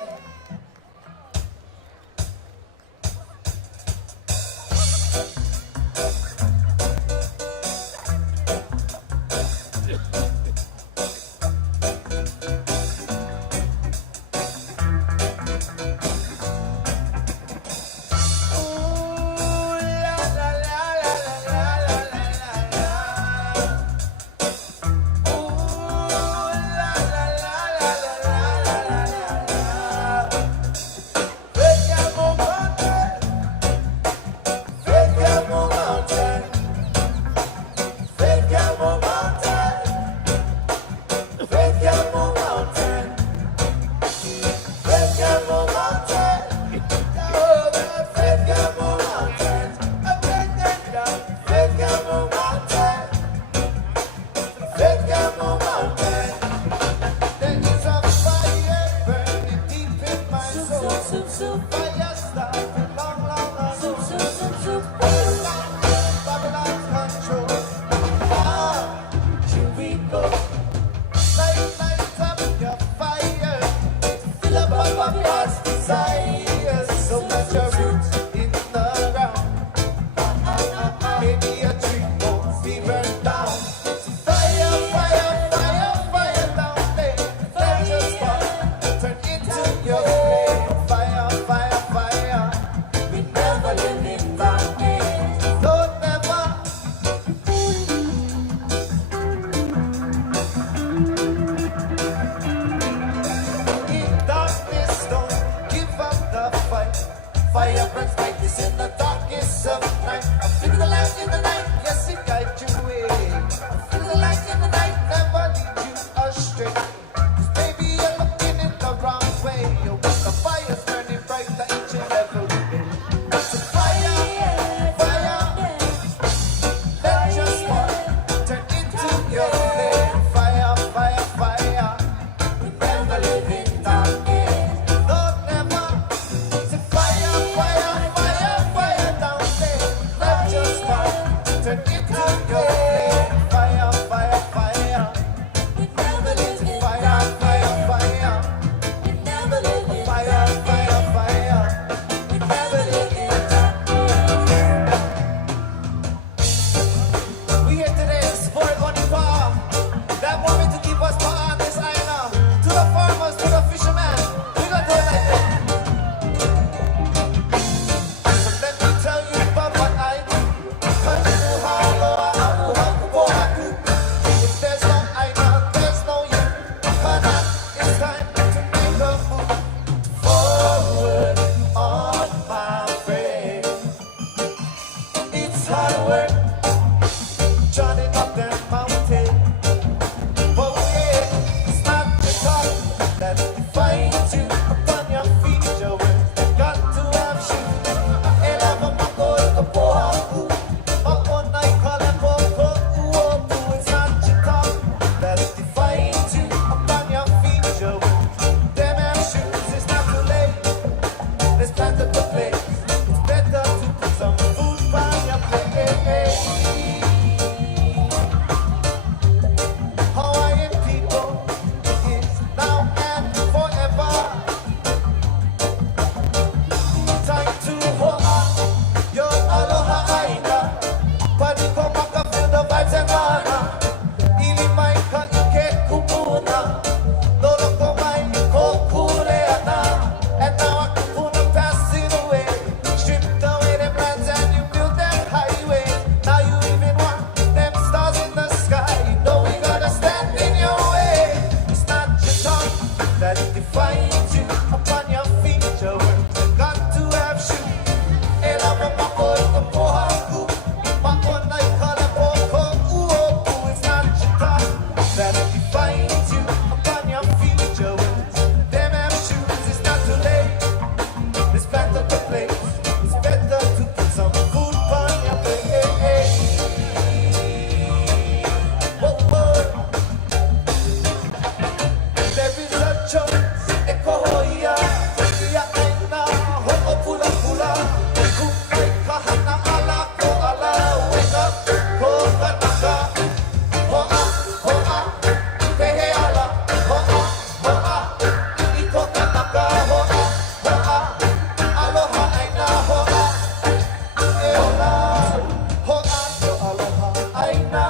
aina.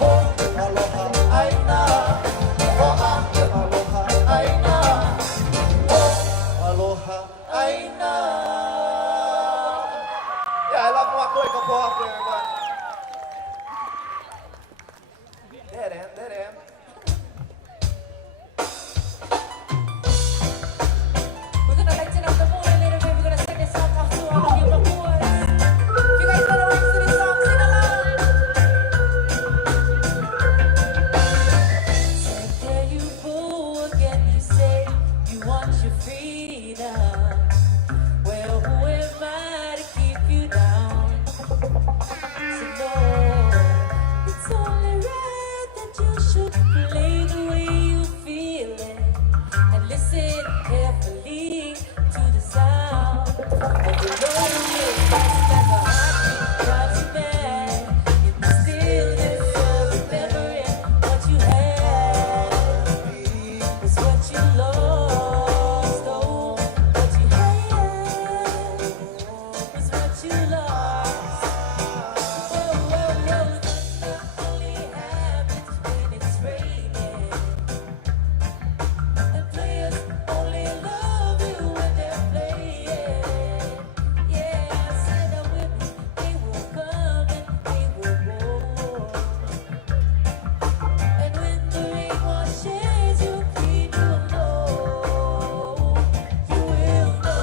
Oh, aloha aina. Oh, aloha aina. Oh, aloha aina. Yeah, I love Kawaikapuokalani, everyone. Dead end, dead end. We're gonna lighten up the mood a little bit. We're gonna sing this song off to all of you Makuas. If you guys know the words to this song, sing along. Say, there you go again. You say you want your freedom. Well, who am I to keep you down? So no, it's only right that you should play the way you feel it and listen carefully to the sound of the lonely that's like a heartbeat drives you mad in the stillness of remembering what you had was what you lost. Oh, what you had was what you lost. Whoa, whoa, whoa, thunder only happens when it's raining. The players only love you when they're playing. Yeah, I said that with me, they will come and they will go. And when the rain washes you clean, you'll know. You will know.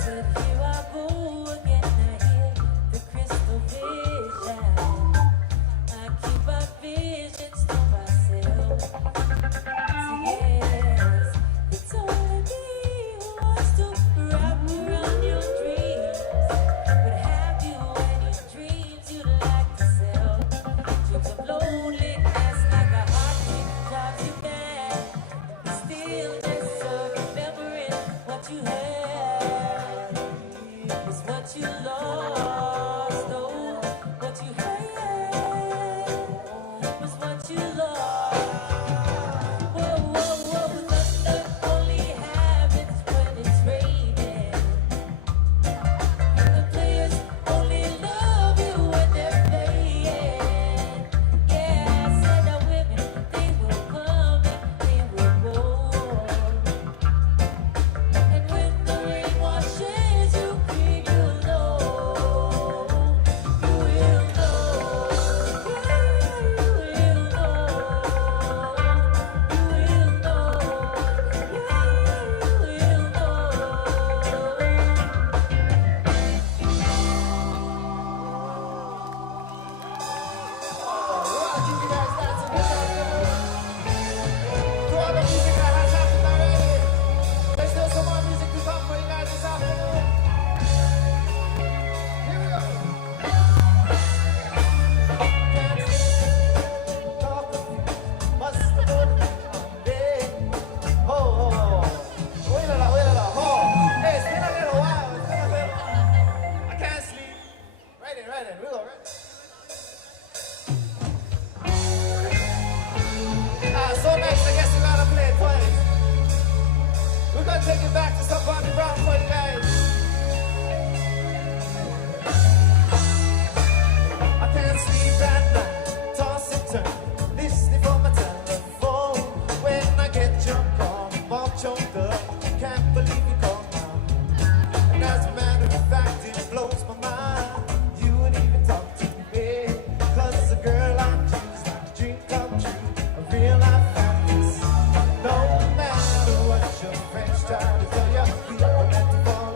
Said here I go again, I hear the crystal vision. I keep my visions to myself. So yes, it's only me who wants to wrap around your dreams. But have you any dreams you'd like to sell? Dreams of loneliness like a heartbeat drives you mad. The stillness of remembering what you had is what you lost. Oh, what you had was what you lost. Whoa, whoa, whoa, thunder only happens when it's raining. The players only love you when they're playing. Yeah, I said that women, they will come and they will go. And when the rain washes you clean, you'll know. You will know. Yeah, you will know. You will know. Yeah, you will know. To all the music that has happened already, there's still some more music to come for you guys this afternoon. Here we go. Must have done it. Oh, oh, oh. Oh. Hey, it's been a little while. It's been a little. I can't sleep. Right in. We'll go, right? So next, I guess we gotta play it twice. We're gonna take it back to some Bobby Brown for you guys. I can't sleep at night, toss and turn, listening for my telephone. When I get your call, I'm all choked up. Can't believe you called now. And as a matter of fact, it blows my mind. You would even talk to me, 'cause a girl I choose like a dream come true, a real life fantasy. No matter what your friends try to tell you, we are meant to fall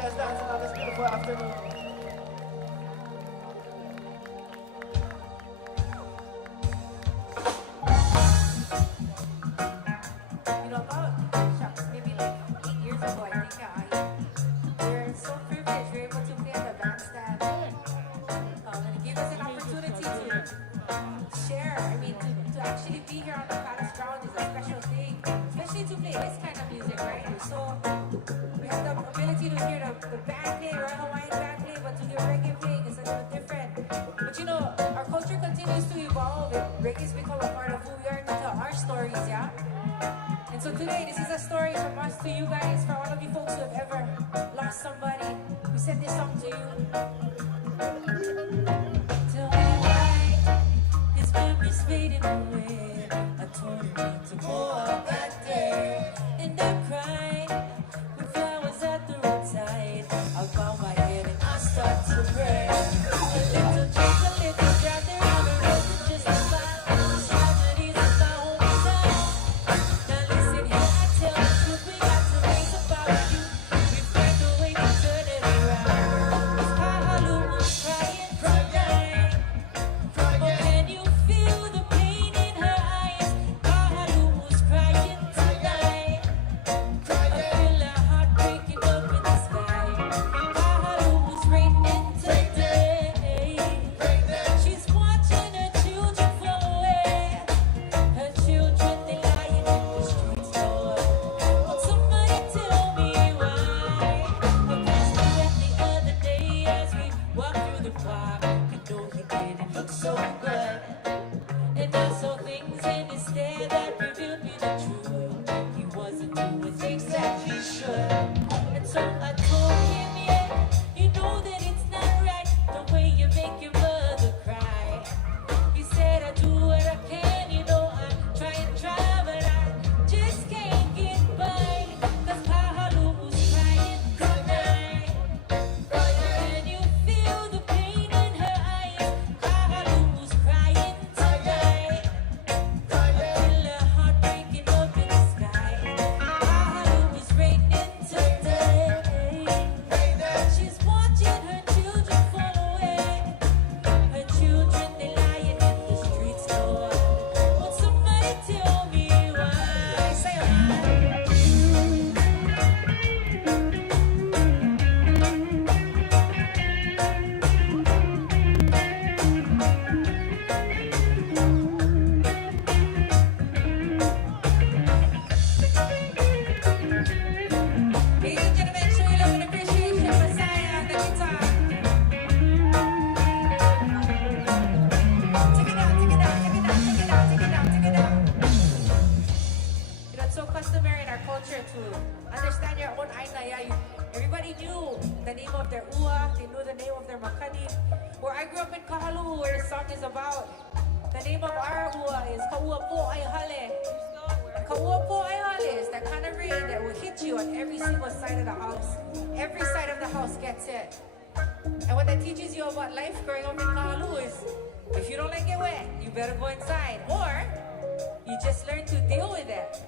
guys dancing on this beautiful afternoon. You know, about maybe like 8 years ago, I think we're so privileged we're able to play at the bandstand. And it gave us an opportunity to share. I mean, to actually be here on the palace ground is a special thing, especially to play this kind of music, right? So we have the ability to hear the band play, Royal Hawaiian band play, but to hear reggae playing is a little different. But you know, our culture continues to evolve, and reggae's become a part of who we are to tell our stories, yeah? And so today, this is a story from us to you guys, for all of you folks who have ever lost somebody. We send this song to you. Tell me why his memories fading away. I told him not to go out that day, and I cried with flowers at the roadside. I bow my head and I start to pray. A little drink, a little drop, there on the road to justify the tragedies of my hometown. Now listen here, I tell the truth, we got to raise about you. We find a way to turn it around. 'Cause Hālau was crying tonight. Oh, can you feel the pain in her eyes? Hālau was crying tonight. I feel her heart breaking up in the sky. Hālau was raining today. She's watching her children flow away. Her children, they lying in the streets, Lord. Won't somebody tell me why? The pastor wept the other day as we walked through the park. You know he didn't look so good. And I saw things in his stare that revealed me the truth. He wasn't doing things that he should. And so I told him, yeah, you know that it's not right the way you make your mother cry. He said, I do what I can, you know, I try and try, but I just can't get by. 'Cause Hālau was crying tonight. Can you feel the pain in her eyes? Hālau was crying tonight. I feel her heart breaking up in the sky. Hālau was raining today. She's watching her children fall away. Her children, they lying in the streets, Lord. Won't somebody tell me why? Say Ladies and gentlemen, show your love and appreciation for Saya on the guitar. Take it down, take it down, take it down, take it down, take it down, take it down. You know, it's so customary in our culture to understand your own aina. Yeah, everybody knew the name of their ua, they knew the name of their makani. Where I grew up in Kahu, where the song is about, the name of our ua is Kauaʻiʻahale. Kauaʻiʻahale is that kind of rain that will hit you on every single side of the house. Every side of the house gets it. And what that teaches you about life growing up in Kahu is, if you don't like it wet, you better go inside. Or, you just learn to deal with it.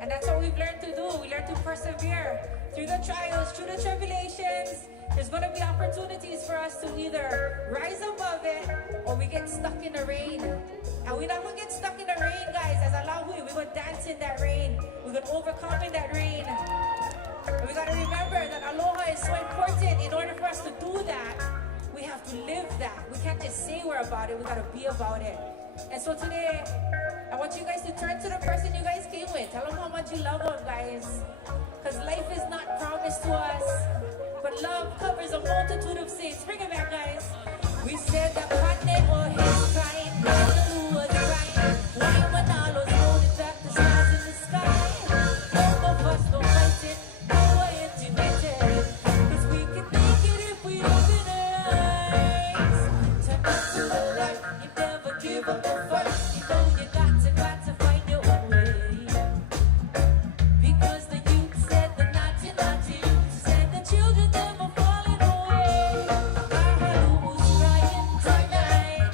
And that's what we've learned to do. We learn to persevere through the trials, through the tribulations. There's going to be opportunities for us to either rise above it or we get stuck in the rain. And we're not going to get stuck in the rain, guys. As a Lāhui, we're going to dance in that rain. We're going to overcome in that rain. And we got to remember that aloha is so important. In order for us to do that, we have to live that. We can't just say we're about it. We got to be about it. And so today, I want you guys to turn to the person you guys came with. Tell them how much you love them, guys. Because life is not promised to us. But love covers a multitude of sins. Bring it back, guys. We said that partner or his crying, who was crying. Why Manalo's holding back the stars in the sky? Both of us no fighting, no way intimated. 'Cause we can make it if we open our eyes. Turn up to the light, you never give up the fight. You know you got to find your own way. Because the youth said the naughty youth said the children never falling away. Hālau was crying tonight.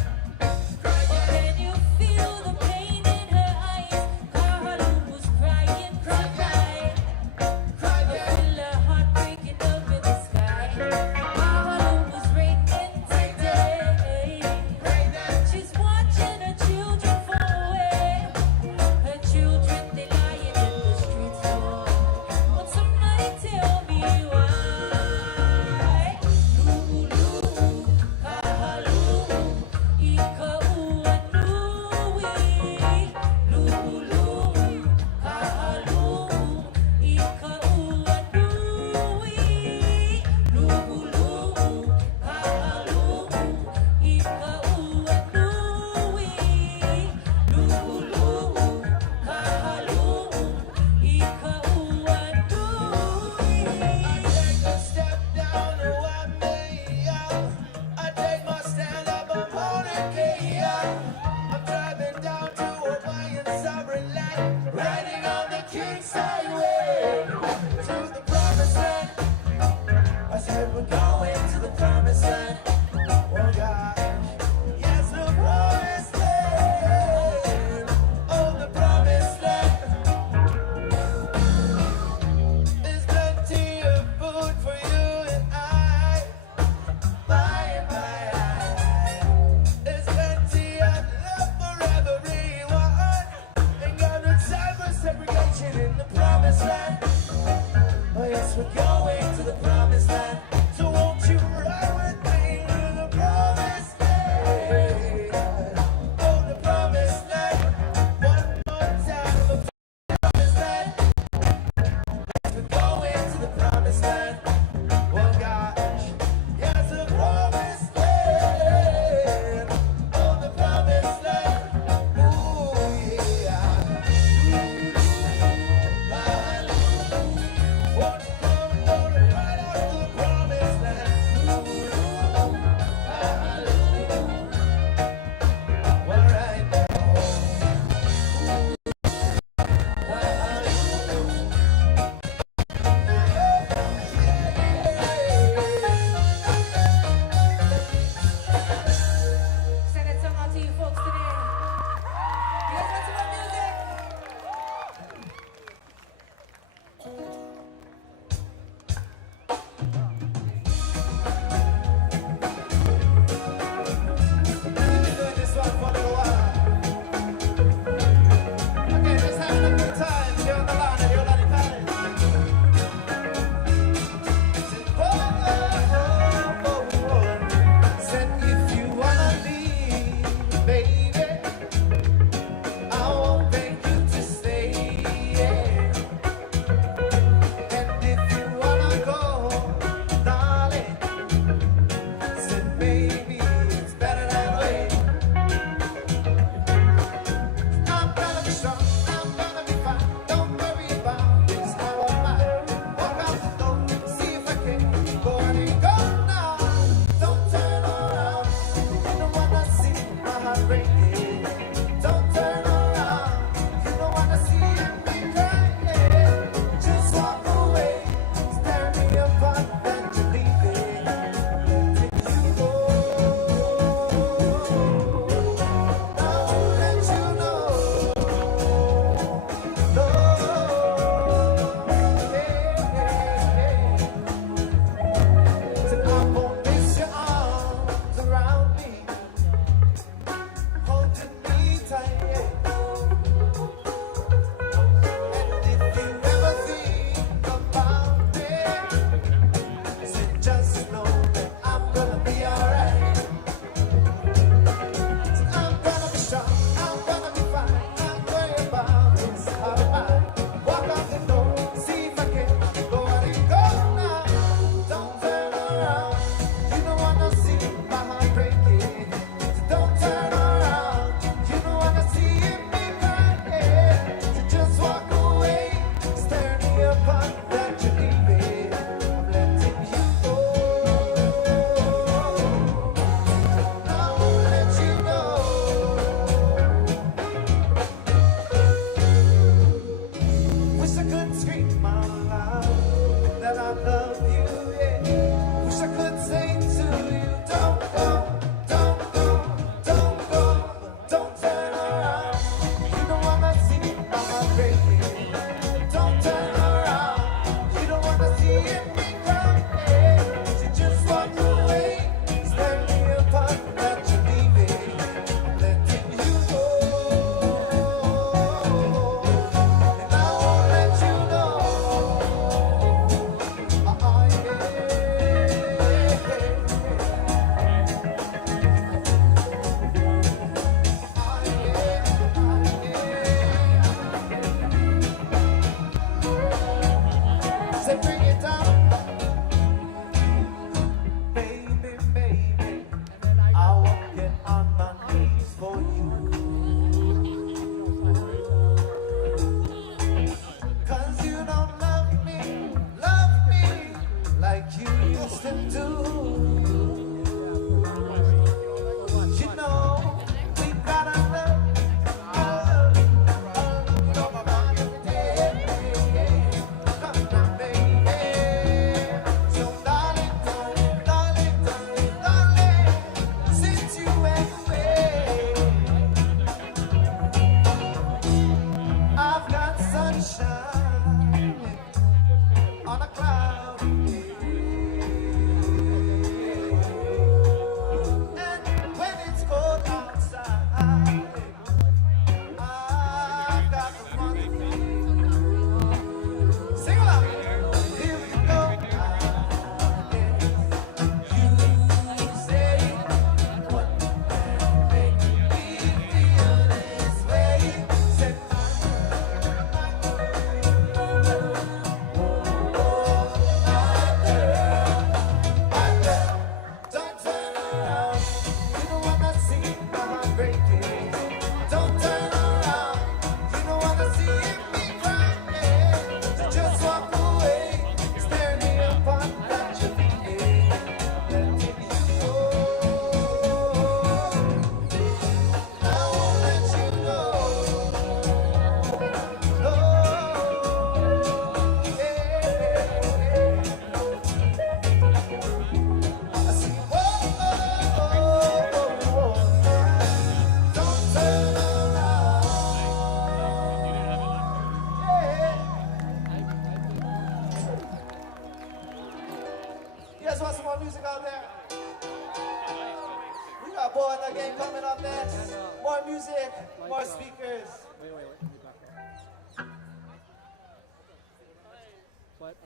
said we're going to the promised land. Oh God, yes, the promised land. Oh, the promised land. There's plenty of food for you and I. By and by. There's plenty of love for everyone. Ain't got no time for segregation in the promised land. Oh yes, we're going to the promised land. So won't you ride with me to the promised land? Oh, the promised land. One more time, the promised land. We're going to the promised land. Oh gosh, yes, the promised land. Oh, the promised land. Ooh, yeah. Send that song out to you folks today. You guys want some more music? Doing this one for a little while. Okay, just having a good time here on the line at Iolani Palace. Said if you wanna leave, baby, I won't beg you to stay. And if you wanna go, darling, said baby, it's better that way. I'm gonna be strong, I'm gonna be fine. Don't worry about this, how am I? Walk out the door, see if I can go and go now. Don't turn around, you don't wanna see my heart breaking. Don't turn around, you don't wanna see me crying. Just walk away, stare me apart, then you're leaving. Letting you go. Now I'll let you know. No, said I won't miss your arms around me, holding me tight. And if you ever think about it, said just know that I'm gonna be alright. Said I'm gonna be strong, I'm gonna be fine. Don't worry about this, how am I? Walk out the door, see if I can go and go now. Don't turn around, you don't wanna see my heart breaking. So don't turn around, you don't wanna see me crying. So just walk away, stare me apart that you're leaving. I'm letting you go. Now I'll let you know. Wish I could scream out loud that I love you, yeah. Wish I could say to you, don't go, don't go, don't go, but don't turn around. You don't wanna see my heart breaking. Don't turn around, you don't wanna see me crying. So just walk away, stare me apart that you're leaving. I'm letting you go. And I won't let you know. Say bring it down, baby, baby. I won't get on my knees for you, 'cause you don't love me like you used to do. You know, we gotta love. Come on, baby. So darling, guys want some more music out there? We got Born Again coming up next. More music, more speakers. Wait, let me back up. But,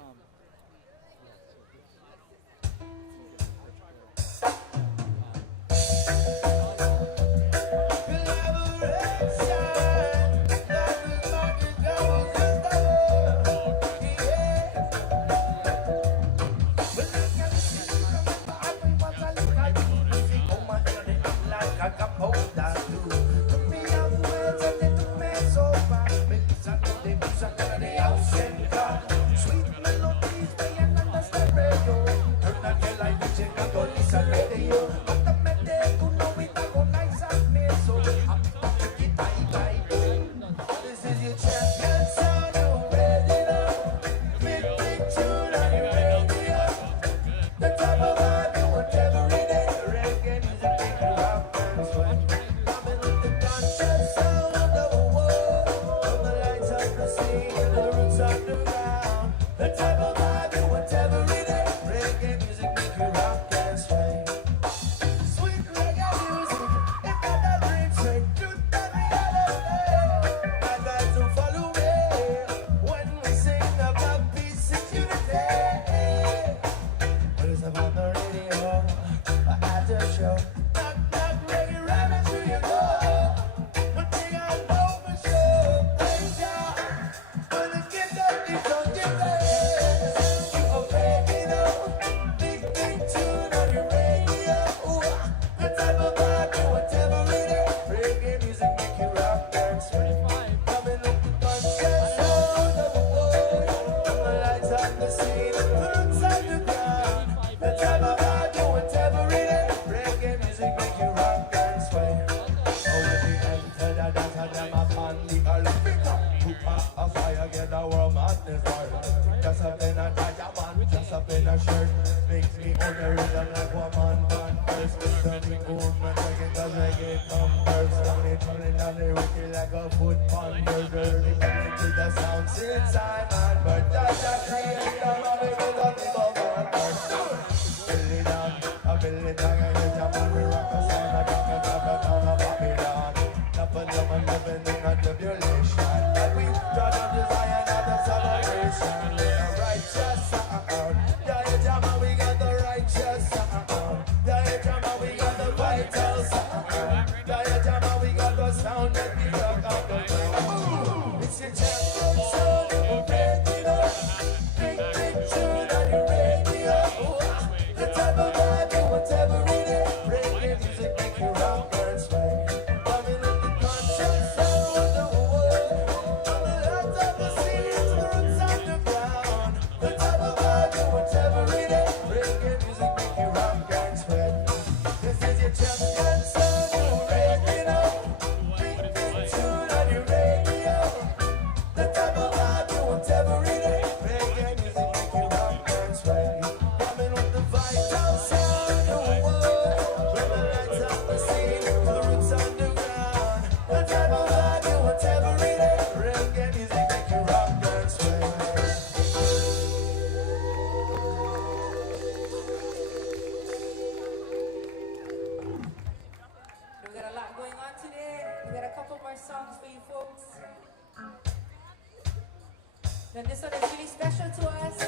And this one is really special to us.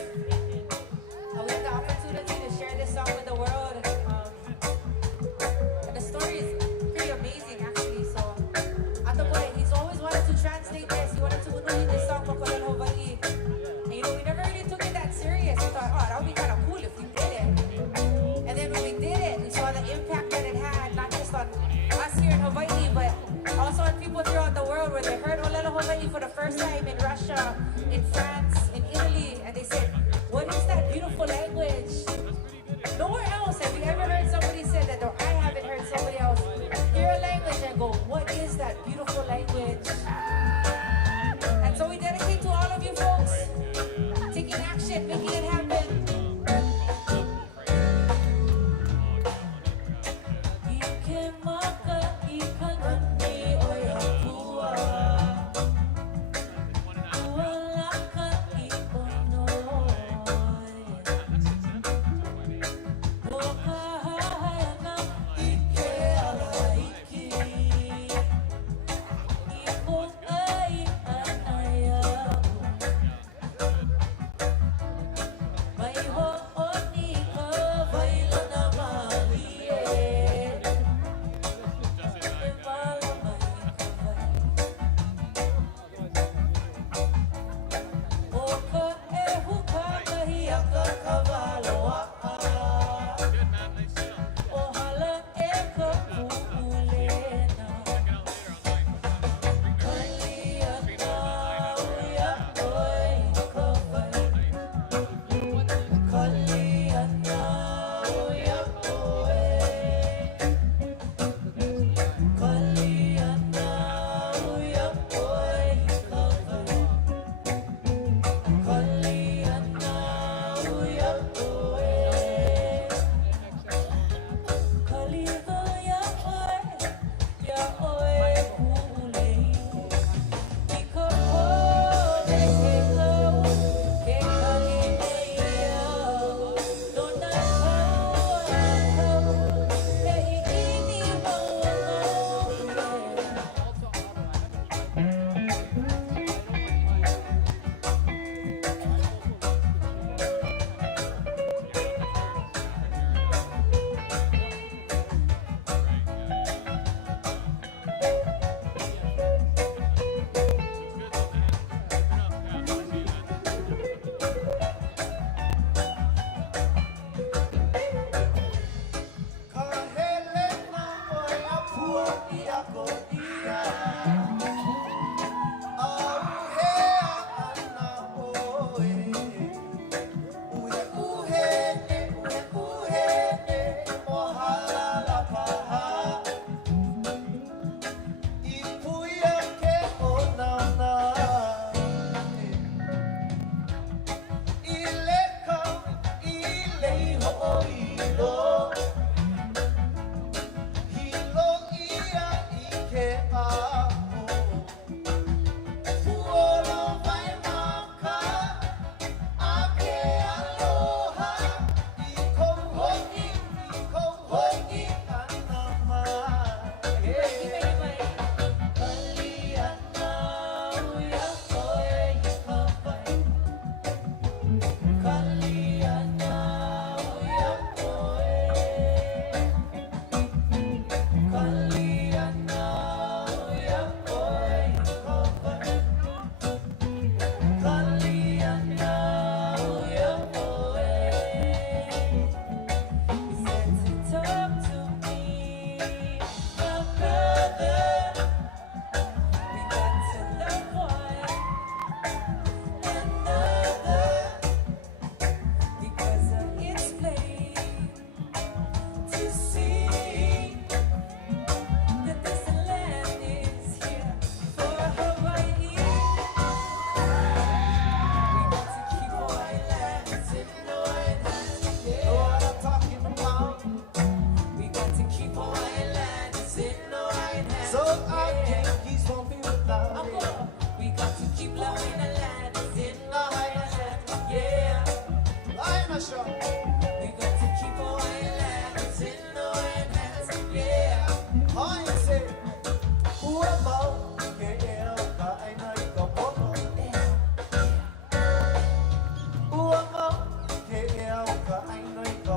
We had the opportunity to share this song with the world. And the story is pretty amazing, actually. So, Ato Pule, he's always wanted to translate this. He wanted to unuhin this song for Hawaii. And you know, we never really took it that serious. We thought, oh, that would be kind of cool if we did it. And then when we did it, we saw the impact that it had, not just on us here in Hawaii, but also on people throughout the world, where they heard Olelo Hawaii for the first time in Russia, in France, in Italy, and they said, what is that beautiful language? Nowhere else have you ever heard somebody say that, or I haven't heard somebody else hear a language and go, what is that beautiful language? And so we dedicate to all of you folks taking action, making it happen.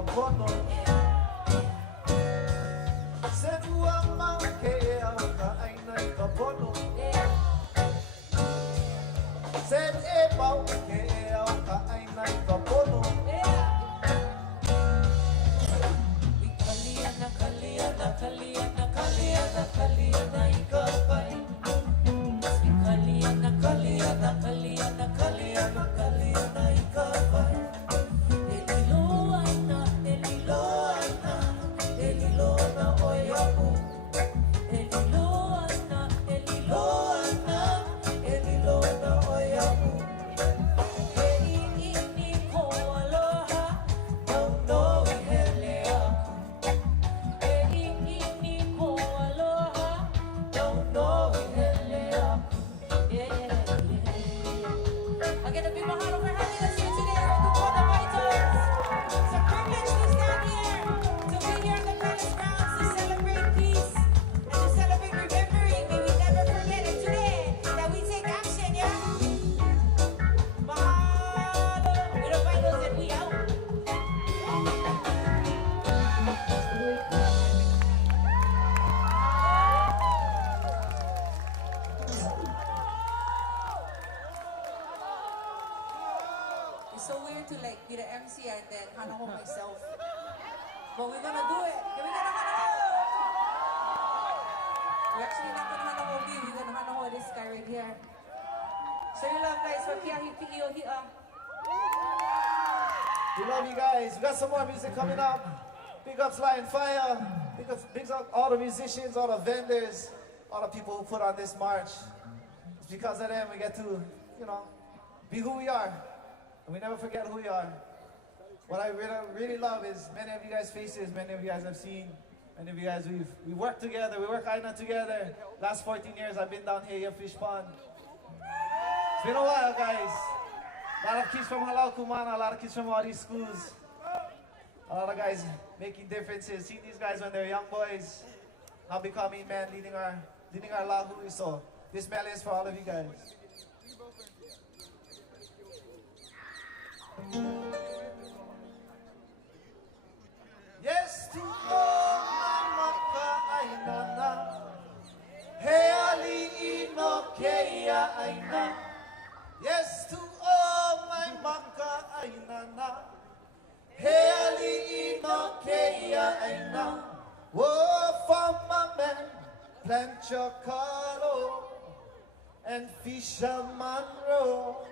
kapono. Said Mauna Kea aina kapono. Said Mauna Kea aina kapono. Kaliana, Kaliana, Kaliana, Kaliana, Kaliana, ikapai. Kaliana, Kaliana, Kaliana, Kaliana, Kaliana, ikapai. Elilo aina, elilo aina, elilo na oyapu. Elilo aina, elilo aina, elilo na oyapu. Hei ini ko aloha, don't know hele aku. Hei ini ko aloha, don't know hele aku. Again, a big mahalo for having us here today at Kupuna Fighters. It's a privilege to stand here, to be here in the palace grounds to celebrate peace and to celebrate remembering. May we never forget it today that we take action, yeah? Mahalo. We're the fighters and we out. It's so weird to like be the MC and then hanaho myself. But we're gonna do it. We're gonna hanaho. We're actually not gonna hanaho me. We're gonna hanaho this guy right here. Show your love, guys. For Kiahi Pi'io Hi'a. We love you guys. We got some more music coming up. Big ups Lion Fire. Big up all the musicians, all the vendors, all the people who put on this march. It's because of them we get to, you know, be who we are. And we never forget who we are. What I really love is many of you guys' faces, many of you guys I've seen, many of you guys we work together, we work aina together. Last 14 years I've been down here at Fish Pond. It's been a while, guys. A lot of kids from Hālau, Kumana, a lot of kids from all these schools. A lot of guys making differences. Seeing these guys when they're young boys, now becoming men, leading our Lāhui. So this medley is for all of you guys. Yes, to all my Makai, Heali ino Kea aina. Yes, to all my Makai, Heali ino Kea aina. Oh, for my men, plant your kalo and fisherman row.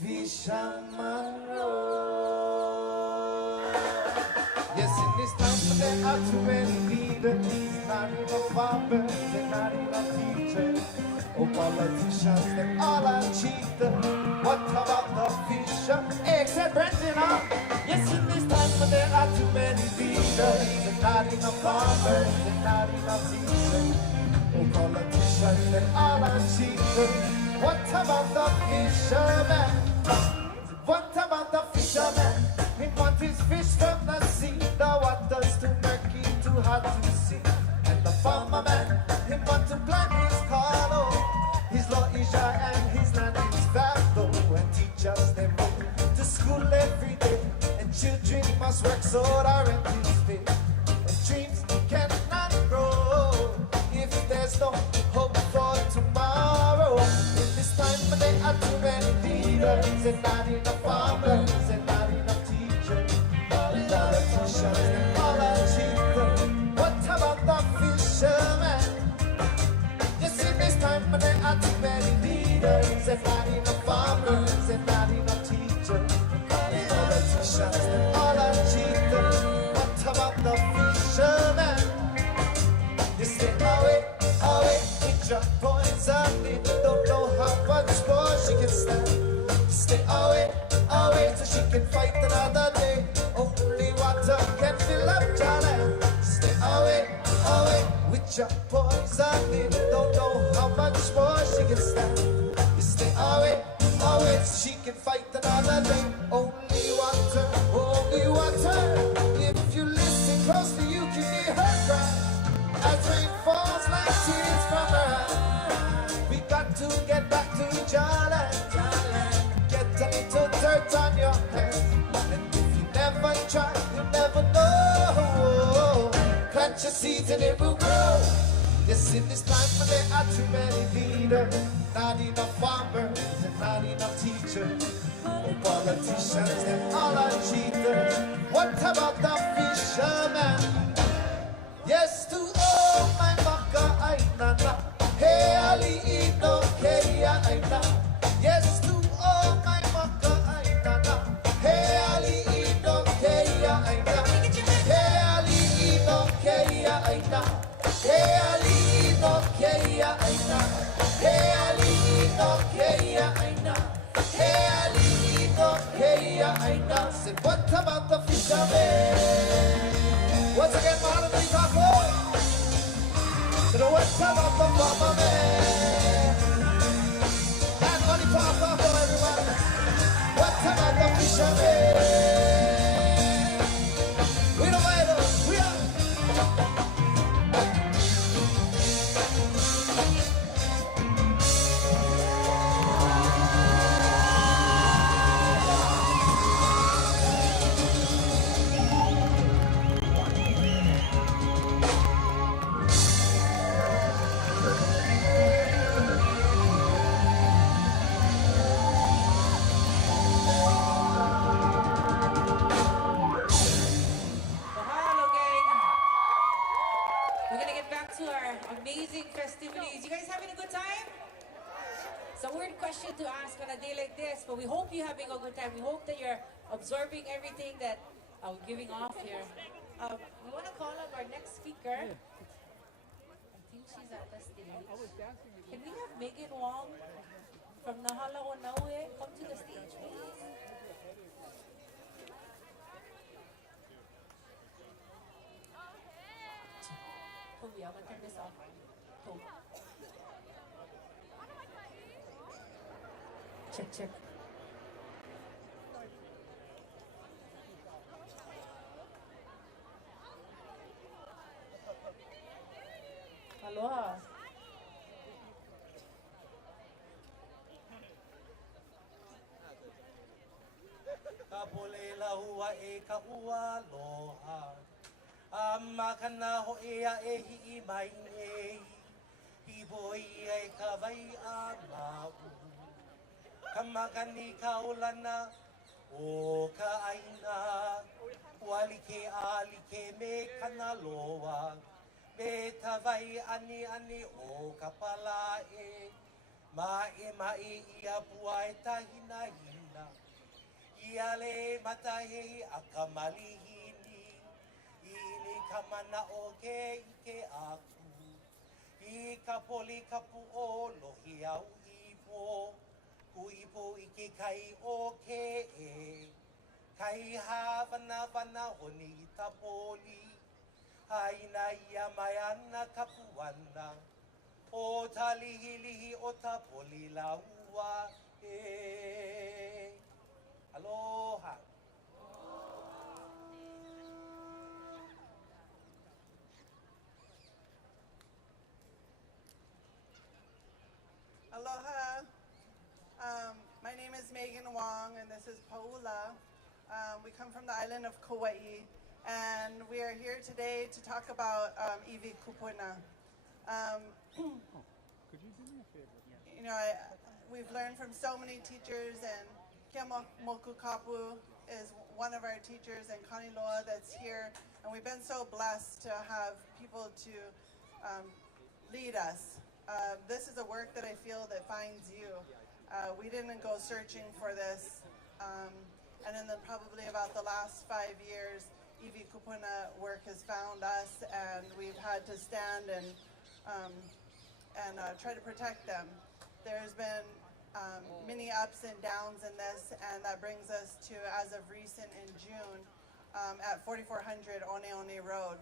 Fisherman row. Yes, in this time there are too many leaders, not enough farmers and not enough teachers. Oh, politicians, they all are cheaters. What about the fisher? Except Brenton, huh? Yes, in this time there are too many leaders, and not enough farmers and not enough teachers. Oh, politicians, they all are cheaters. What about the fisherman? What about the fisherman? He wants his fish from the sea. The water's too murky, too hard to see. And the farmer man, he wants to plant his kalo. His lo'isha and his land is vado. And teachers, they move to school every day. And children must work so the rent is paid. And dreams cannot grow if there's no hope for tomorrow. In this time, there are too many leaders and not enough farmers and not enough teachers. Politicians and all are cheaters. What about the fisherman? Yes, in this time, there are too many leaders and not enough farmers and not enough teachers. Politicians and all are cheaters. What about the fisherman? You stay away, away, with your poison. Don't know how much more she can stand. Stay away, away, so she can fight another day. Only water can fill up your land. Stay away, away, with your poison. Don't know how much more she can stand. Stay away, away, so she can fight another day. Only water, only water. If you listen closely, you can hear her cry. As rain falls like tears from her eye. We got to get back to Jala. Get a little dirt on your hands. And if you never try, plant your seeds and it will grow. Yes, in this time when there are too many leaders, not enough farmers and not enough teachers. Oh, politicians, they all are cheaters. What about the fishermen? Yes, to all my maka ay nana. Hey, Ali ino kaya ay na. Yes, to all my maka ay nana. Hey, Ali ino kaya ay na. Hey, Ali ino kaya ay na. Hey, Ali ino kaya ay na. Hey, Ali ino kaya ay na. Hey, Ali ino kaya ay na. Said, what about the fishermen? Once again, Mahalo Nui Kako. So what about the farmer man? And Onipaʻa Kako, everyone. What about the fishermen? We don't mind us. We are. Amazing festivities. You guys having a good time? It's a weird question to ask on a day like this, but we hope you're having a good time. We hope that you're absorbing everything that I'm giving off here. We want to call up our next speaker. I think she's at the stage. Can we have Megan Wong from the Hālau come to the stage, please? Toby, I'm going to turn this off. Toby. Check, check. Aloha. Ka pule la hua e ka ua loha. Makana ho ea e hi mai nei. Hi boi e ka vai a mau. Ka makani ka olana o ka aina. Wali ke ali ke me kana loa. Me ta vai ani ani o ka pala e. Mai ia pua e tahina hina. Ia le matahe a ka malihini. Ini ka mana o ke ike aku. I ka poli kapu o lohi au ipo. Ku ipo ike kai o ke e. Kai havana vana honi ta poli. Haina ia mai ana kapuana. O ta lihi lihi o ta poli laua e. Aloha. Aloha. My name is Megan Wong, and this is Paula. We come from the island of Kauai, and we are here today to talk about iwi kupuna. Could you do me a favor? You know, we've learned from so many teachers, and Kia Moku Kapu is one of our teachers, and Kaniloa that's here, and we've been so blessed to have people to lead us. This is a work that I feel that finds you. We didn't go searching for this, and in probably about the last 5 years, iwi kupuna work has found us, and we've had to stand and try to protect them. There's been many ups and downs in this, and that brings us to, as of recent in June, at 4400 Oneone Road.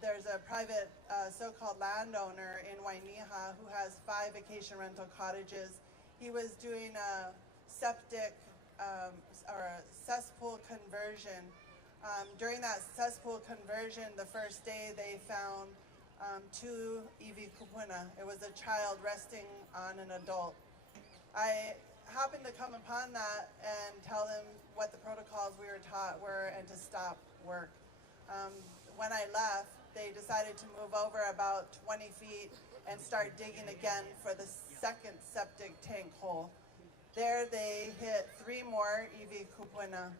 There's a private so-called landowner in Wainiha who has 5 vacation rental cottages. He was doing a septic or a cesspool conversion. During that cesspool conversion, the first day they found 2 iwi kupuna. It was a child resting on an adult. I happened to come upon that and tell them what the protocols we were taught were and to stop work. When I left, they decided to move over about 20 feet and start digging again for the second septic tank hole. There they hit 3 more iwi kupuna.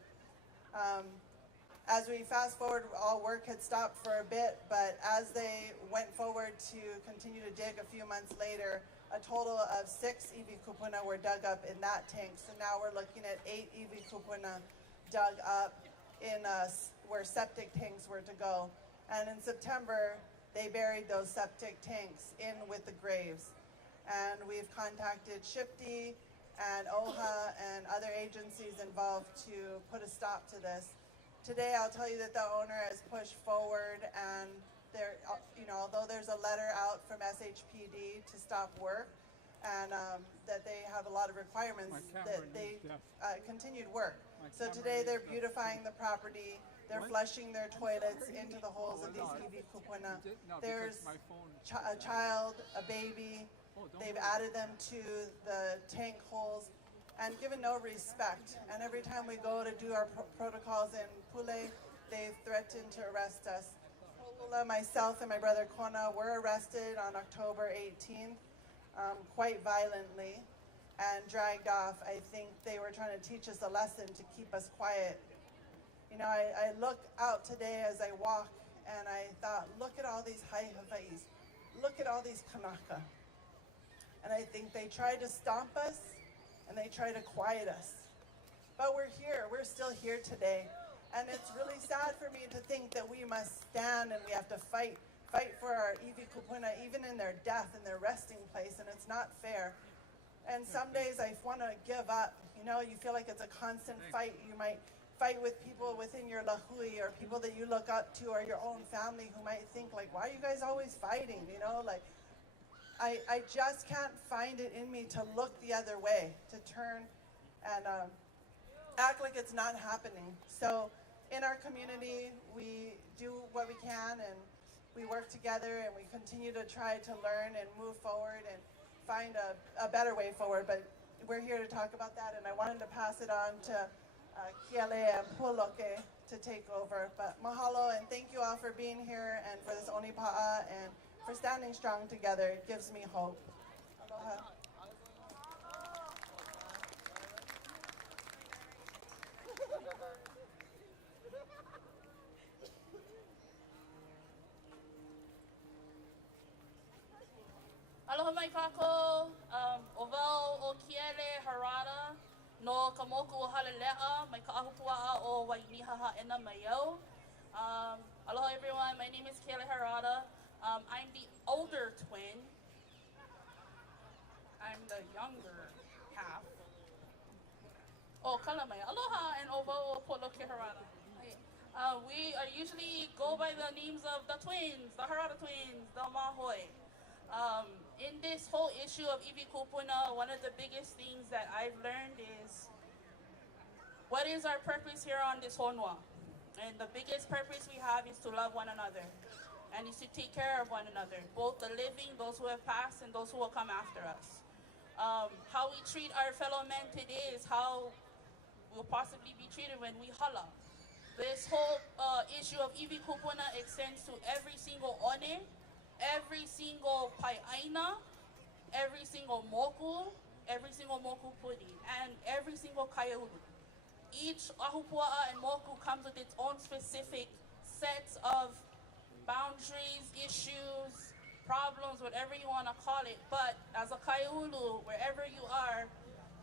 As we fast forward, all work had stopped for a bit, but as they went forward to continue to dig a few months later, a total of 6 iwi kupuna were dug up in that tank. So now we're looking at 8 iwi kupuna dug up in where septic tanks were to go. And in September, they buried those septic tanks in with the graves. And we've contacted Shifty and OHA and other agencies involved to put a stop to this. Today, I'll tell you that the owner has pushed forward, and there, although there's a letter out from SHPD to stop work, and that they have a lot of requirements, that they continued work. So today, they're beautifying the property. They're flushing their toilets into the holes of these iwi kupuna. There's a child, a baby. They've added them to the tank holes and given no respect. And every time we go to do our protocols in Pule, they've threatened to arrest us. Paula, myself, and my brother Kona were arrested on October 18th, quite violently, and dragged off. I think they were trying to teach us a lesson to keep us quiet. You know, I look out today as I walk, and I thought, look at all these Hawaiis. Look at all these Kanaka. And I think they tried to stomp us, and they try to quiet us. But we're here, we're still here today. And it's really sad for me to think that we must stand and we have to fight for our iwi kupuna, even in their death, in their resting place, and it's not fair. And some days I want to give up. You know, you feel like it's a constant fight. You might fight with people within your Lāhui or people that you look up to or your own family who might think like, why are you guys always fighting? You know, like, I just can't find it in me to look the other way, to turn and act like it's not happening. So in our community, we do what we can, and we work together, and we continue to try to learn and move forward and find a better way forward. But we're here to talk about that, and I wanted to pass it on to Kiele and Pule to take over. But mahalo, and thank you all for being here and for this Onipaʻa and for standing strong together. It gives me hope. Aloha. Aloha mai kākou, o wau o Kiele Harada, no ka moku o Halelea, mai ka ahupua'a o Wainihaha ena mai au. Aloha everyone, my name is Kiele Harada. I'm the older twin. I'm the younger half. Oh, kalamai. Aloha and ovo polo ke Harada. We are usually go by the names of the twins, the Harada twins, the Mahoi. In this whole issue of iwi kupuna, one of the biggest things that I've learned is what is our purpose here on this honua? And the biggest purpose we have is to love one another. And is to take care of one another, both the living, those who have passed, and those who will come after us. How we treat our fellow men today is how we'll possibly be treated when we hala. This whole issue of iwi kupuna extends to every single one, every single pai'aina, every single moku puni, and every single kaiahulu. Each ahupua'a and moku comes with its own specific sets of boundaries, issues, problems, whatever you want to call it. But as a kaiahulu, wherever you are,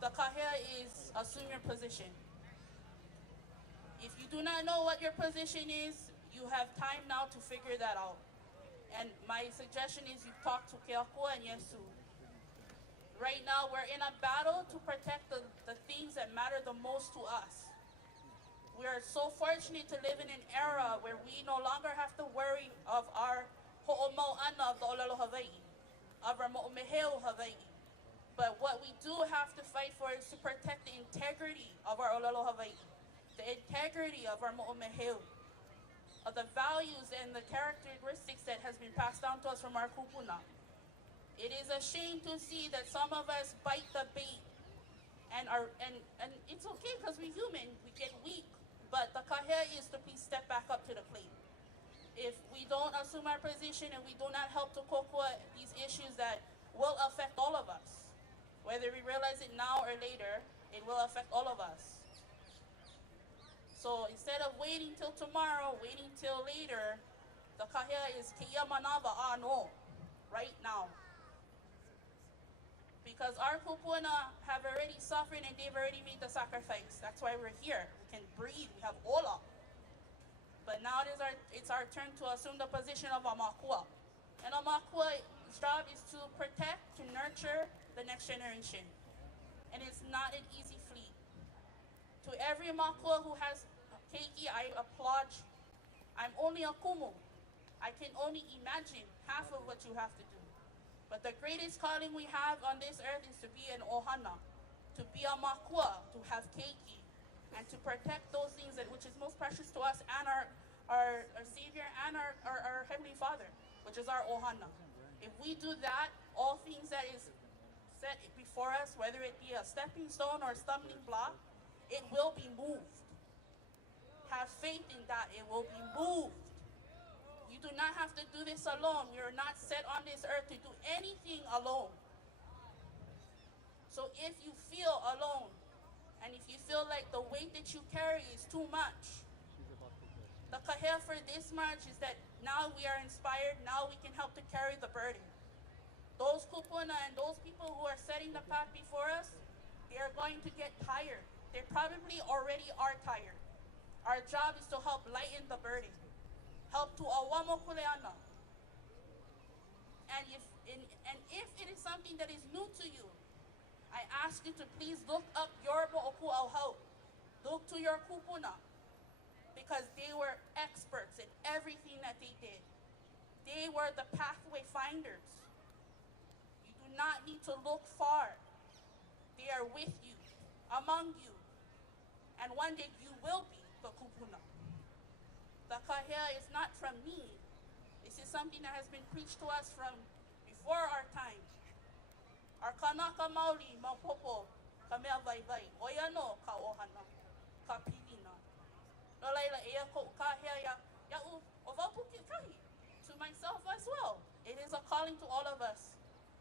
the kahea is assume your position. If you do not know what your position is, you have time now to figure that out. And my suggestion is you talk to Keakua and Yesu. Right now, we're in a battle to protect the things that matter the most to us. We are so fortunate to live in an era where we no longer have to worry of our ho'omauana of the olelo Hawaii, of our mo'omeheu Hawaii. But what we do have to fight for is to protect the integrity of our olelo Hawaii, the integrity of our mo'omeheu, of the values and the characteristics that has been passed down to us from our kupuna. It is a shame to see that some of us bite the bait, and it's okay because we're human, we get weak. But the kahea is to please step back up to the plate. if we don't assume our position and we do not help to kokua these issues that will affect all of us, whether we realize it now or later, it will affect all of us. So instead of waiting till tomorrow, waiting till later, the kahea is keia manava ano, right now. Because our kupuna have already suffered and they've already made the sacrifice. That's why we're here. We can breathe. We have ola. But now it's our turn to assume the position of a makua. And a makua's job is to protect, to nurture the next generation. And it's not an easy feat. To every makua who has keiki, I applaud you. I'm only a kumu. I can only imagine half of what you have to do. But the greatest calling we have on this earth is to be an ohana, to be a makua, to have keiki, and to protect those things that which is most precious to us and our Savior and our Heavenly Father, which is our ohana. If we do that, all things that is set before us, whether it be a stepping stone or a stumbling block, it will be moved. Have faith in that. It will be moved. You do not have to do this alone. We are not set on this earth to do anything alone. So if you feel alone, and if you feel like the weight that you carry is too much, the kahea for this march is that now we are inspired, now we can help to carry the burden. Those kupuna and those people who are setting the path before us, they are going to get tired. They probably already are tired. Our job is to help lighten the burden. Help to auao kuleana. And if it is something that is new to you, I ask you to please look up your mo'oku auao. Look to your kupuna, because they were experts in everything that they did. They were the pathway finders. You do not need to look far. They are with you, among you, and one day you will be the kupuna. The kahea is not from me. This is something that has been preached to us from before our time. Our kanaka maoli maupopo kamea vai vai. Oyano ka ohana, ka pilina. No laila ea ko kahea ya u ovapuki kahi. To myself as well. It is a calling to all of us.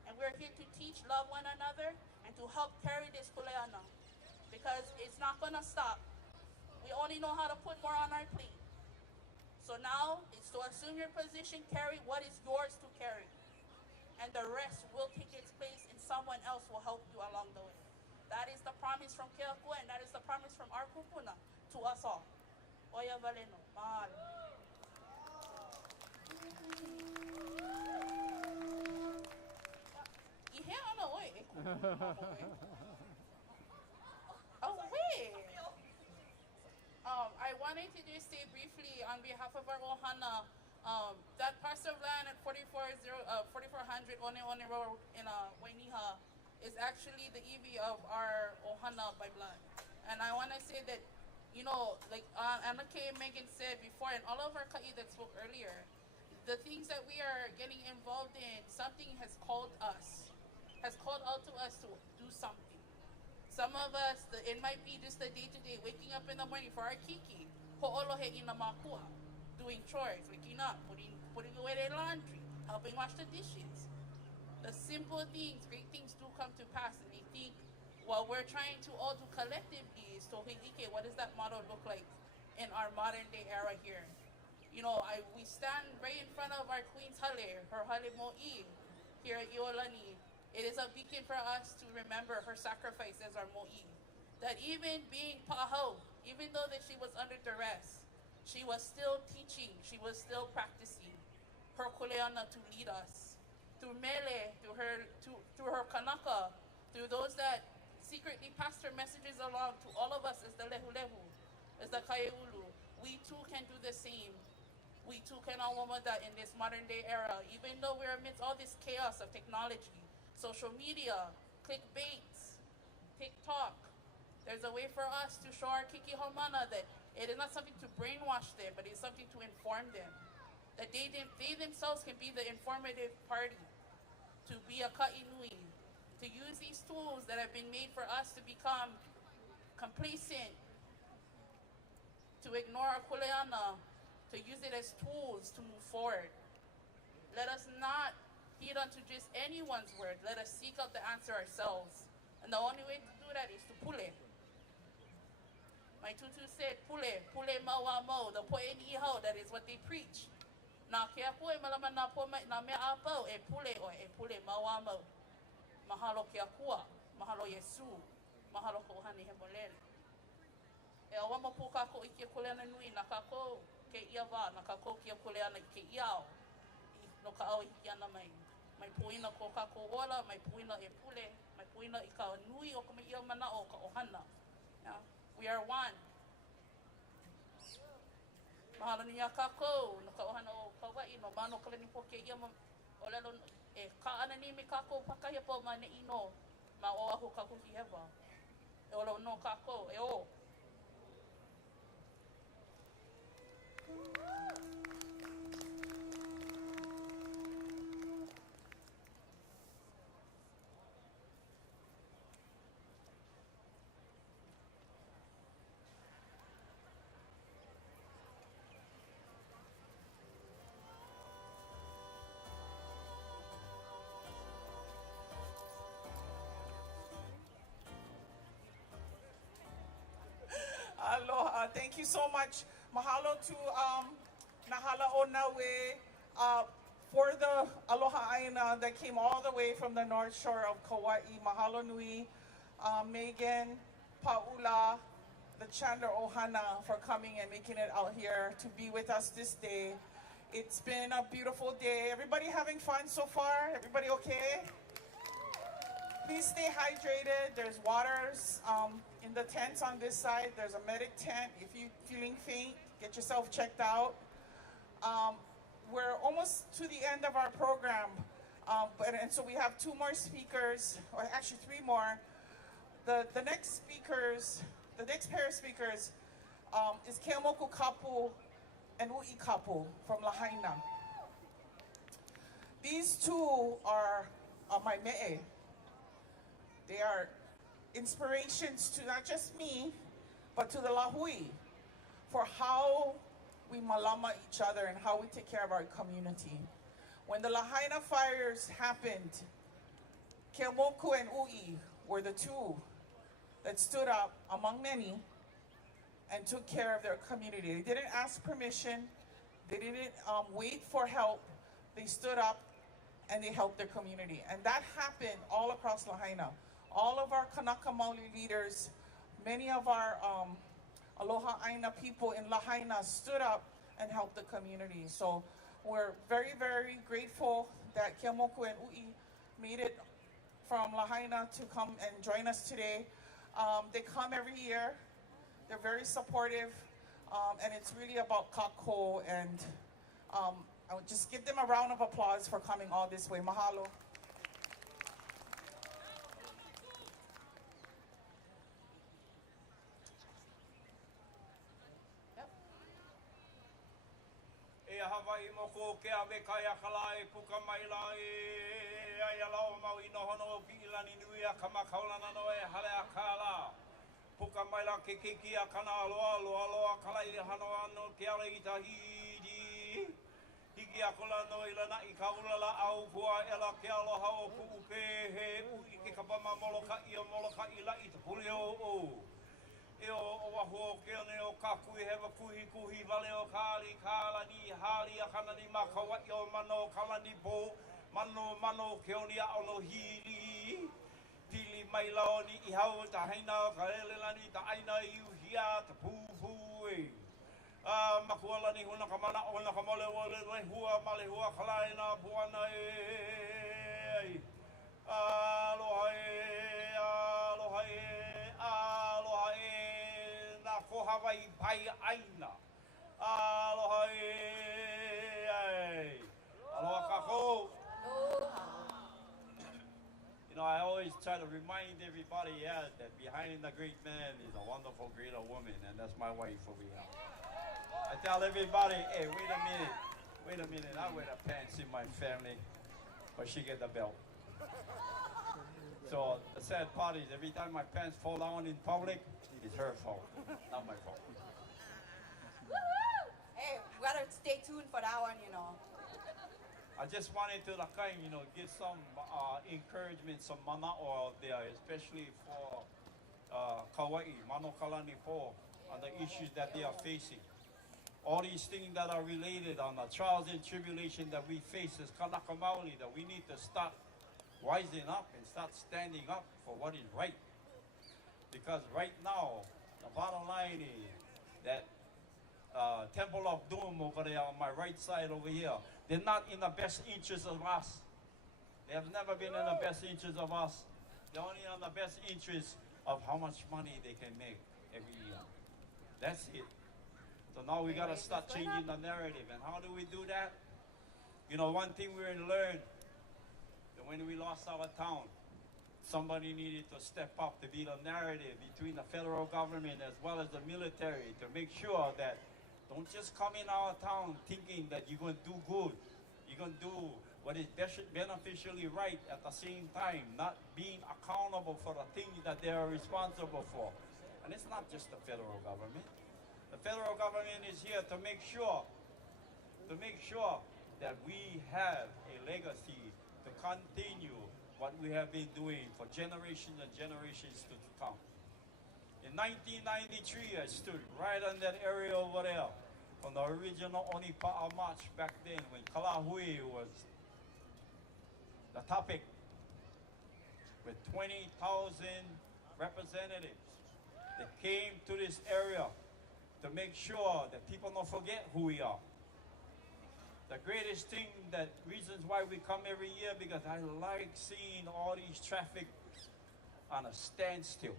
And we're here to teach, love one another, and to help carry this kuleana. Because it's not gonna stop. We only know how to put more on our plate. So now, it's to assume your position, carry what is yours to carry. And the rest will take its place and someone else will help you along the way. That is the promise from Keakua, and that is the promise from our kupuna to us all. Oya valeno, mahalo. Ihe ana oi. Oh, wait. I wanted to just say briefly on behalf of our ohana, that parcel of land at 4400 One Road in Wainiha is actually the iwi of our ohana by blood. And I want to say that, you know, like Anake and Megan said before, and all of our ka'i that spoke earlier, the things that we are getting involved in, something has called us, has called out to us to do something. Some of us, it might be just the day-to-day, waking up in the morning for our kiki, ho'olohe ina makua, doing chores, waking up, putting away their laundry, helping wash the dishes. The simple things, great things do come to pass, and they think what we're trying to all do collectively is to hihike, what does that model look like in our modern day era here? You know, we stand right in front of our Queen's Hale, her Hale Mo'i, here at Iolani. It is a beacon for us to remember her sacrifice as our mo'i. That even being pa'ahau, even though that she was under duress, she was still teaching, she was still practicing her kuleana to lead us. Through mele, through her kanaka, through those that secretly passed her messages along to all of us as the lehu, as the kaiulu. We too can do the same. We too can awamada in this modern day era, even though we're amidst all this chaos of technology. Social media, clickbait, TikTok. There's a way for us to show our kiki homana that it is not something to brainwash them, but it's something to inform them. That they themselves can be the informative party, to be a ka'inui, to use these tools that have been made for us to become complacent, to ignore our kuleana, to use it as tools to move forward. Let us not heed unto just anyone's word. Let us seek out the answer ourselves. And the only way to do that is to pule. My tutu said, pule, pule maua mo, the poe ni iho, that is what they preach. Na kea poe malama na poe na mea apau, e pule o e pule maua mo. Mahalo kea kua, mahalo Yesu, mahalo ko hani he molele. E awa mapu kako i kia kuleana nui, na kako ke ia wā, na kako kia kuleana i ke iao. No ka au hiki ana mai puina ko kako ola, mai puina e pule, mai puina I ka nui o ka mai ia mana o ka ohana. Yeah. We are one. Mahalo ni a kako, no ka ohana o Hawaii, no mano kalani po ke ia o lelo e ka ana ni me kako pakahia po ma ne ino, ma o ahu kako hi hewa. E ola no kako, e o. Aloha, thank you so much. Mahalo to Nahala o Naue for the Aloha Aina that came all the way from the north shore of Kauai. Mahalo nui, Megan, Paula, the Chandler Ohana for coming and making it out here to be with us this day. It's been a beautiful day. Everybody having fun so far? Everybody okay? Please stay hydrated. There's waters in the tents on this side. There's a medic tent. If you're feeling faint, get yourself checked out. We're almost to the end of our program. And so we have two more speakers, or actually three more. The next speakers, the next pair of speakers is Keamoku Kapu and Ui Kapu from Lahaina. These two are my me'e. They are inspirations to not just me, but to the Lāhui for how we malama each other and how we take care of our community. When the Lahaina fires happened, Keamoku and Ui were the two that stood up among many and took care of their community. They didn't ask permission. They didn't wait for help. They stood up and they helped their community. And that happened all across Lahaina. All of our Kanaka Maoli leaders, many of our Aloha Aina people in Lahaina stood up and helped the community. So we're very, very grateful that Keamoku and Ui made it from Lahaina to come and join us today. They come every year. They're very supportive, and it's really about kako. And I would just give them a round of applause for coming all this way. Mahalo. Hawaii moko ke ave kaya kalai puka mai lai ai alau mau I no hono ki Ilani nui a kamakaulana no e hale a kala puka mai la ke kiki a kana aloa kalai hano ano ke ale I tahidi hiki a kola no I lana I kaula la au pua ela ke aloha o puupe he ui ke kapama moloka I la I te pule o E o waho ke ane o kakui hewa kuhi vale o kalani hali Akana ni makawa I o mano kalani po mano ke oni a ono hiri Tili mai lao ni I hau ta haina ka elelani ta aina I uhia ta pupu e Makuala ni huna kamana ona kamole wale hua male hua kalaina buana e Aloha ko Hawaii pai aina. Aloha aloha kako. You know, I always try to remind everybody, that behind the great man is a wonderful, greater woman, and that's my wife over here. I tell everybody, hey, wait a minute, I wear the pants in my family, but she get the belt. So the sad part is every time my pants fall down in public, it's her fault, not my fault. Hey, we gotta Parawan, you know. I just wanted to give some encouragement, some mana out there, especially for Kauai, Manokalani for, on the issues that they are facing. All these things that are related on the trials and tribulation that we face as Kanaka Maoli, that we need to start rising up and start standing up for what is right. Because right now, the bottom line is that Temple of Doom over there on my right side over here, they're not in the best interest of us. They have never been in the best interest of us. They're only in the best interest of how much money they can make every year. That's it. So now we got to start changing the narrative. And how do we do that? You know, one thing we learned, that when we lost our town, somebody needed to step up to be the narrative between the federal government as well as the military to make sure that don't just come in our town thinking that you're going to do good. You're going to do what is beneficially right at the same time, not being accountable for the things that they are responsible for. And it's not just the federal government. The federal government is here to make sure that we have a legacy to continue what we have been doing for generations and generations to come. In 1993, I stood right on that area over there on the original Onipaʻa march back then when Lāhui was the topic with 20,000 representatives that came to this area to make sure that people don't forget who we are. The greatest thing, reasons why we come every year, because I like seeing all these traffic on a standstill.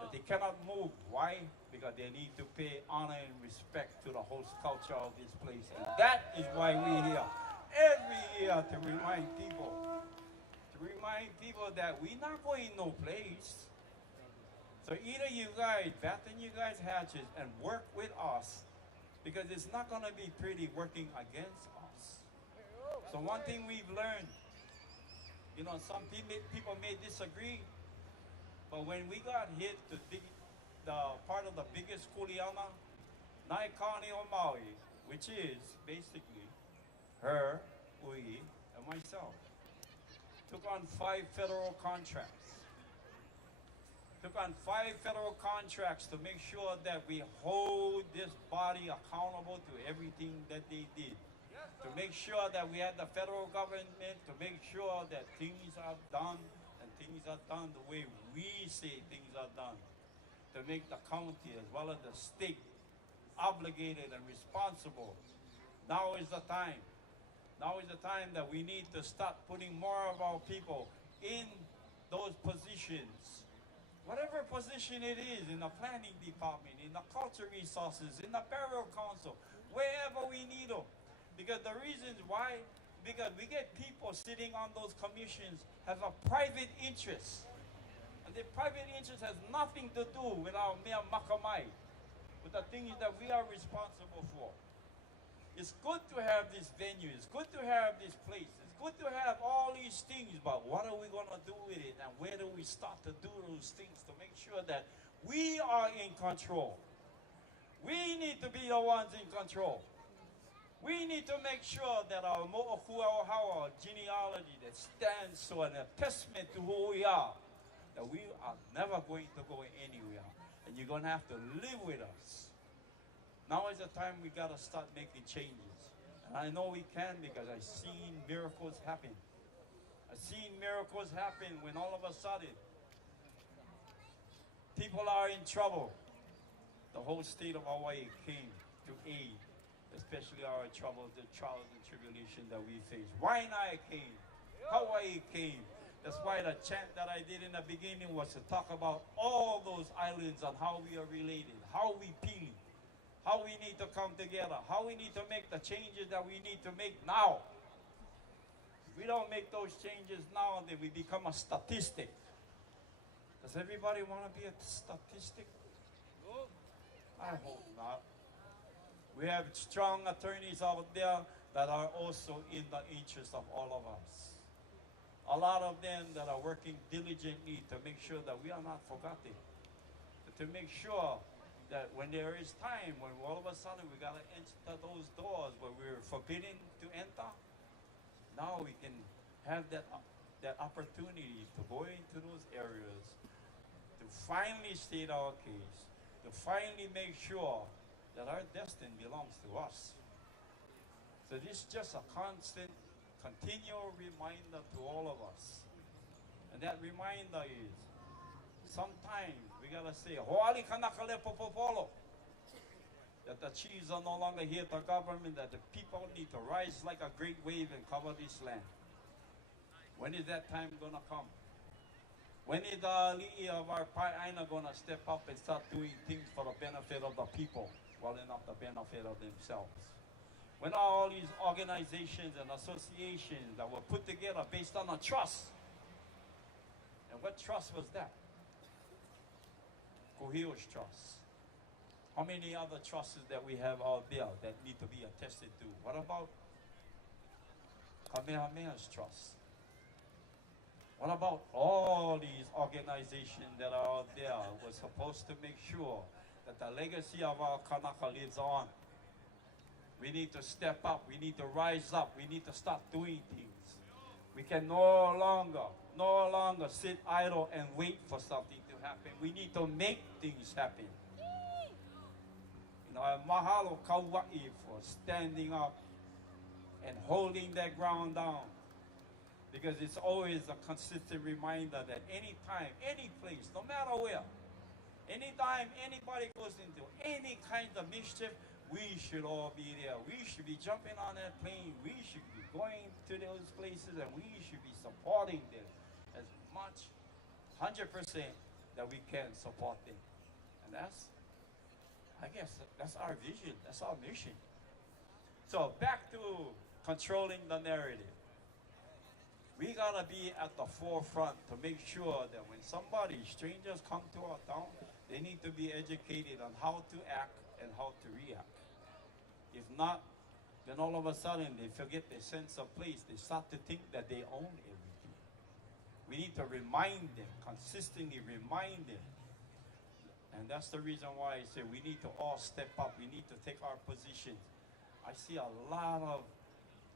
That they cannot move. Why? Because they need to pay honor and respect to the host culture of this place. And that is why we're here every year to remind people that we're not going no place. So either you guys batten you guys hatches and work with us, because it's not going to be pretty working against us. So one thing we've learned, you know, some people may disagree, but when we got hit the part of the biggest kuleana, Naikani o Maui, which is basically her, we, and myself, took on 5 federal contracts. Took on 5 federal contracts to make sure that we hold this body accountable to everything that they did. To make sure that we had the federal government, to make sure that things are done and things are done the way we say things are done. To make the county as well as the state obligated and responsible. Now is the time. Now is the time that we need to start putting more of our people in those positions. Whatever position it is, in the planning department, in the culture resources, in the burial council, wherever we need them. Because the reasons why, because we get people sitting on those commissions have a private interest. And the private interest has nothing to do with our mere makamai, with the things that we are responsible for. It's good to have this venue, it's good to have this place, it's good to have all these things, but what are we going to do with it, and where do we start to do those things to make sure that we are in control? We need to be the ones in control. We need to make sure that our mo'okuauhau, our genealogy that stands so an attestment to who we are, that we are never going to go anywhere, and you're going to have to live with us. Now is the time we got to start making changes. And I know we can, because I've seen miracles happen. I've seen miracles happen when all of a sudden people are in trouble. The whole state of Hawaii came to aid, especially our troubles, the trials and tribulation that we face. Waianae came. Hawaii came. That's why the chant that I did in the beginning was to talk about all those islands and how we are related, how we pili, how we need to come together, how we need to make the changes that we need to make now. If we don't make those changes now, then we become a statistic. Does everybody want to be a statistic? I hope not. We have strong attorneys out there that are also in the interest of all of us. A lot of them that are working diligently to make sure that we are not forgotten. To make sure that when there is time, when all of a sudden we got to enter those doors where forbidden to enter, now we can have that opportunity to go into those areas, to finally state our case, to finally make sure that our destiny belongs to us. So this is just a constant, continual reminder to all of us. And that reminder is, sometimes we gotta say, Hoali kanakale popopolo. That the chiefs are no longer here to government, that the people need to rise like a great wave and cover this land. When is that time gonna come? When is the li'i of our Pai'aina gonna step up and start doing things for the benefit of the people, well enough the benefit of themselves? When are all these organizations and associations that were put together based on a trust? And what trust was that? Kuhio's trust. How many other trusts that we have out there that need to be attested to? What about Kamehameha's trust? What about all these organizations that are out there were supposed to make sure that the legacy of our Kanaka lives on? We need to step up. We need to rise up. We need to start doing things. We can no longer sit idle and wait for something to happen. We need to make things happen. You know, mahalo Kauai for standing up and holding that ground down. Because it's always a consistent reminder that anytime, any place, no matter where, anytime anybody goes into any kind of mischief, we should all be there. We should be jumping on that plane. We should be going to those places, and we should be supporting them as much, 100% that we can support them. And that's, I guess, that's our vision. That's our mission. So back to controlling the narrative. We gotta be at the forefront to make sure that when strangers come to our town, they need to be educated on how to act and how to react. If not, then all of a sudden they forget their sense of place. They start to think that they own everything. We need to remind them, consistently remind them. And that's the reason why I say we need to all step up. We need to take our positions. I see a lot of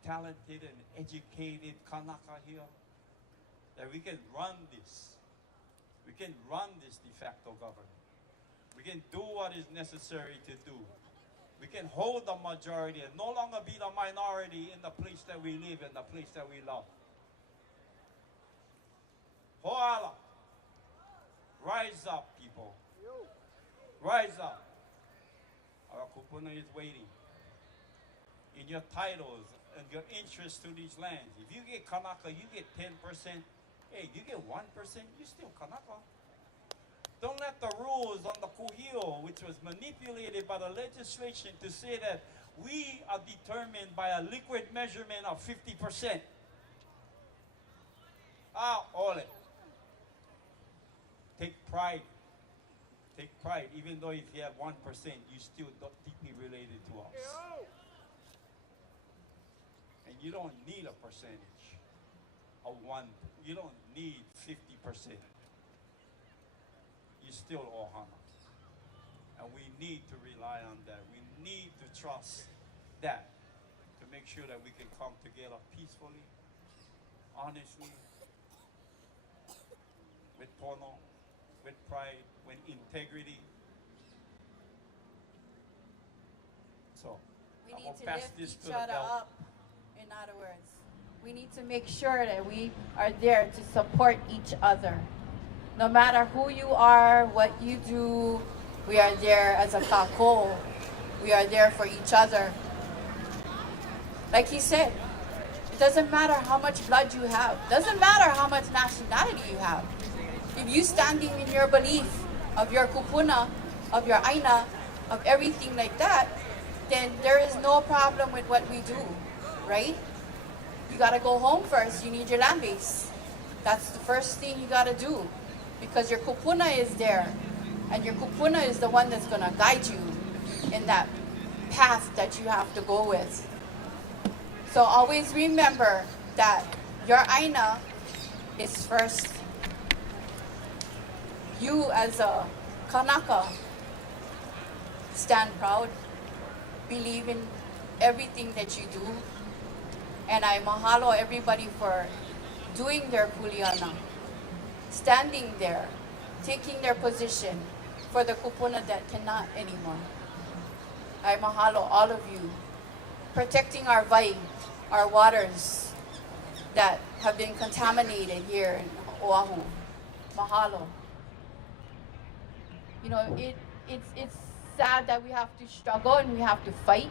talented and educated Kanaka here, that we can run this. We can run this de facto government. We can do what is necessary to do. We can hold the majority and no longer be the minority in the place that we live and the place that we love. Hoala. Rise up, people. Rise up. Our Kupuna is waiting. In your titles and your interest to these lands. If you get Kanaka, you get 10%. Hey, you get 1%, you're still Kanaka. Don't let the rules on the Kuhio, which was manipulated by the legislation to say that we are determined by a liquid measurement of 50%. Ole. Take pride. Take pride. Even though if you have 1%, you're still deeply related to us. And you don't need a percentage of one. You don't need 50%. You're still Ohana. And we need to rely on that. We need to trust that to make sure that we can come together peacefully, honestly, with pono, with pride, with integrity. So, we I'm need gonna to pass lift this each to the other belt. up. In other words, we need to make sure that we are there to support each other. No matter who you are, what you do, we are there as a kako. We are there for each other. Like he said, it doesn't matter how much blood you have. Doesn't matter how much nationality you have. If you standing in your belief of your kupuna, of your aina, of everything like that, then there is no problem with what we do, right? You gotta go home first. You need your land base. That's the first thing you gotta do, because your kupuna is there, and your kupuna is the one that's gonna guide you in that path that you have to go with. So always remember that your aina is first. You as a Kanaka, stand proud, believe in everything that you do. And I mahalo everybody for doing their kuleana, standing there, taking their position for the kupuna that cannot anymore. I mahalo all of you, protecting our vai, our waters that have been contaminated here in Oahu. Mahalo. You know, it's sad that we have to struggle and we have to fight,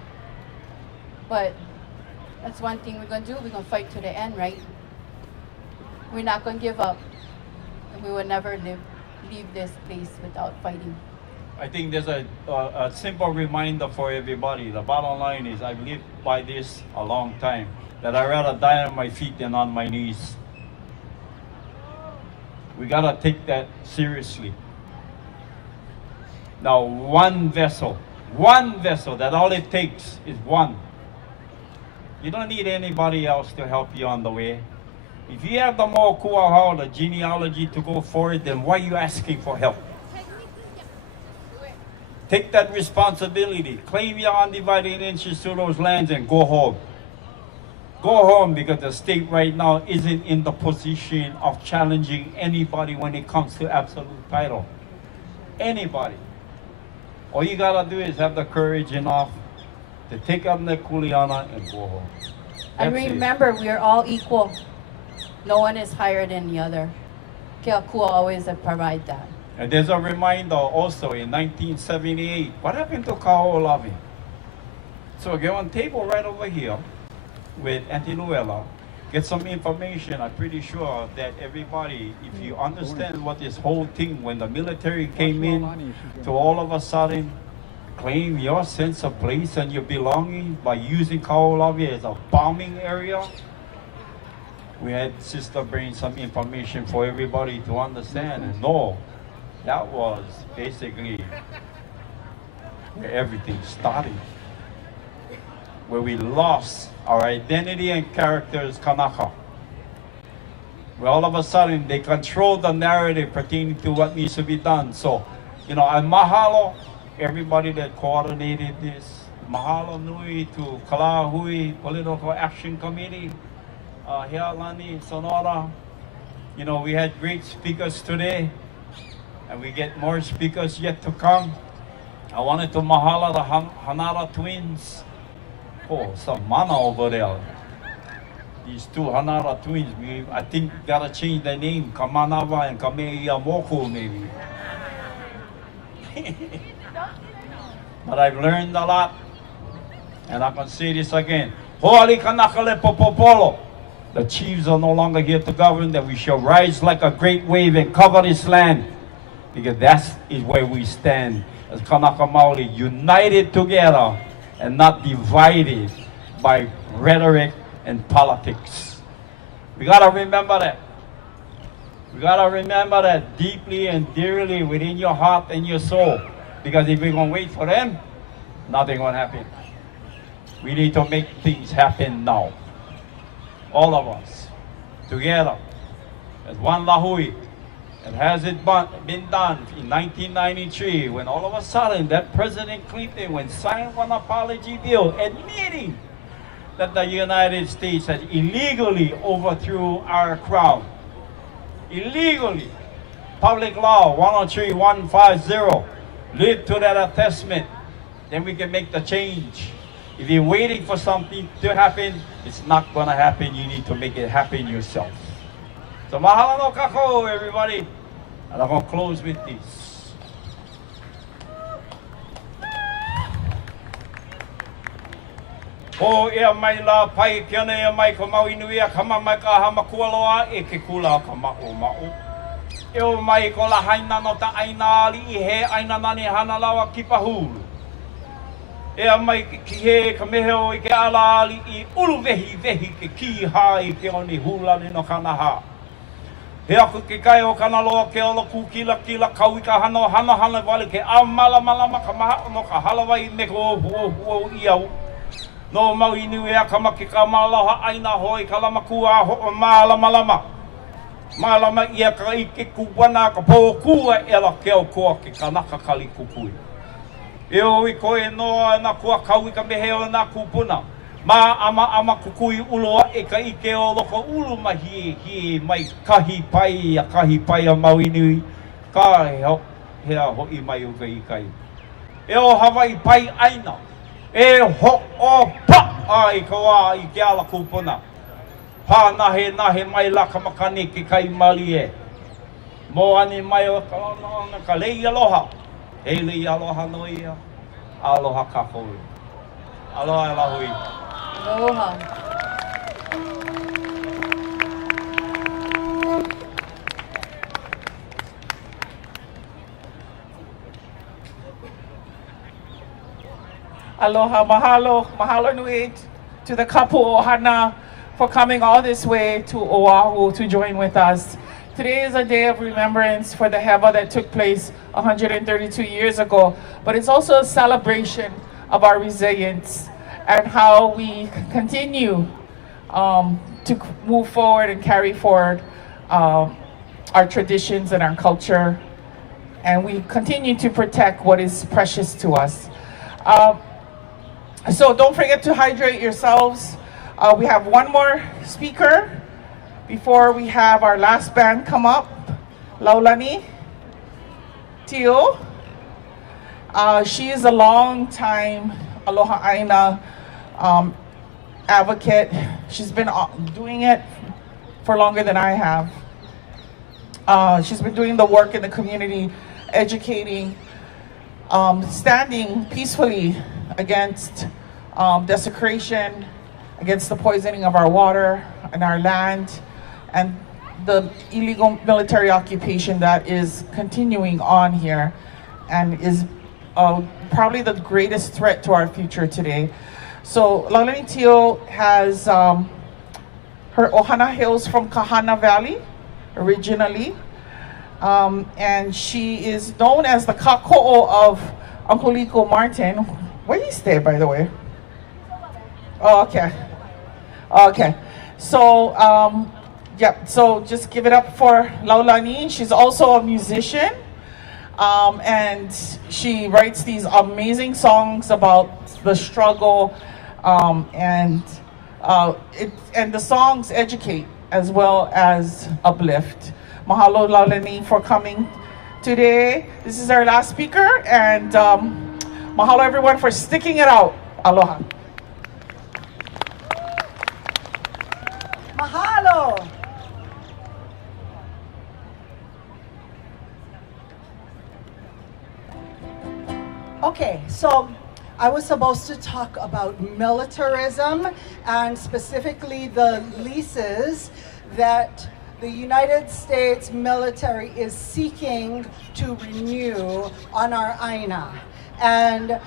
but that's one thing we're going to do. We're going to fight to the end, right? We're not going to give up, and we will never leave this place without fighting. I think there's a simple reminder for everybody. The bottom line is I've lived by this a long time, that I'd rather die on my feet than on my knees. We gotta take that seriously. Now, one vessel, that all it takes is one. You don't need anybody else to help you on the way. If you have the more kuahau, the genealogy to go forward, then why are you asking for help? Take that responsibility. Claim your undivided interest to those lands and go home. Go home, because the state right now isn't in the position of challenging anybody when it comes to absolute title. Anybody. All you gotta do is have the courage enough to take up the kuleana and go home. And remember, we are all equal. No one is higher than the other. Keakua always provide that. And there's a reminder also in 1978, what happened to Kaho'olawi? So get on table right over here with Auntie Luella, get some information. I'm pretty sure that everybody, if you understand what this whole thing, when the military came in, to all of a sudden claim your sense of place and your belonging by using Kaho'olawi as a bombing area. We had Sister bring some information for everybody to understand and know. That was basically where everything started, where we lost our identity and character as Kanaka. Where all of a sudden they control the narrative pertaining to what needs to be done. So, you know, I mahalo everybody that coordinated this. Mahalo nui to Lāhui Political Action Committee, Iolani, Sonora. You know, we had great speakers today, and we get more speakers yet to come. I wanted to mahalo the Hanara twins. Oh, some mana over there. These two Hanara twins, I think gotta change their name, Kamanawa and Kameiamoku maybe. But I've learned a lot, and I can say this again. Hoali kanakale popopolo. The chiefs are no longer here to govern, that we shall rise like a great wave and cover this land, because that is where we stand as Kanaka Maoli, united together and not divided by rhetoric and politics. We gotta remember that. We gotta remember that deeply and dearly within your heart and your soul. Because if we're gonna wait for them, nothing gonna happen. We need to make things happen now. All of us, together, as one Lāhui. And has it been done in 1993, when all of a sudden that President Clinton, when signed one apology bill admitting that the United States had illegally overthrew our crown. Illegally. Public Law 103150. Live to that attestment. Then we can make the change. If you're waiting for something to happen, it's not going to happen. You need to make it happen yourself. So mahalo no kako, everybody. And I'm going to close with this. Ho ea mai la pai kiana ea mai ko mau inuia kama mai ka hama kualoa e ke kula ka ma'o ma'o. Eo mai ko la haina no ta aina ali I he aina nani hana lawa ki pahulu. Ea mai ki he ka meheo I ke ala ali I ulu vehi vehi ke ki hai ke oni hula ni no kanaha. He aku ke kai o kana loa ke ola kukila kila kauika hana hana wale ke a malama ka maha no ka halawai me ko huo iau. No mau inu ea ka maki ka malaha aina hoi ka lamakua ho malama. Malama ia ka ike kuwana ka po kua e la ke o koa ke kanaka kali kukui. E o I koe noa na kua kau I ka meheo na kupuna. Ma ama kukui uloa e ka ike o loko ulu mahi mai kahi pai a mauinui. Ka hea hoi mai o ka ikai. E o Hawaii pai aina. E ho o pa ai ka wā I ke ala kupuna. Pa nahe mai la ka makani ke kai mali e. Mo ani mai o ka lei aloha. E lei aloha no ia. Aloha kako. Aloha Lāhui. Aloha. Aloha, mahalo nui to the kapu ohana for coming all this way to Oahu to join with us. Today is a day of remembrance for the hewa that took place 132 years ago, but it's also a celebration of our resilience and how we continue to move forward and carry forward our traditions and our culture, and we continue to protect what is precious to us. So don't forget to hydrate yourselves. We have one more speaker before we have our last band come up, Laulani Tio. She is a long time Aloha Aina advocate. She's been doing it for longer than I have. She's been doing the work in the community, educating, standing peacefully against desecration, against the poisoning of our water and our land, and the illegal military occupation that is continuing on here and is probably the greatest threat to our future today. So Laulani Tio has her ohana hails from Kahana Valley originally, and she is known as the kako'o of Uncle Liko Martin. Where do you stay, by the way? Oh, okay. Okay. So, so just give it up for Laulani. She's also a musician, and she writes these amazing songs about the struggle, and the songs educate as well as uplift. Mahalo Laulani for coming today. This is our last speaker, and mahalo everyone for sticking it out. Aloha. Mahalo. Okay, so I was supposed to talk about militarism and specifically the leases that the United States military is seeking to renew on our Aina. And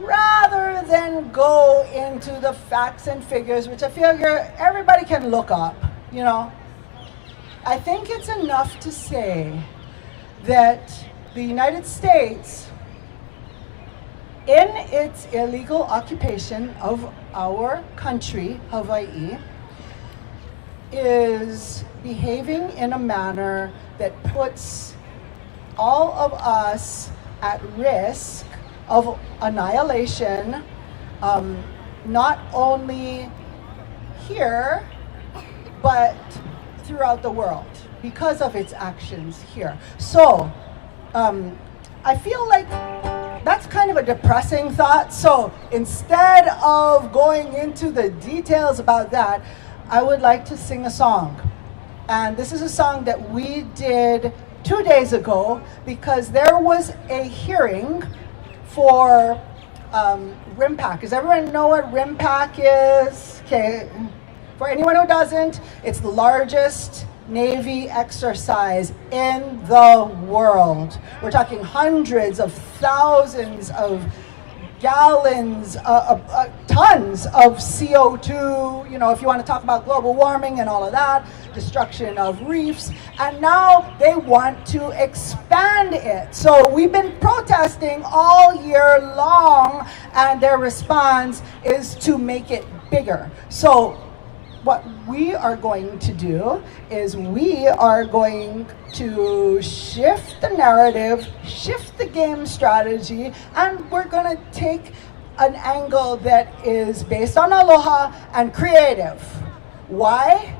rather than go into the facts and figures, which I figure everybody can look up, you know, I think it's enough to say that the United States, in its illegal occupation of our country, Hawaii, is behaving in a manner that puts all of us at risk of annihilation, not only here, but throughout the world because of its actions here. So I feel like that's kind of a depressing thought. So instead of going into the details about that, I would like to sing a song. And this is a song that we did 2 days ago because there was a hearing for RIMPAC. Does everyone know what RIMPAC is? Okay. For anyone who doesn't, it's the largest Navy exercise in the world. We're talking hundreds of thousands of gallons, tons of CO2, you know, if you want to talk about global warming and all of that, destruction of reefs, and now they want to expand it. So we've been protesting all year long, and their response is to make it bigger. So what we are going to do is we are going to shift the narrative, shift the game strategy, and we're going to take an angle that is based on aloha and creative. Why?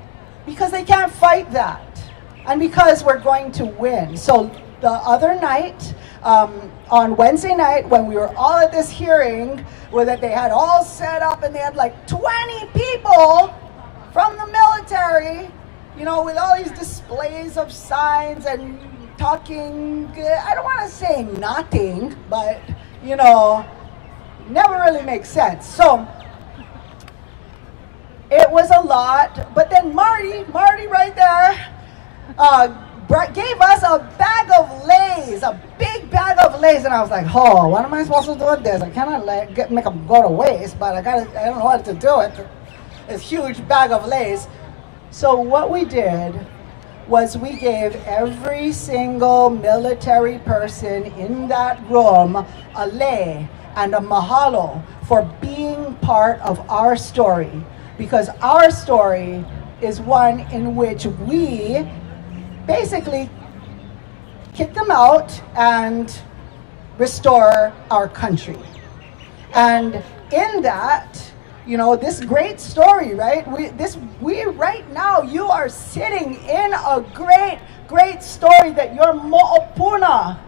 Because they can't fight that, and because we're going to win. So the other night, on Wednesday night, when we were all at this hearing, where that they had all set up and they had like 20 people from the military, you know, with all these displays of signs and talking, I don't want to say nothing, but, you know, never really makes sense. So it was a lot, but then Marty right there, gave us a bag of Lays, a big bag of Lays, and I was like, oh, what am I supposed to do with this? I cannot make them go to waste, but I don't know what to do with this huge bag of Lays. So what we did was we gave every single military person in that room a lei and a mahalo for being part of our story, because our story is one in which we basically kick them out and restore our country. And in that, you know, this great story, right? We right now, you are sitting in a great story that your mo'opuna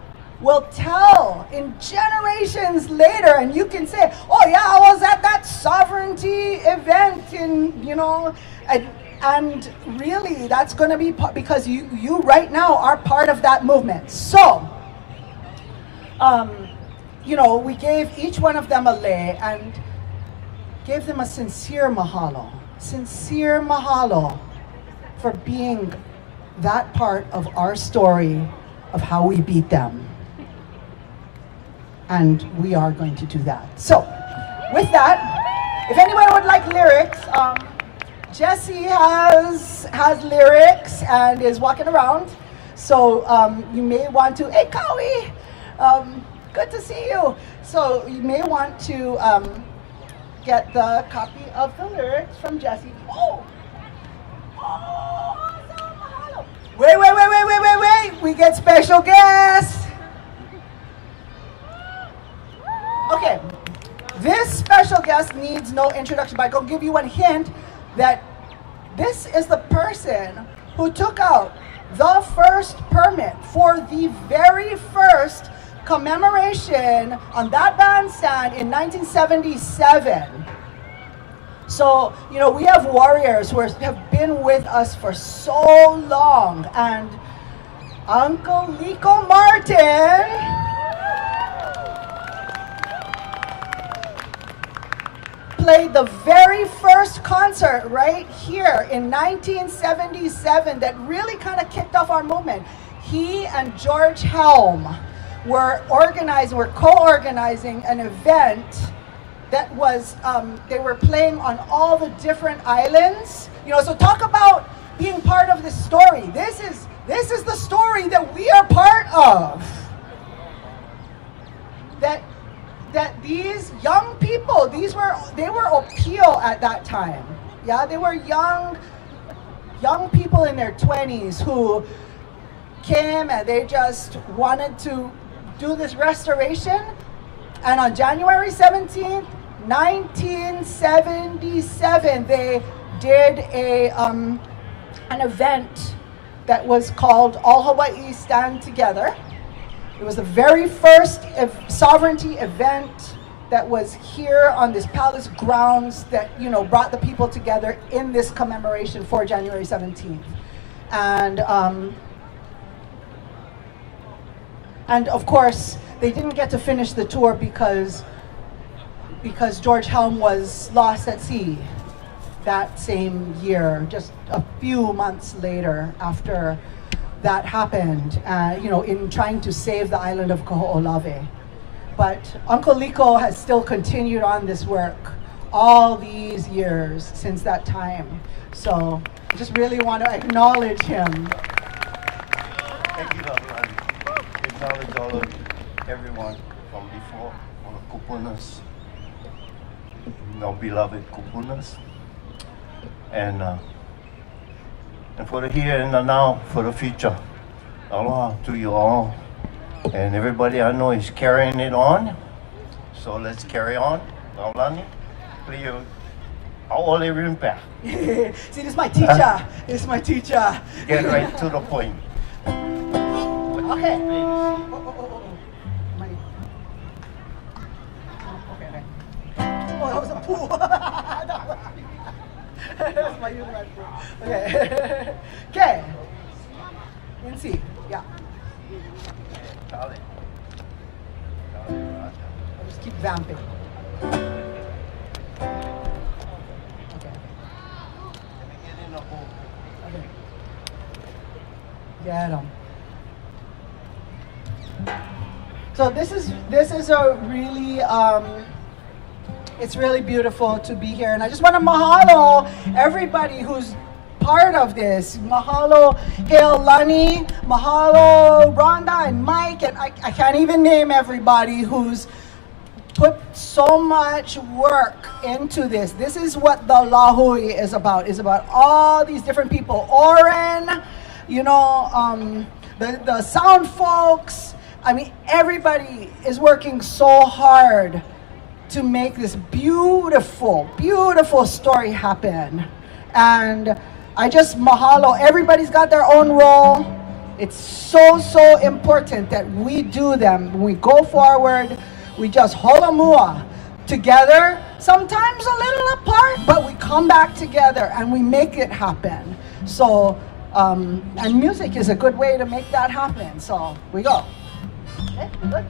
will tell in generations later, and you can say, oh yeah, I was at that sovereignty event in, you know, and really that's going to be because you right now are part of that movement. So, you know, we gave each one of them a lei and gave them a sincere mahalo for being that part of our story of how we beat them. And we are going to do that. So, with that, if anyone would like lyrics, Jesse has lyrics and is walking around. So you may want to, hey Kawi, good to see you. So you may want to get the copy of the lyrics from Jesse. Oh, awesome. Wait. We get special guests. Okay, this special guest needs no introduction, but I'll give you one hint that this is the person who took out the first permit for the very first commemoration on that bandstand in 1977. So, you know, we have warriors who have been with us for so long, and Uncle Lico Martin played the very first concert right here in 1977 that really kind of kicked off our movement. He and George Helm were co-organizing an event that was, they were playing on all the different islands. You know, so talk about being part of this story. This is the story that we are part of. That these young people, they were opio at that time. Yeah, they were young people in their 20s who came and they just wanted to do this restoration. And on January 17th, 1977, they did an event that was called All Hawaii Stand Together. It was the very first sovereignty event that was here on this palace grounds that, you know, brought the people together in this commemoration for January 17th. And of course, they didn't get to finish the tour because George Helm was lost at sea that same year, just a few months later after that happened, you know, in trying to save the island of Kaho'olawe. But Uncle Lico has still continued on this work all these years since that time. So I just really want to acknowledge him. Thank you, Dr. Acknowledge all of everyone from before, all the kupunas, no beloved kupunas. And for the here and the now, for the future. Aloha to you all. And everybody I know is carrying it on. So let's carry on. Iolani, please. All everyone back. See, this is my teacher. This is my teacher. Get right to the point. Okay. Oh, that was a pool. That's my human pool. Okay. Okay. Let's see. Yeah. I'll just keep vamping. Get 'em. So this is a really it's really beautiful to be here, and I just want to mahalo everybody who's part of this. Mahalo Iolani, mahalo Rhonda and Mike, and I can't even name everybody who's put so much work into this. This is what the Lāhui is about. It's about all these different people. Oren, you know, the sound folks. I mean, everybody is working so hard to make this beautiful, beautiful story happen. And I just mahalo. Everybody's got their own role. It's so, so important that we do them. When we go forward, we just holamua together, sometimes a little apart, but we come back together and we make it happen. So, and music is a good way to make that happen. So, we go. Okay, good.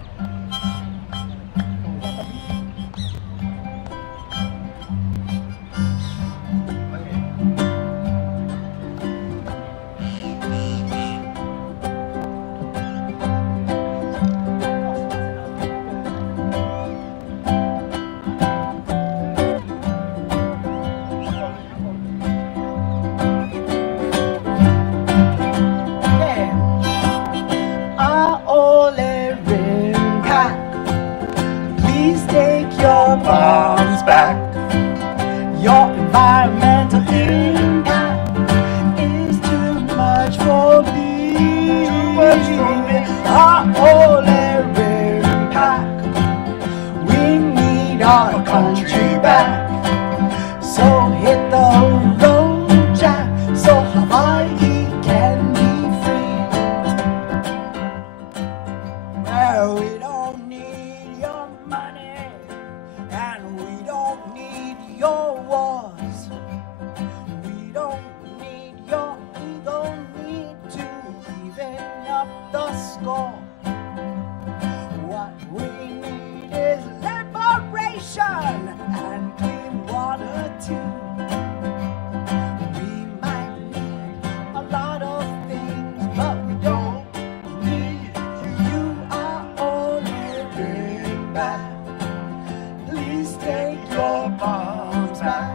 Bombs back. Your environmental impact is too much for me. Our whole impact. We need our country back. So hit the road, Jack, so Hawaii can be free. Well, we don't need your money, and we don't need your wars. We don't need your ego, need to even up the score. What we need is liberation and clean water too. We might need a lot of things, but we don't need you. Are only bring back. Please take your bombs back.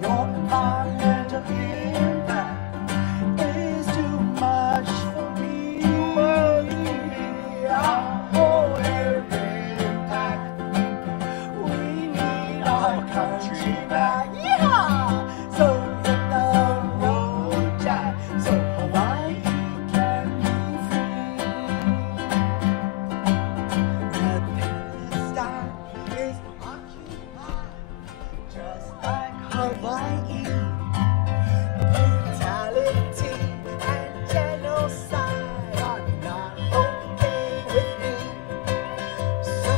Your environmental impact is too much for me. Our whole impact. We need our country back. Yeah! So hit the road, Jack, so Hawaii can be free. The sky is occupied, just like Hawaii. Brutality and genocide are not okay with me. So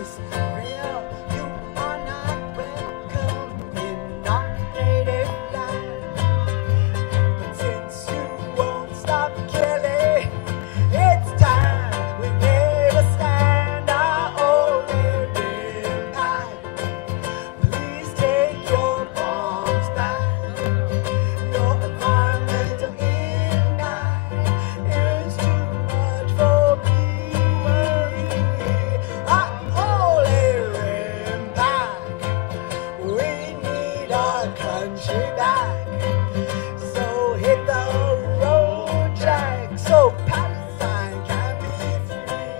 Israel, you are not welcome in our native land. But since you won't stop killing, it's time we made a stand. Our only impact. Please take your bombs back. Your environmental impact is too much for me. Our only impact. We need our country back. So hit the road, Jack, so Palestine can be free.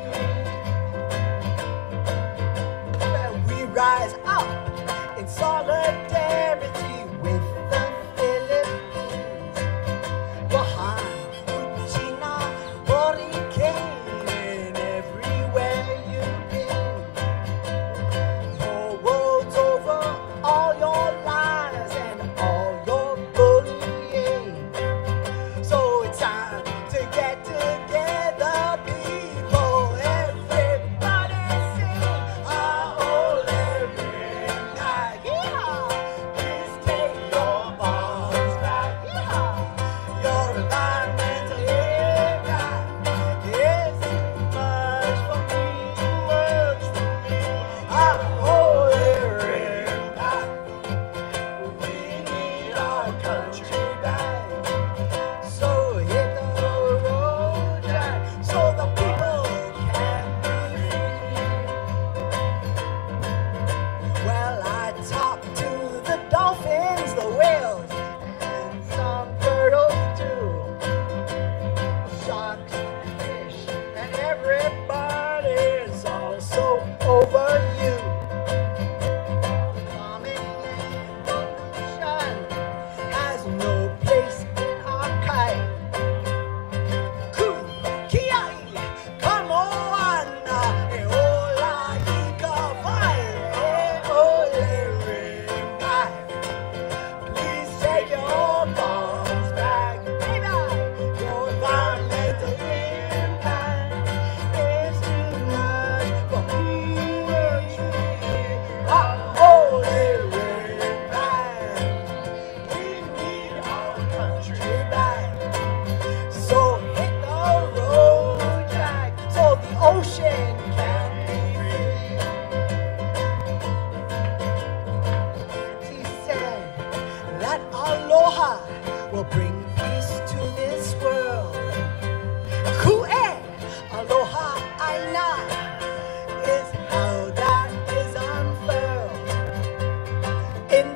Well, we rise up in solidarity with the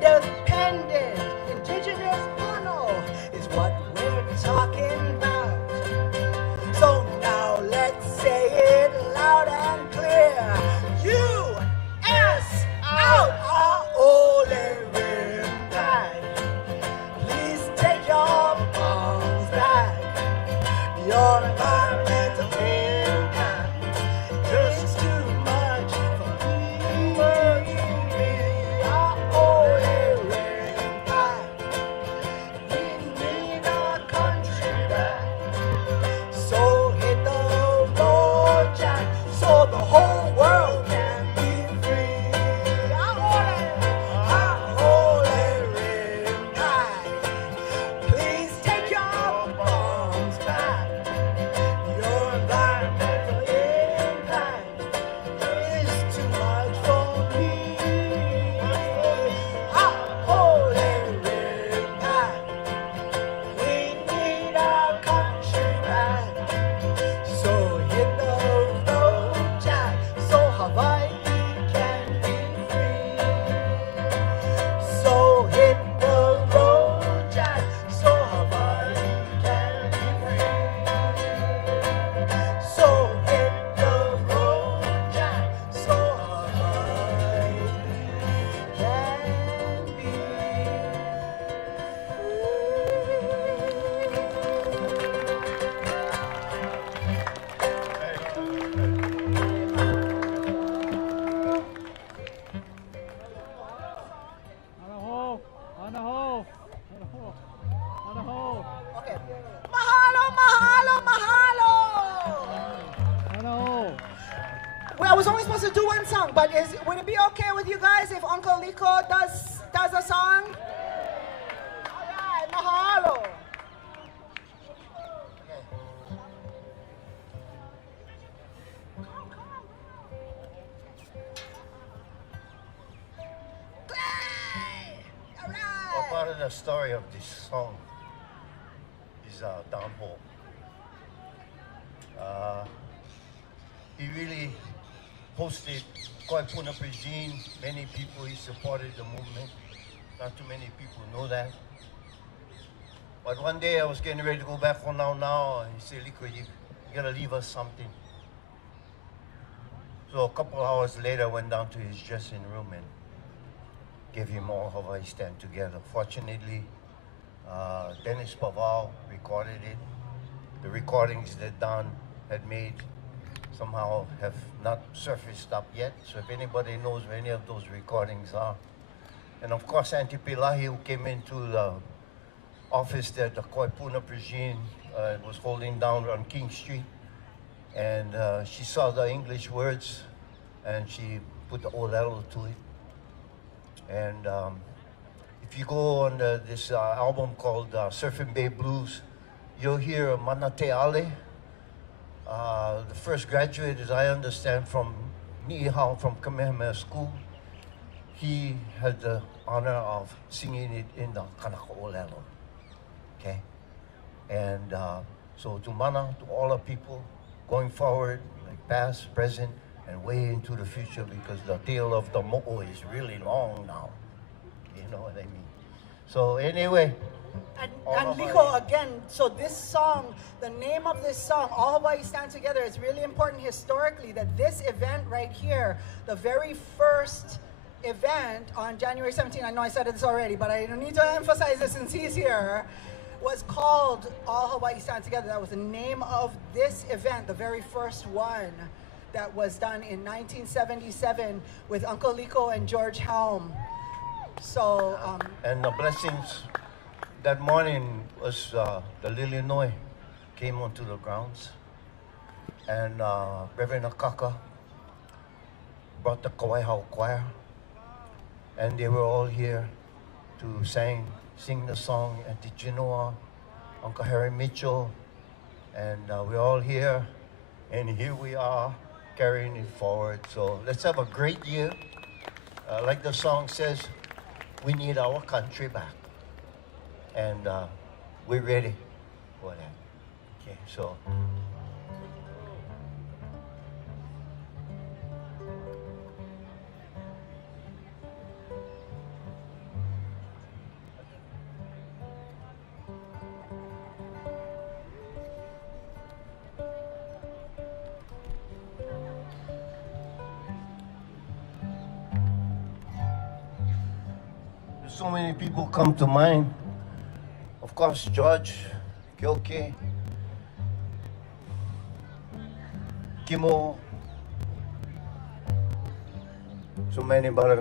independent, indigenous uanu is what we're talking about. So now let's say it loud and clear. U.S. out our ole rim. Please take your bombs back. Your environmental impact is too much for me. Our ole rim back. We need our country back. So hit the road, Jack, so the whole world can be free. Our ole rim back. Please take your bombs back. Your environmental impact is too much for me. Our ole rim back. We need our country back. So hit the road, Jack, so Hawaii can be free. So hit the road, Jack, so Hawaii can be free. So hit the road, Jack, so Hawaii can be free. Okay. Mahalo, mahalo, mahalo. Well, I was only supposed to do one song, but would it be okay with you guys if Uncle Liko does a song? All right, mahalo. Well, part of the story of this song is downfall. He really hosted Kupuna regime. Many people, he supported the movement. Not too many people know that. But one day I was getting ready to go back home now, and he said, Liko, you gotta leave us something. So a couple hours later, I went down to his dressing room and gave him all Hawaii Stand Together. Fortunately, Dennis Paval recorded it. The recordings that Don had made somehow have not surfaced up yet. So if anybody knows where any of those recordings are. And of course, Auntie Imua, who came into the office that the Kupuna regime was holding down on King Street. And she saw the English words and she put the auao to it. And if you go on this album called Surfing Bay Blues, you'll hear Manate. The first graduate, as I understand, from Niihau, from Kamehameha School, he had the honor of singing it in the Kanaka Olelo. Okay? And so to Mana, to all our people going forward, like past, present, and way into the future, because the tale of the mo'o is really long now. You know what I mean? So anyway. And Liko, again, so this song, the name of this song, All Hawaii Stand Together, is really important historically, that this event right here, the very first event on January 17th, I know I said this already, but I need to emphasize this since he's here, was called All Hawaii Stand Together. That was the name of this event, the very first one that was done in 1977 with Uncle Liko and George Helm. So, and the blessings that morning was the Lilienoi came onto the grounds, and Reverend Akaka brought the Kawaikapuokalani choir, and they were all here to sing the song Auntie Imua, Uncle Harry Mitchell, and we're all here, and here we are carrying it forward. So let's have a great year. Like the song says, we need our country back. And we're ready for that. Okay, so. so many people come to mind. Of course, George, Kyoke, Kimo, so many, but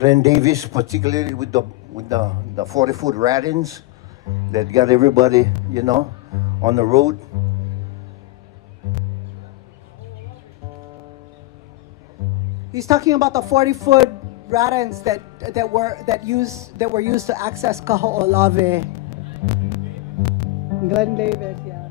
Glenn Davis, particularly with the 40-foot rat-ins that got everybody, you know, on the road. He's talking about the 40-foot rat-ins that were used to access Kaho'olawe. Glenn Davis, yeah.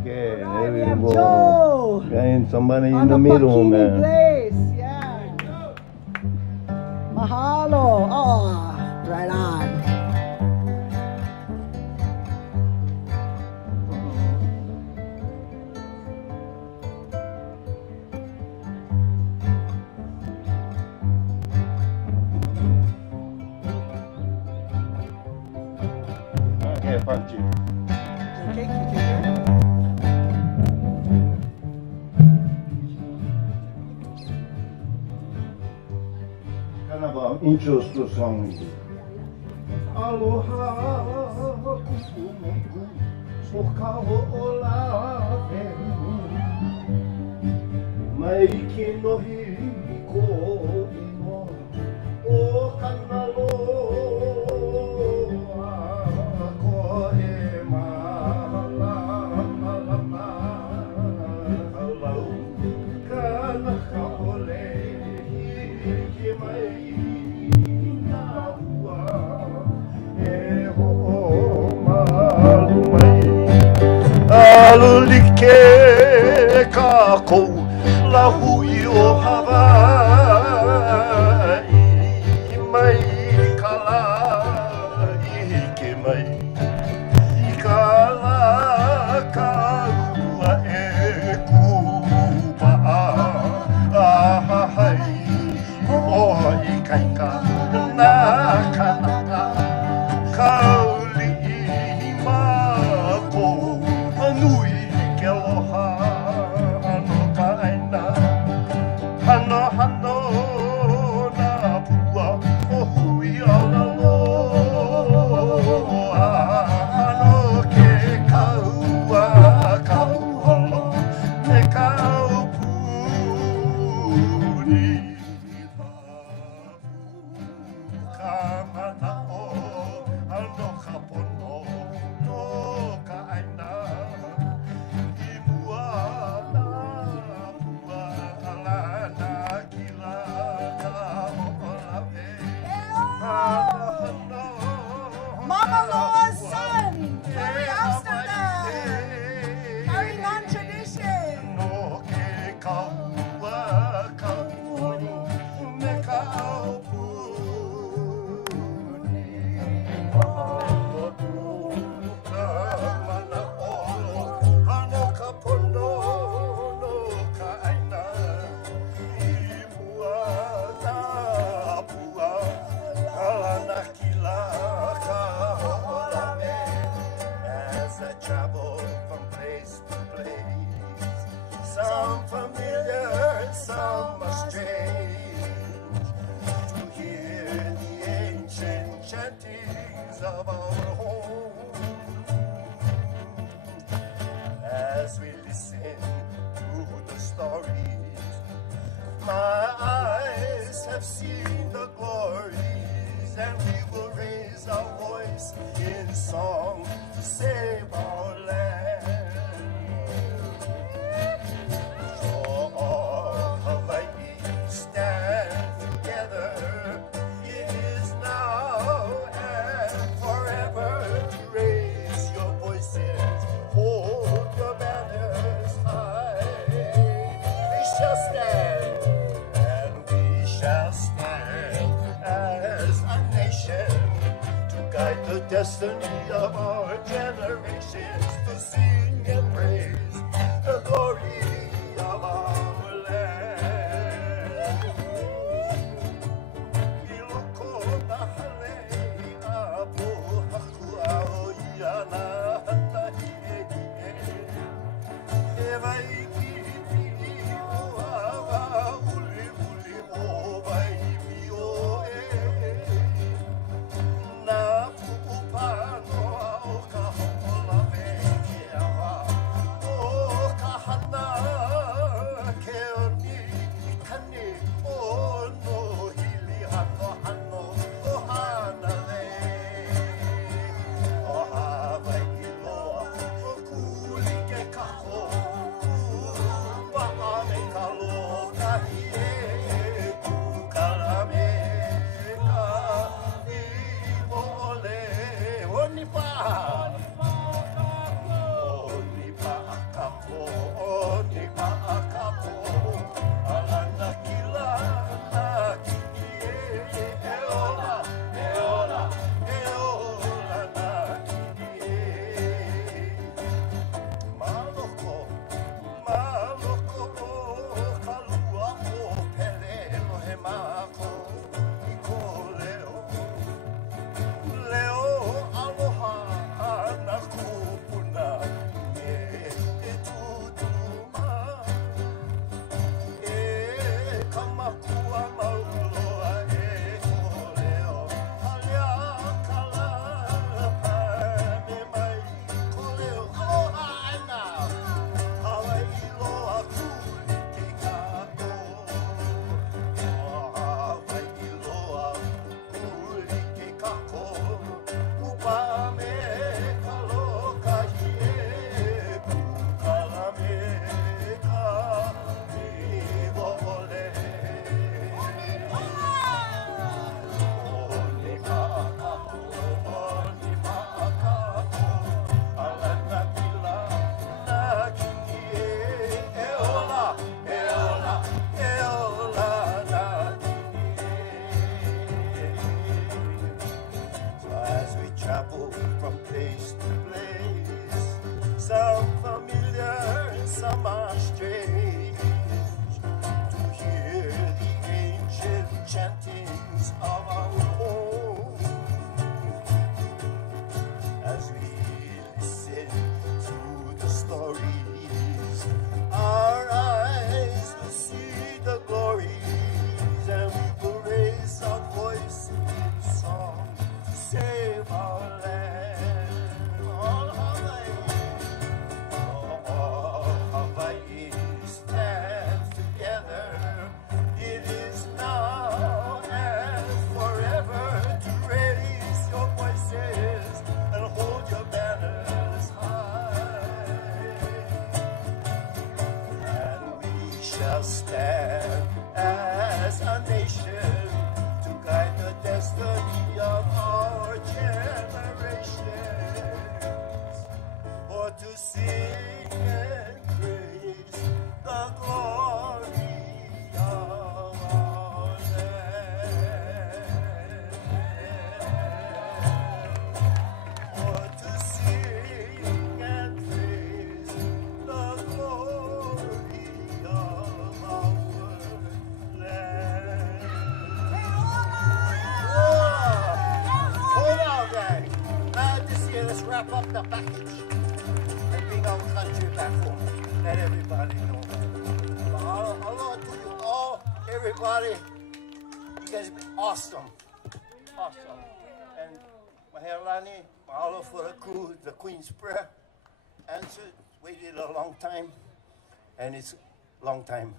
Okay, there we go. And somebody in the middle, man. Place, yeah. Mahalo. Oh, right on. Okay, punch you. Kind of an intro to song. Aloha, kumu, okaho'olawe. Mai ki nohi ko ino o kanaloa ko he malama Hālau kana kaole hiki mai na ua e ho'o malu mai alulike kākou Lāhui o Hawaiian mai kala ike mai I kala kaua e kupa'a ahahai o I kaika nā kanaka kauli I mako nui ke aloha ano ka aina hano hano na pua o hui ala loa hano ke kaua kauholo te kaupuni ka manao ano ka pono no ka aina Imua na pua alana kila ka ho'olawe Mama Loa's son, Terry Amsterdam, carrying on tradition. no ke kaua kauholo me ka aupuni ka manao ano ka pono no ka aina Imua na pua alana kila ka ho'olawe as I travel from place to place some familiar and some are strange to hear the ancient chantings of our home as we listen to the stories. My eyes have seen the glories, and we will raise our voice in song to save our land. For all Hawaii stand together. It is now and forever to raise your voices, hold your banners high. We shall stand, and we shall stand as a nation to guide the destiny of our generations, to sing and praise the glory of our land. everybody. You guys have been awesome. Awesome. And Iolani, mahalo for the Queen's Prayer. Answered, waited a long time. And it's long time,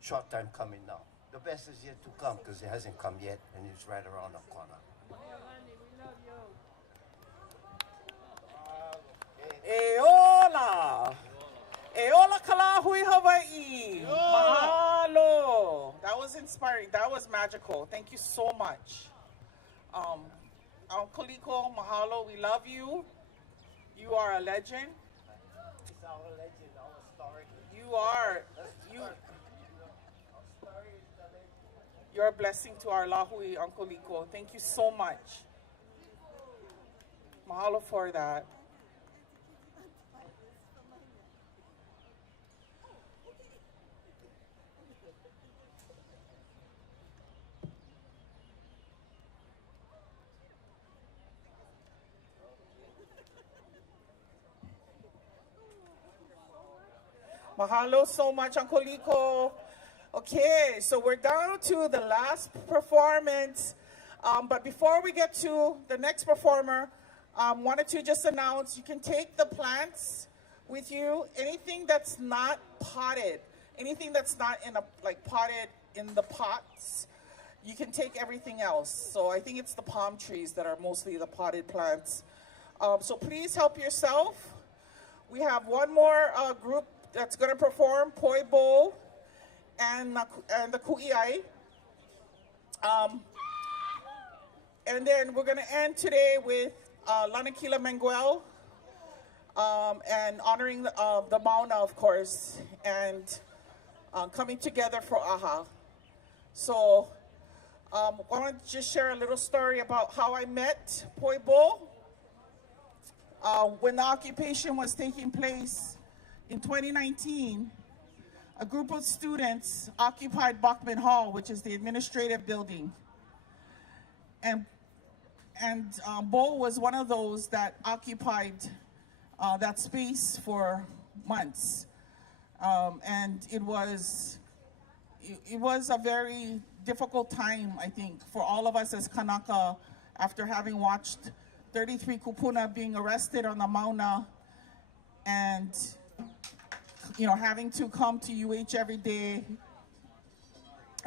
short time coming now. The best is yet to come because it hasn't come yet and it's right around the corner. Eola! Eola Kalahui Hawaii! Mahalo! That was inspiring. That was magical. Thank you so much. Uncle Liko, mahalo. We love you. You are a legend. It's our legend, our story. You are. You're a blessing to our Lāhui, Uncle Liko. Thank you so much. Mahalo for that. Mahalo so much, Uncle Liko. Okay, so we're down to the last performance. But before we get to the next performer, wanted to just announce you can take the plants with you. Anything that's not potted, anything that's not in a potted in the pots, you can take everything else. So I think it's the palm trees that are mostly the potted plants. So please help yourself. We have one more group that's going to perform, Poi Bowl and the Ku'iai. And then we're going to end today with Lanakila Menguel and honoring the Mauna, of course, and coming together for Aha. So I want to just share a little story about how I met Poi Bowl. When the occupation was taking place in 2019, a group of students occupied Bachman Hall, which is the administrative building. And Bo was one of those that occupied that space for months. And it was a very difficult time, I think, for all of us as Kanaka, after having watched 33 Kupuna being arrested on the Mauna and having to come to UH every day.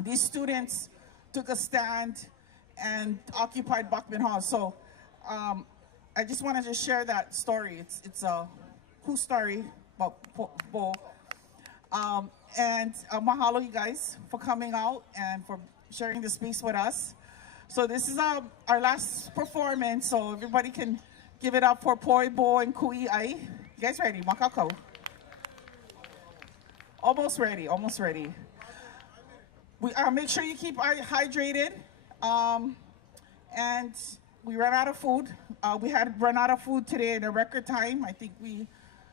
These students took a stand and occupied Bachman Hall. So I just wanted to share that story. It's a cool story about Bo. And mahalo you guys for coming out and for sharing the space with us. So this is our last performance, so everybody can give it up for Poi Bo and Ku'iai. You guys ready? Makako. Almost ready, almost ready. We make sure you keep hydrated. And we ran out of food. We had run out of food today in a record time. I think we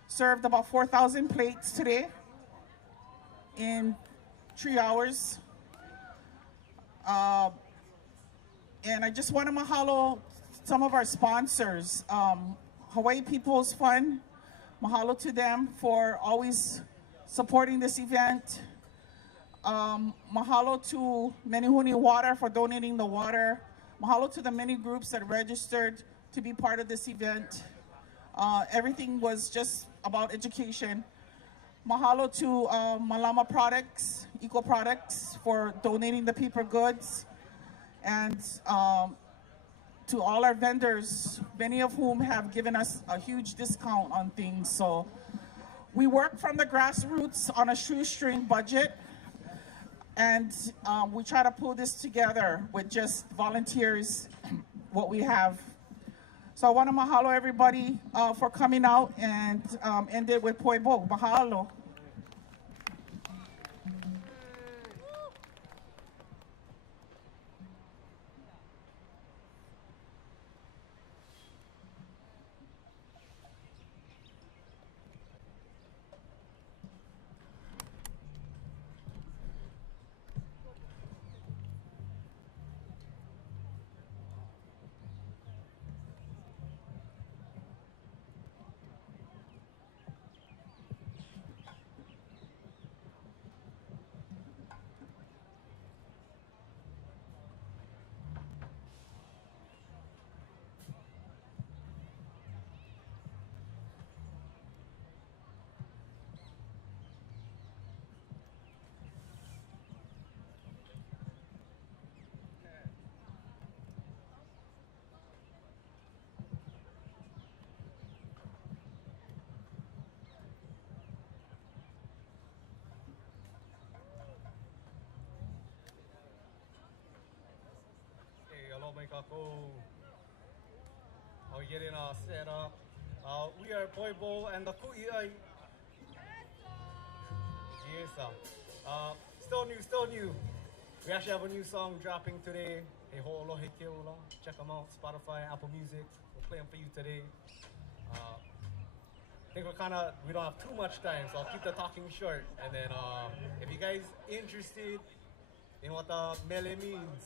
served about 4,000 plates today in 3 hours. And I just want to mahalo some of our sponsors. Hawaii People's Fund, mahalo to them for always supporting this event. Mahalo to Menehune Water for donating the water. Mahalo to the many groups that registered to be part of this event. Everything was just about education. Mahalo to Malama Products, Eco Products, for donating the paper goods. And to all our vendors, many of whom have given us a huge discount on things. So we work from the grassroots on a shoestring budget. And we try to pull this together with just volunteers, what we have. So I want to mahalo everybody for coming out and end it with Poi Bo. Mahalo. kako. We're getting set up. We are Boibo and the Kui'ai. Yes, still new. We actually have a new song dropping today. Hey, Ho'olohe Keola. Check them out. Spotify, Apple Music. We'll play them for you today. I think we don't have too much time, so I'll keep the talking short. And then, if you guys interested in what the mele means,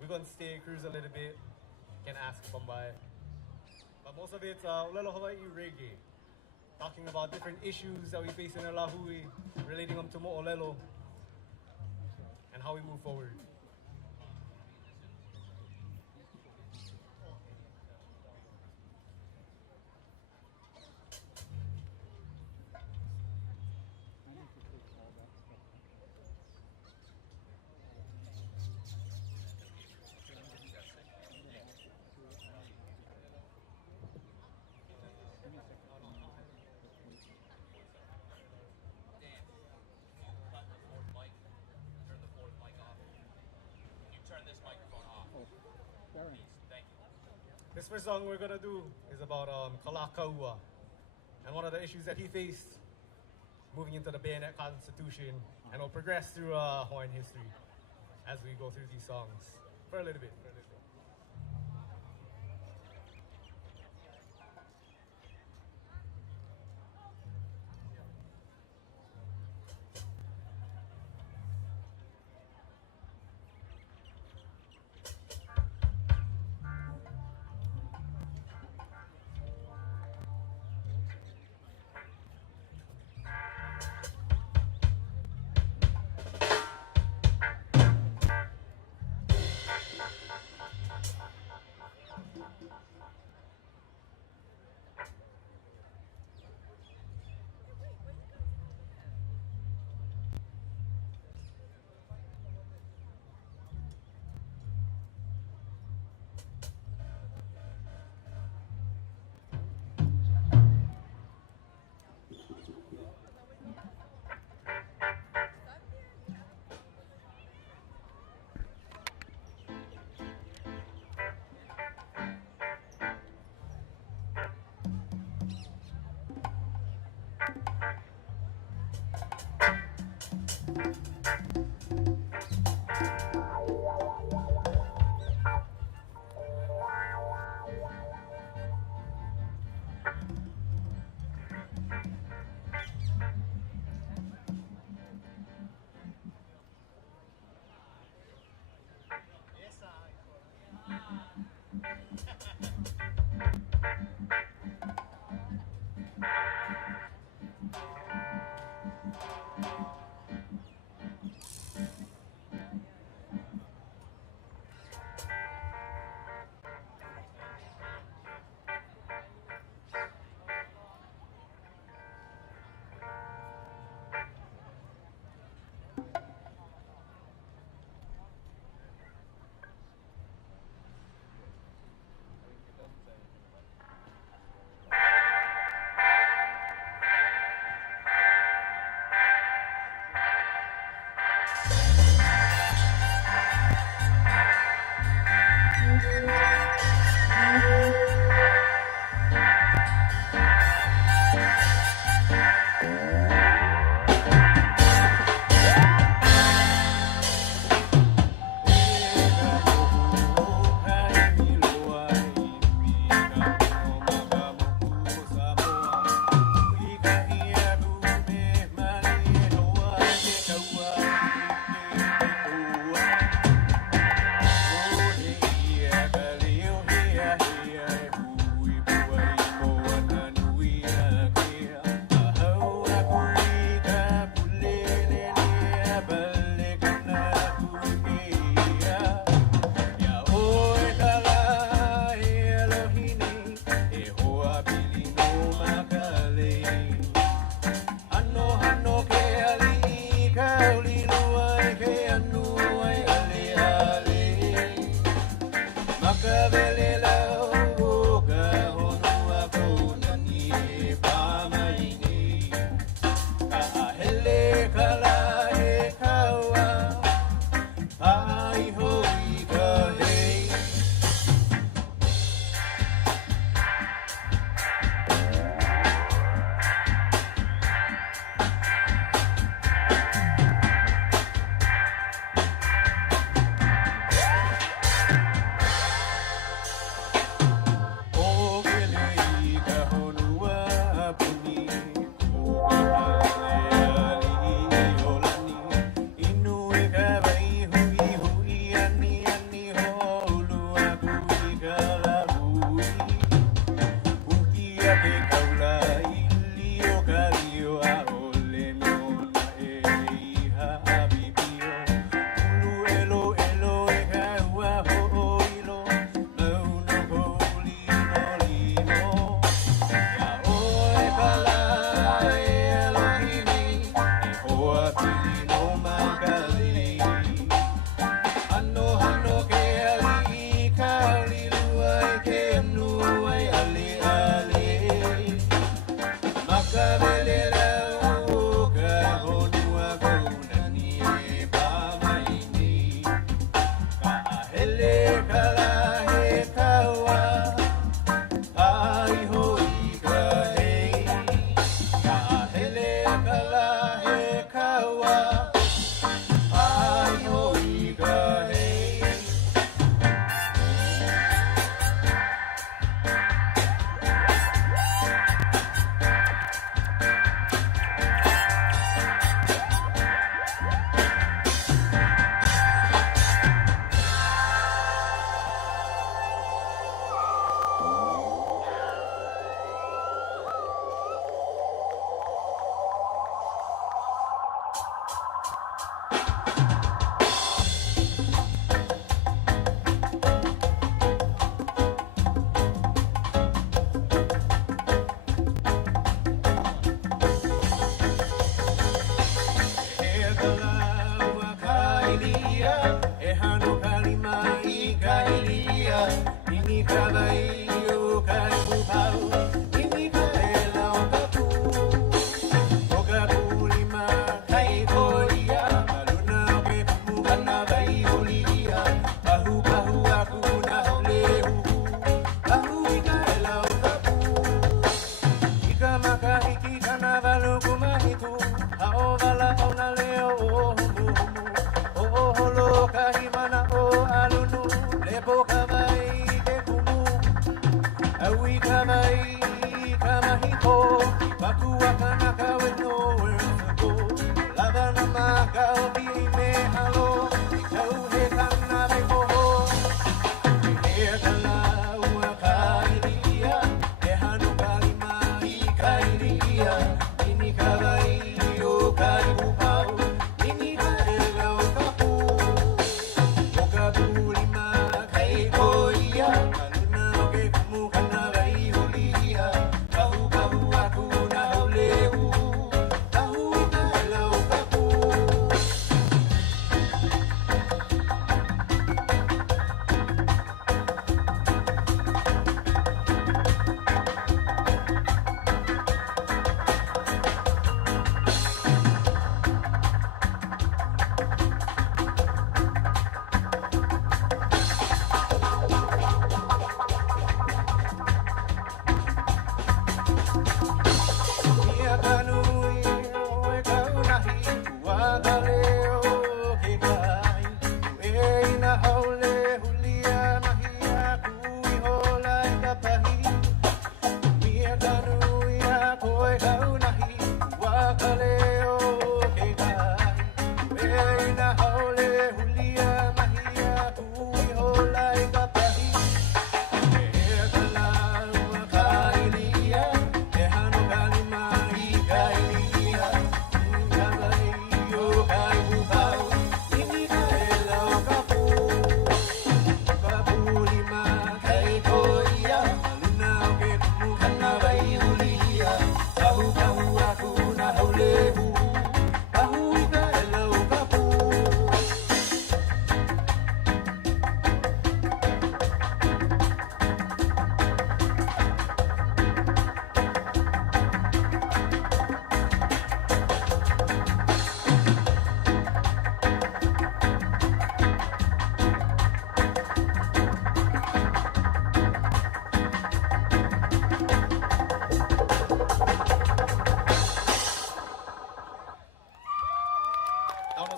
we're going to stay, cruise a little bit. You can ask somebody. But most of it's Lelo Hawaii reggae. Talking about different issues that we face in the Lāhui, relating them to Mo'olelo, and how we move forward. This first song we're gonna do is about Kalakaua and one of the issues that he faced moving into the bayonet constitution, and we'll progress through Hawaiian history as we go through these songs for a little bit.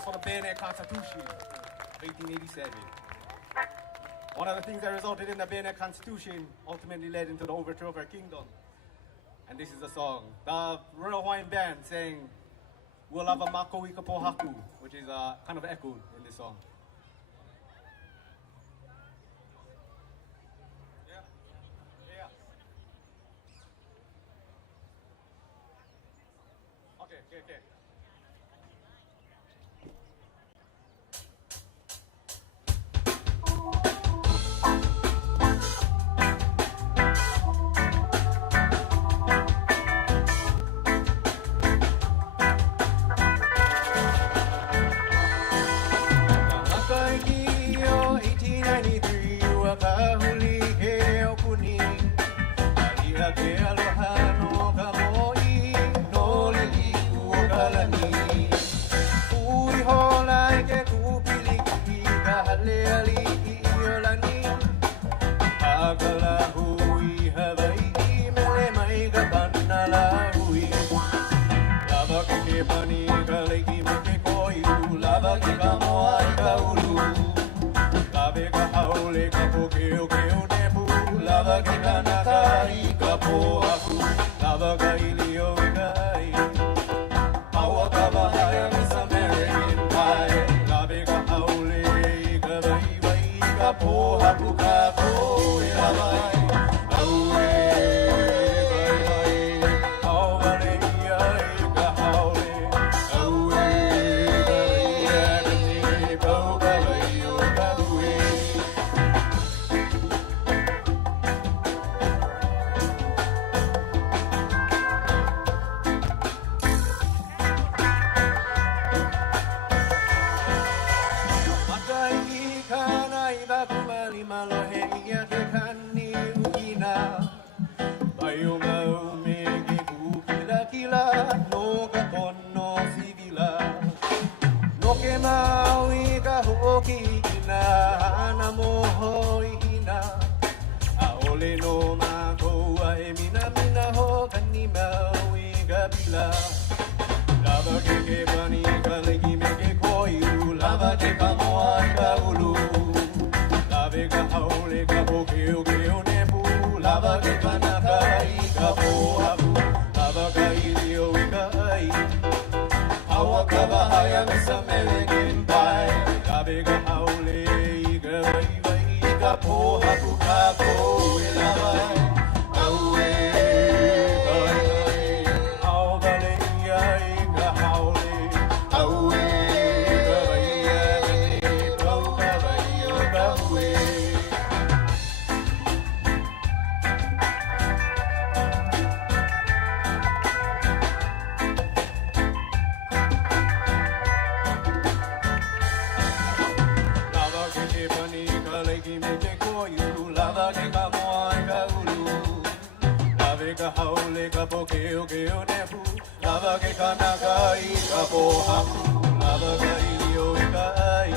was for the Bayonet Constitution of 1887. One of the things that resulted in the Bayonet Constitution ultimately led into the overthrow of our kingdom. And this is the song. The Royal Hawaiian Band sang, "We'll have a mako ika po haku," which is kind of echoed in this song. Okay. Makai Kio, 1893, Kahu li he okuni. Alia ke aloha no kamoi, no lili kuokalani. Ui holai ke kupiliki, kahale ali Iolani. Akala hui Hawaii, mele mai kapana Lāhui. Lava ke pani kaleki make koiu, lava ke kamoa kaulu. Lave ka haole ka pokeo keo nepu, lava ke kanaka I ka poaku, lava ka ilio kai. Aua ka bahaya Miss American Pie, lave ka haole ka vai ka poaku ka koe lavai. Lava ke pani kaleki meke koiu, lava ke kamoa kaulu. Lave ka haole ka pokeo keo nepu, lava ke kanaka I ka poapu, lava ka ilio I ka ai. Aua ka bahaya Miss American Pie, lave ka haole I ka vai ka poapu ka koe lavai. Haole ka pokeo keo nepu, lava ke kanaka I ka pohaku, lava ka ilio I ka ai.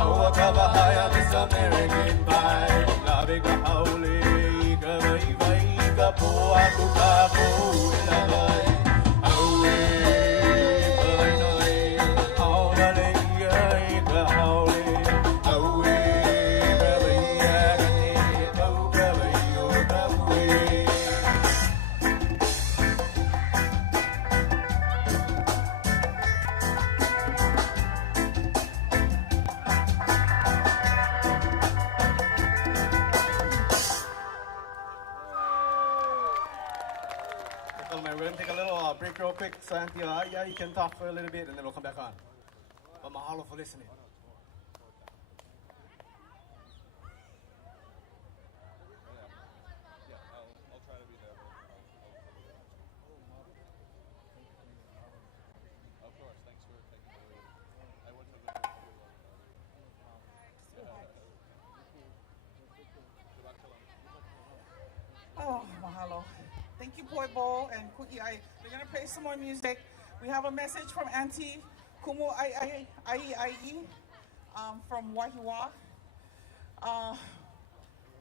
Aua ka bahaya Miss American Pie, lave ka haole I ka vai ka pohaku ka koe lavai. Aue kai nai, auna leia I ka haole. Aue ka vai agane, kau ka vai o ka ue. We're going to take a little break real quick. So, Auntie, you can talk for a little bit and then we'll come back on. But mahalo for listening. Oh, mahalo. Thank you, Boy Bo and Cookie. We're going to play some more music. We have a message from Auntie Kumu from Wahiwa.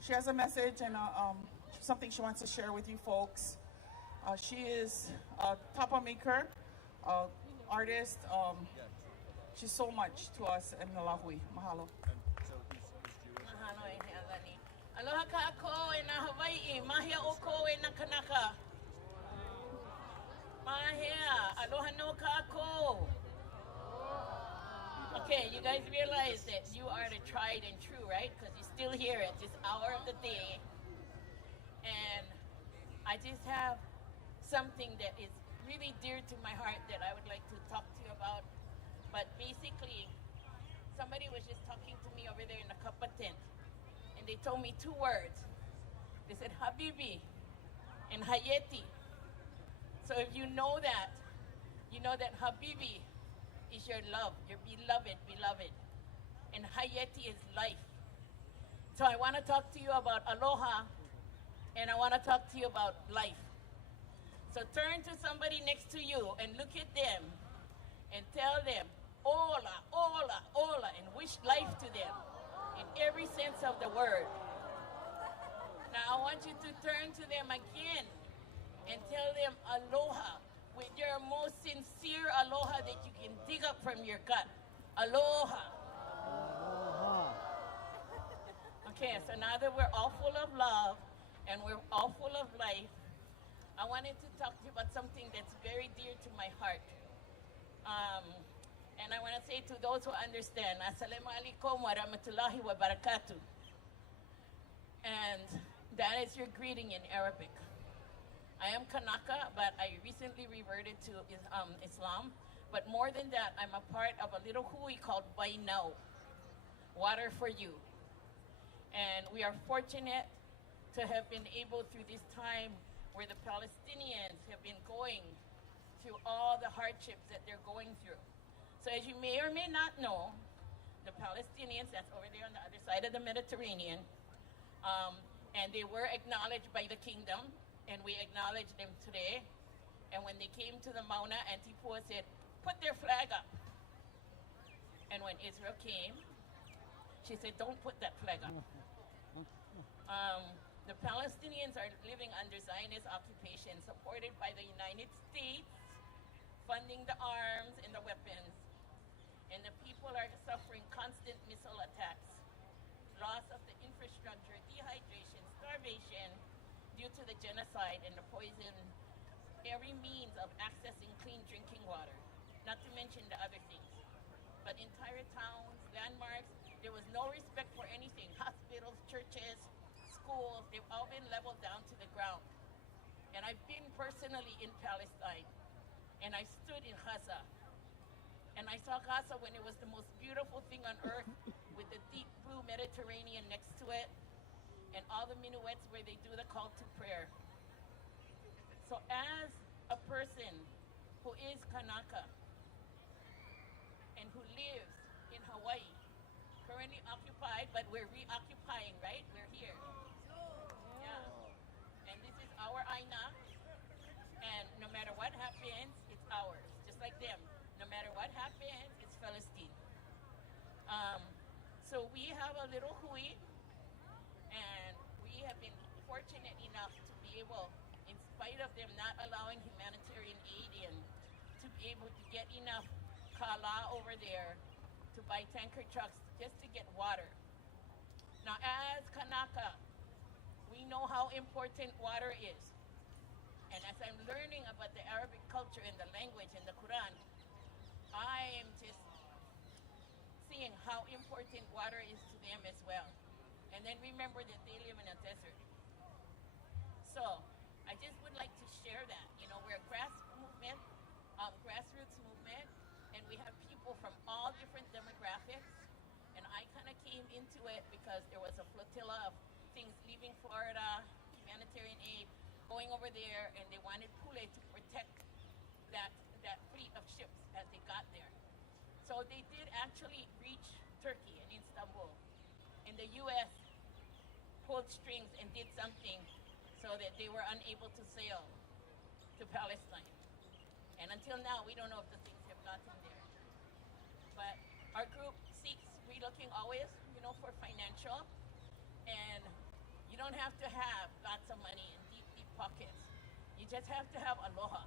She has a message and something she wants to share with you folks. She is a tapa maker, artist, She's so much to us in Lāhui. Mahalo. Mahalo e Iolani. Aloha kako e na Hawaii, mahia oko e na Kanaka. Mahia, aloha no kako. Okay, you guys realize that you are the tried and true, right? Because you're still here at this hour of the day. And I just have something that is really dear to my heart that I would like to talk to you about. But basically, somebody was just talking to me over there in the kappa tent. And they told me 2 words. They said, Habibi and Hayeti. So if you know that, you know that Habibi is your love, your beloved. And Hayeti is life. So I want to talk to you about aloha, and I want to talk to you about life. So turn to somebody next to you and look at them and tell them, ola, ola, ola, and wish life to them in every sense of the word. Now I want you to turn to them again and tell them aloha with your most sincere aloha that you can dig up from your gut. Aloha. Okay, so now that we're all full of love and we're all full of life, I wanted to talk to you about something that's very dear to my heart. And I want to say to those who understand, Assalamu alaikum wa rahmatullahi wa barakatuh. And that is your greeting in Arabic. I am Kanaka, but I recently reverted to Islam. But more than that, I'm a part of a little hui called Bainau, Water for You. And we are fortunate to have been able through this time where the Palestinians have been going through all the hardships that they're going through. So as you may or may not know, the Palestinians, that's over there on the other side of the Mediterranean, and they were acknowledged by the kingdom, and we acknowledge them today. And when they came to the Mauna, Auntie Imua said, put their flag up. And when Israel came, she said, don't put that flag up. The Palestinians are living under Zionist occupation, supported by the United States, funding the arms and the weapons. And the people are suffering constant missile attacks, loss of the infrastructure, dehydration, starvation, due to the genocide and the poison, every means of accessing clean drinking water, not to mention the other things. But entire towns, landmarks, there was no respect for anything. Hospitals, churches, schools, they've all been leveled down to the ground. And I've been personally in Palestine, and I stood in Gaza. And I saw Gaza when it was the most beautiful thing on earth, with the deep blue Mediterranean next to it, and all the minuets where they do the call to prayer. So as a person who is Kanaka and who lives in Hawaii, currently occupied, but we're reoccupying, right? We're here. Yeah. And this is our Aina, and no matter what happens, it's ours, just like them. No matter what happens, it's Palestine. So we have a little hui, and we have been fortunate enough to be able, in spite of them not allowing humanitarian aid in, to be able to get enough kala over there to buy tanker trucks just to get water. Now, as Kanaka, we know how important water is. And as I'm learning about the Arabic culture and the language and the Quran, I am just seeing how important water is to them as well. And then remember that they live in a desert. So I just would like to share that. You know, we're a grassroots movement, and we have people from all different demographics. And I kind of came into it because there was a flotilla of things leaving Florida, humanitarian aid, going over there, and they wanted Pule to protect that fleet of ships as they got there. So they did actually reach Turkey and Istanbul. And the U.S. pulled strings and did something so that they were unable to sail to Palestine. And until now, we don't know if the things have gotten there. But our group seeks relooking always, you know, for financial. And you don't have to have lots of money and deep, deep pockets. You just have to have aloha.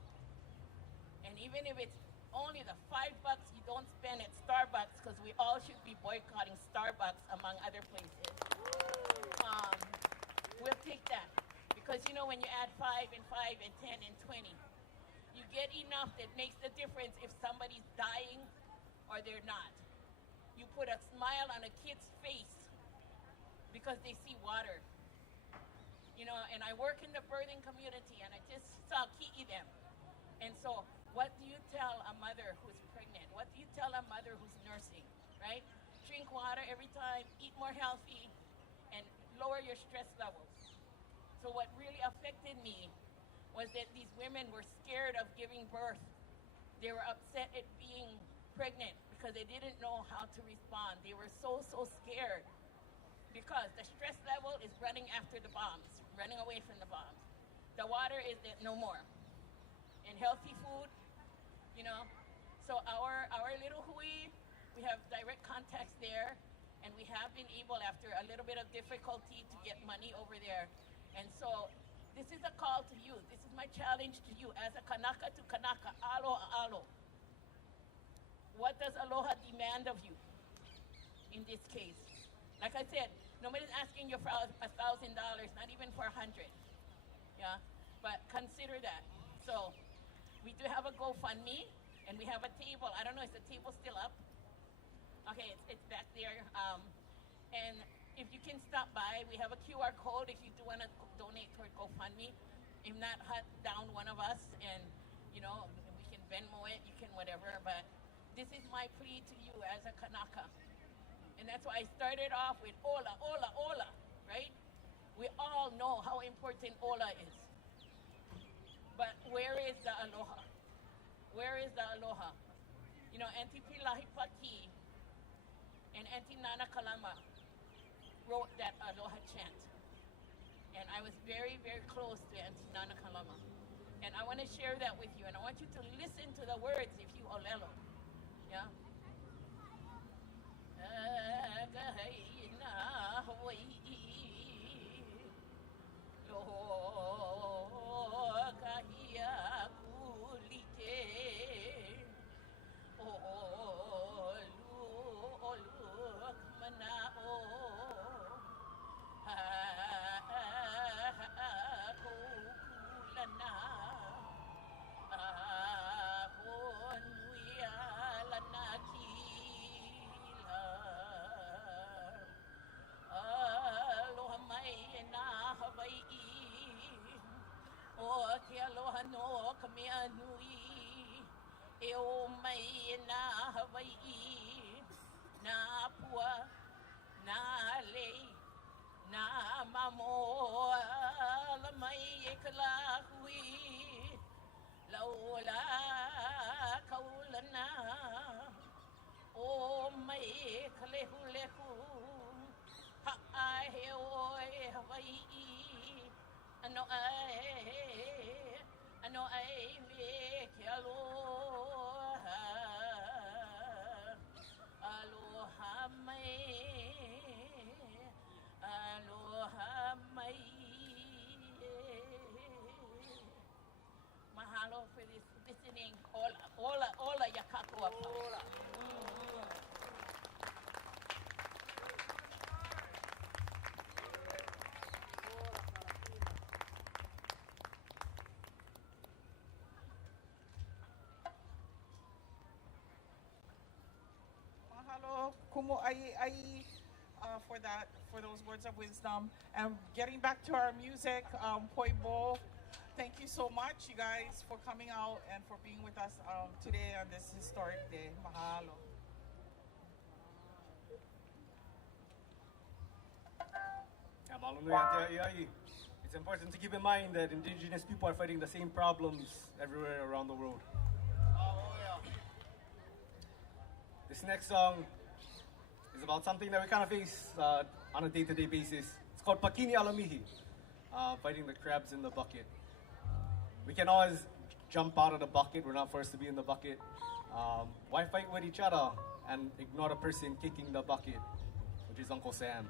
And even if it's only the $5 you don't spend at Starbucks boycotting Starbucks, among other places. We'll take that. Because, you know, when you add 5 and 5 and 10 and 20, you get enough that makes the difference if somebody's dying or they're not. You put a smile on a kid's face because they see water. You know, and I work in the birthing community, and I just saw ki'i them. And so, what do you tell a mother who's pregnant? What do you tell a mother who's nursing, right? Drink water every time, eat more healthy, and lower your stress levels. So what really affected me was that these women were scared of giving birth. They were upset at being pregnant because they didn't know how to respond. They were so scared because the stress level is running after the bombs, running away from the bombs. The water is that no more. And healthy food, you know. So our little hui, we have direct contacts there, and we have been able, after a little bit of difficulty, to get money over there. And so this is a call to you. This is my challenge to you as a Kanaka to Kanaka, alo. What does aloha demand of you in this case? Like I said, nobody's asking you for $1,000, not even for 100. Yeah, but consider that. So we do have a GoFundMe, and we have a table. I don't know, is the table still up? Okay, it's back there. And if you can stop by, we have a QR code if you do want to donate toward GoFundMe. If not, hunt down one of us, and you know, we can Venmo it, you can whatever. But this is my plea to you as a Kanaka, and that's why I started off with ola, right? We all know how important ola is, but where is the aloha? Where is the aloha? You know, Auntie Pilahipaki and Auntie Nana Kalama wrote that aloha chant. And I was very, very close to Auntie Nana Kalama. And I want to share that with you. And I want you to listen to the words if you olelo. Yeah? Mahalo for this listening. Ola yakakua. Mahalo, Kumu ai, for those words of wisdom. And getting back to our music, Poibo. Thank you so much, you guys, for coming out and for being with us today on this historic day. Mahalo. It's important to keep in mind that indigenous people are fighting the same problems everywhere around the world. This next song is about something that we kind of face on a day-to-day basis. It's called Pakini Alamihi, fighting the crabs in the bucket. We can always jump out of the bucket. We're not forced to be in the bucket. Why fight with each other and ignore the person kicking the bucket, which is Uncle Sam?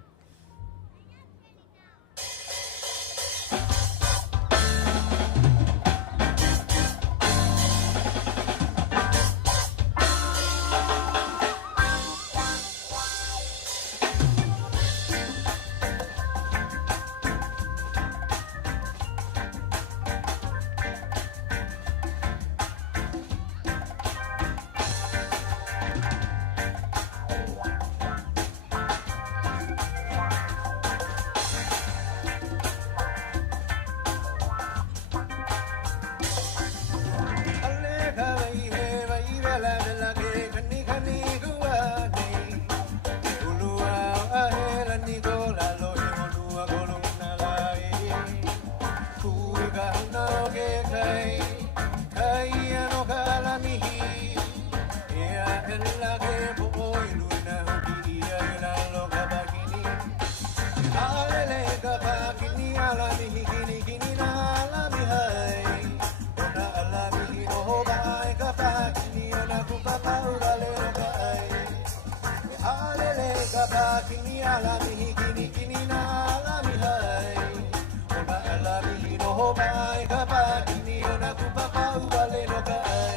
ala mihi kini kini na ala mihai. Ona ala mihi no ho mai ka pa kini ona kupapa ubale no kai.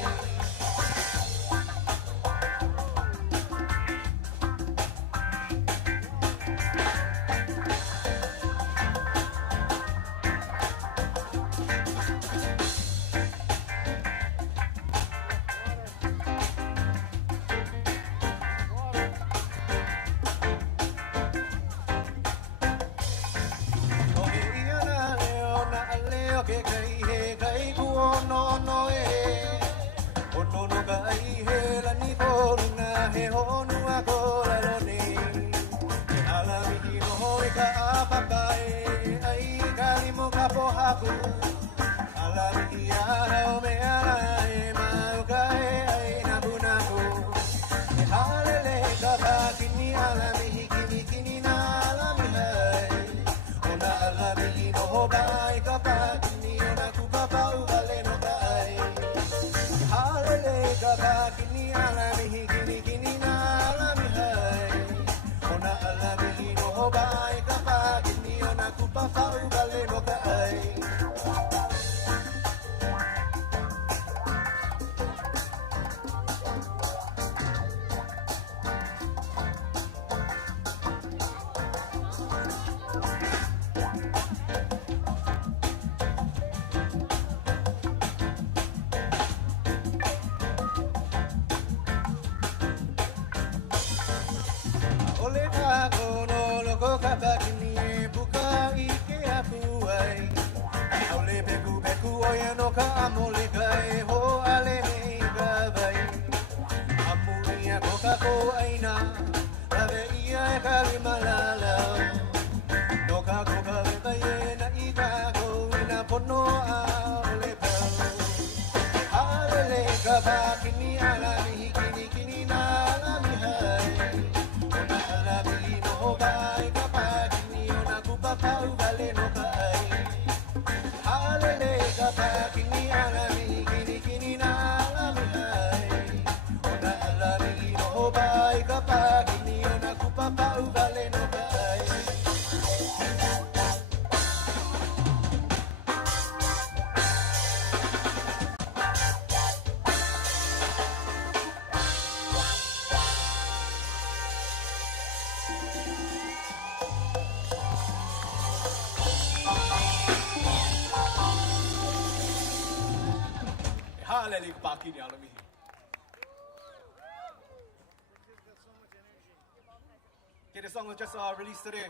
Okay, the song was just released today.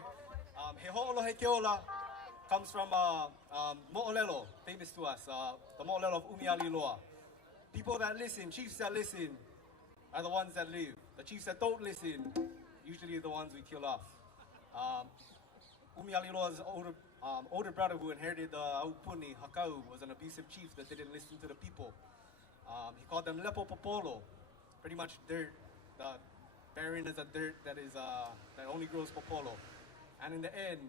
He Ho'olo He Keola comes from Mo'olelo, famous to us, the Mo'olelo of Umialiloa. People that listen, chiefs that listen, are the ones that live. The chiefs that don't listen, usually are the ones we kill off. Umialiloa's older brother who inherited the Aupuni, Kahu, was an abusive chief that didn't listen to the people. He called them Lepo Popolo, pretty much dirt. The barren is a dirt that only grows popolo. And in the end,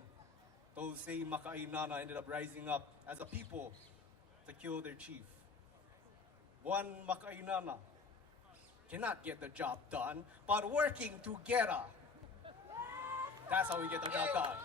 those same Makai Nana ended up rising up as a people to kill their chief. One Makai Nana cannot get the job done, but working together, that's how we get the job done.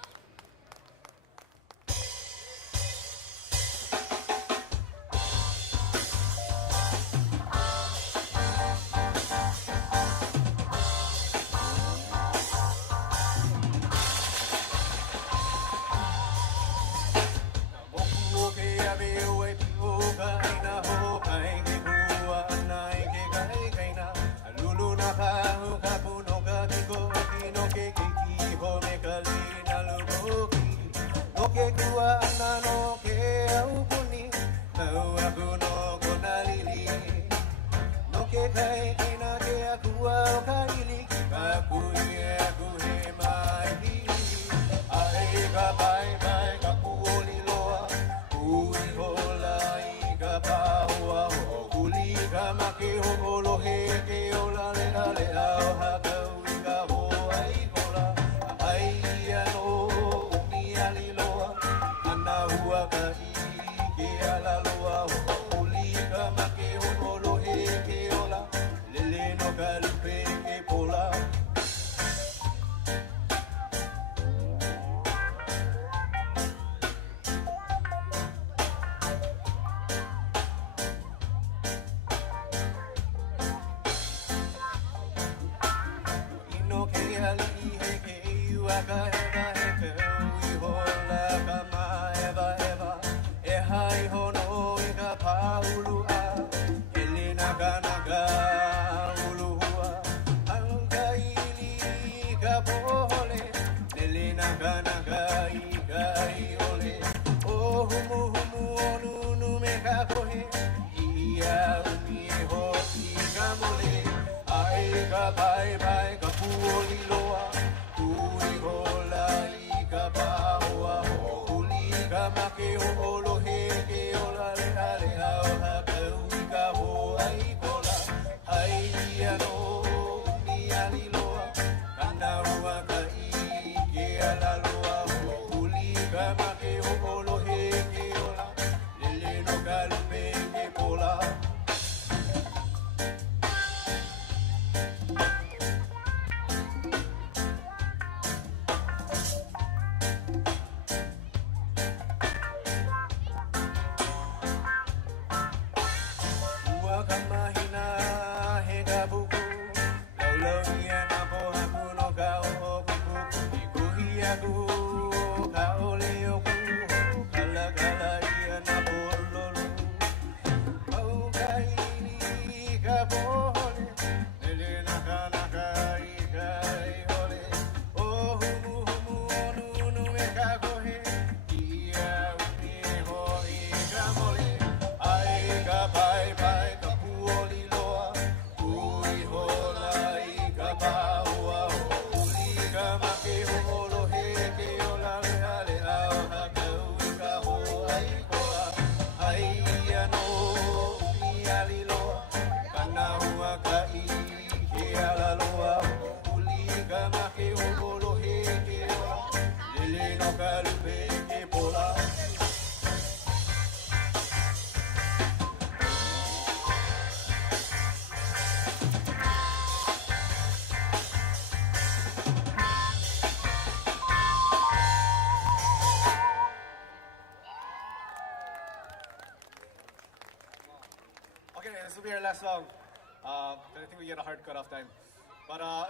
Okay, this will be our last song. I think we get a hard cut-off time. But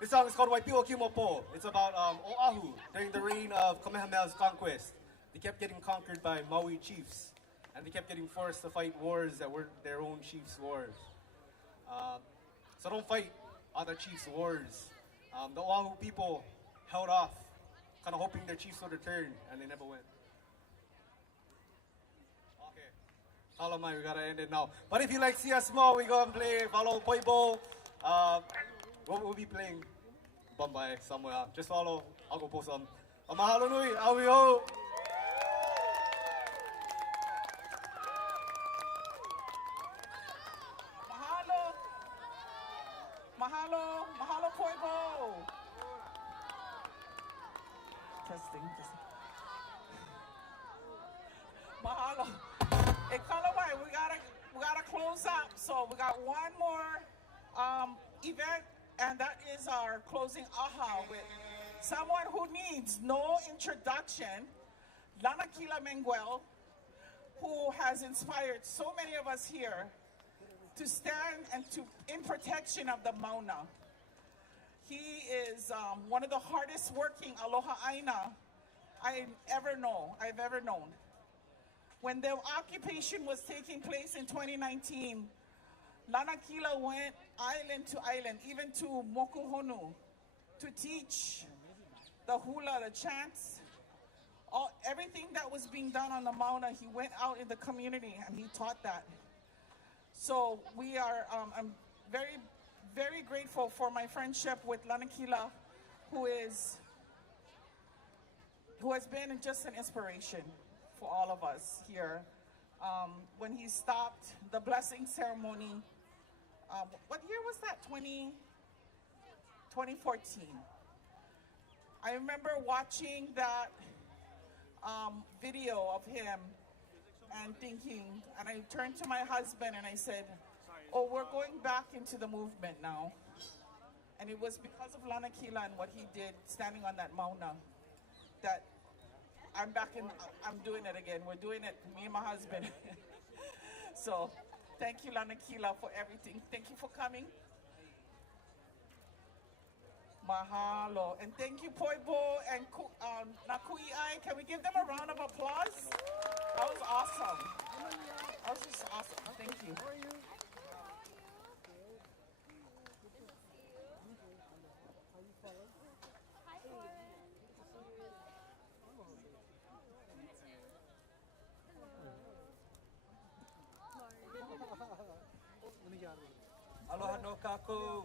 this song is called Waipiwa Kimopo. It's about Oahu during the reign of Kamehameha's conquest. They kept getting conquered by Maui chiefs, and they kept getting forced to fight wars that were their own chiefs' wars. So don't fight other chiefs' wars. The Oahu people held off, kind of hoping their chiefs would return, and they never went. Hālau mai, we gotta end it now. But if you like see us more, we go and play follow Poibo. We'll be playing Bombay somewhere. Just follow. I'll go post some. Mahalo nui, auao. Mahalo. Mahalo. Mahalo Poibo. Testing. Mahalo. Hey, Kalawai, we gotta close up. So we got one more event, and that is our closing aha with someone who needs no introduction, Lanakila Menguel, who has inspired so many of us here to stand and to in protection of the Mauna. He is one of the hardest working aloha aina I've ever known. When the occupation was taking place in 2019, Lanakila went island to island, even to Mokuhonu, to teach the hula, the chants, everything that was being done on the Mauna. He went out in the community and he taught that. So we are, I'm very, very grateful for my friendship with Lanakila, who has been just an inspiration for all of us here. When he stopped the blessing ceremony, what year was that? 2014. I remember watching that video of him and thinking, and I turned to my husband and I said, oh, we're going back into the movement now. And it was because of Lanakila and what he did standing on that Mauna that I'm doing it again. We're doing it, me and my husband. So thank you, Lanakila, for everything. Thank you for coming. Mahalo. And thank you, Poibo and Nakui'ai. Can we give them a round of applause? That was awesome. That was just awesome. Thank you. Aloha no kaku.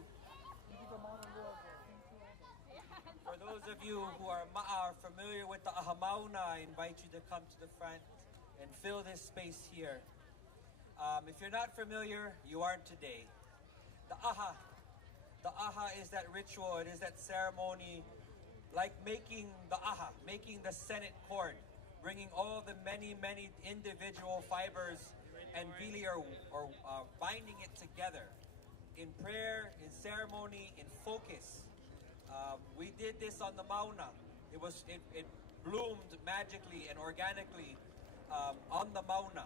For those of you who are ma'a, familiar with the aha mauna, I invite you to come to the front and fill this space here. If you're not familiar, you aren't today. The aha is that ritual, it is that ceremony, like making the aha, making the Senate cord, bringing all the many individual fibers and really are binding it together in prayer, in ceremony, in focus. We did this on the Mauna. It bloomed magically and organically on the Mauna.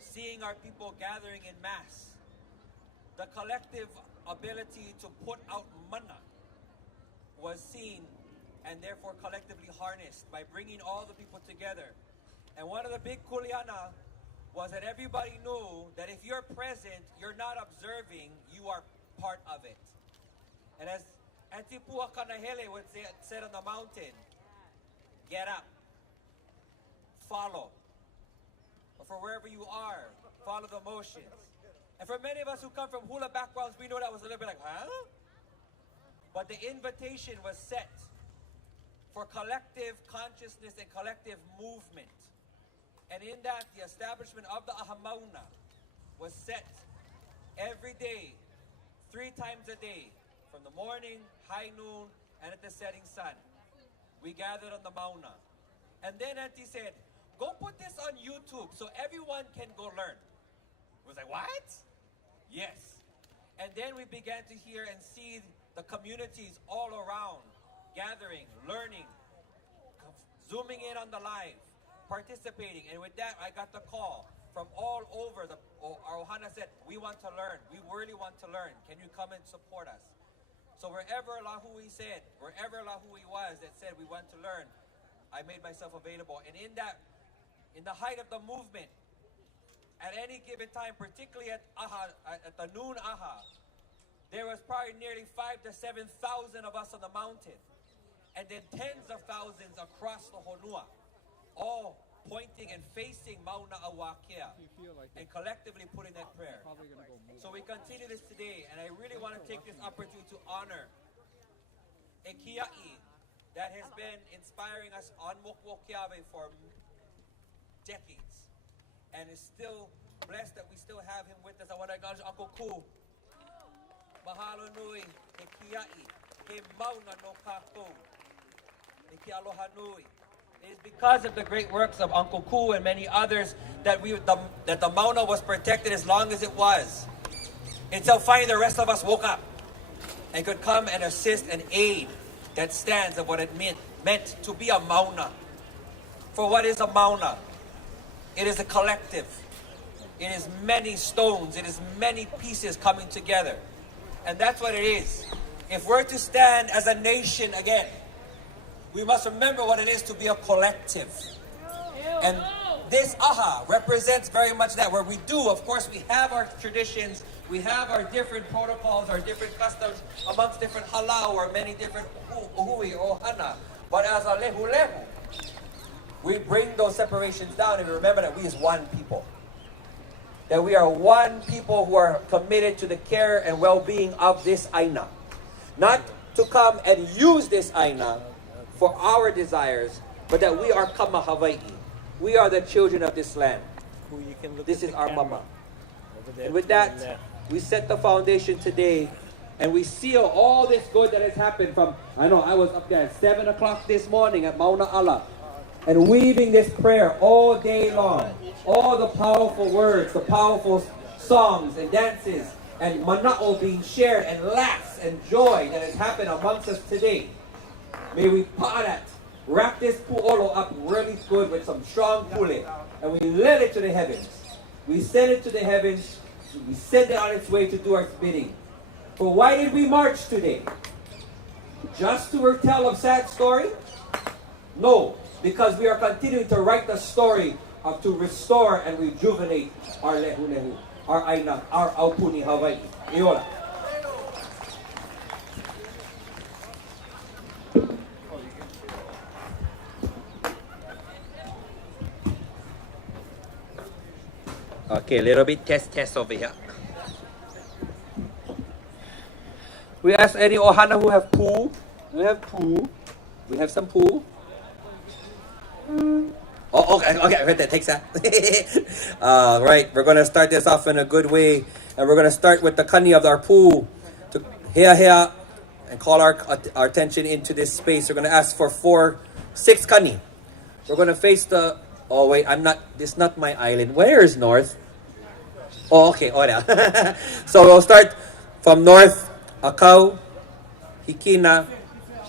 Seeing our people gathering in mass, the collective ability to put out mana was seen and therefore collectively harnessed by bringing all the people together. And one of the big kuleana was that everybody knew that if you're present, you're not observing, you are part of it. And as Auntie Imua would say on the mountain, get up, follow. Or for wherever you are, follow the motions. And for many of us who come from hula backgrounds, we know that was a little bit like, huh? But the invitation was set for collective consciousness and collective movement. And in that, the establishment of the aha mauna was set every day, 3 times a day, from the morning, high noon, and at the setting sun. We gathered on the mauna. And then Auntie said, go put this on YouTube so everyone can go learn. I was like, what? Yes. And then we began to hear and see the communities all around, gathering, learning, zooming in on the live, participating. And with that, I got the call from all over. Our ohana said, we want to learn. We really want to learn. Can you come and support us? So wherever Lāhui said, wherever Lāhui was that said we want to learn, I made myself available. And in that, in the height of the movement, at any given time, particularly at the noon aha, there was probably nearly 5,000 to 7,000 of us on the mountain, and then tens of thousands across the honua, all pointing and facing Mauna Kea, and collectively putting that prayer. So we continue this today, and I really want to take this opportunity to honor a kia'i that has been inspiring us on Mokuokeawe for decades, and is still blessed that we still have him with us. I want to acknowledge Uncle Ku. Mahalo nui, he kia'i, he mauna no kako, he ki aloha nui. It is because of the great works of Uncle Ku and many others that the Mauna was protected as long as it was, until finally the rest of us woke up and could come and assist and aid that stands of what it meant to be a Mauna. For what is a Mauna? It is a collective. It is many stones. It is many pieces coming together. And that's what it is. If we're to stand as a nation again, we must remember what it is to be a collective. And this aha represents very much that, where we do, of course, we have our traditions, we have our different protocols, our different customs amongst different Hālau or many different uhui or ohana. But as a lehu, we bring those separations down and remember that we is one people. That we are one people who are committed to the care and well-being of this aina. Not to come and use this aina for our desires, but that we are kama Hawaii. We are the children of this land. This is our mama. And with that, we set the foundation today, and we seal all this good that has happened from, I know I was up there at 7 o'clock this morning at Mauna Kea, and weaving this prayer all day long. All the powerful words, the powerful songs and dances, and mana'o being shared, and laughs and joy that has happened amongst us today. May we pa'a wrap this pu'olo up really good with some strong pule, and we let it to the heavens. We send it to the heavens. We send it on its way to do our bidding. For why did we march today? just to tell a sad story? No, because we are continuing to write the story of to restore and rejuvenate our lehu, our aina, our aupuni Hawaii. Iola. Okay, a little bit test over here. We ask any ohana who have pool. We have pool. We have some pool. Oh, okay, take that. Right, we're going to start this off in a good way. And we're going to start with the kani of our pool. To here, and call our attention into this space. We're going to ask for 6 kani. We're going to face the... Oh, wait, this is not my island. Where is north? Oh, okay, yeah. So we'll start from north, Akau, Hikina,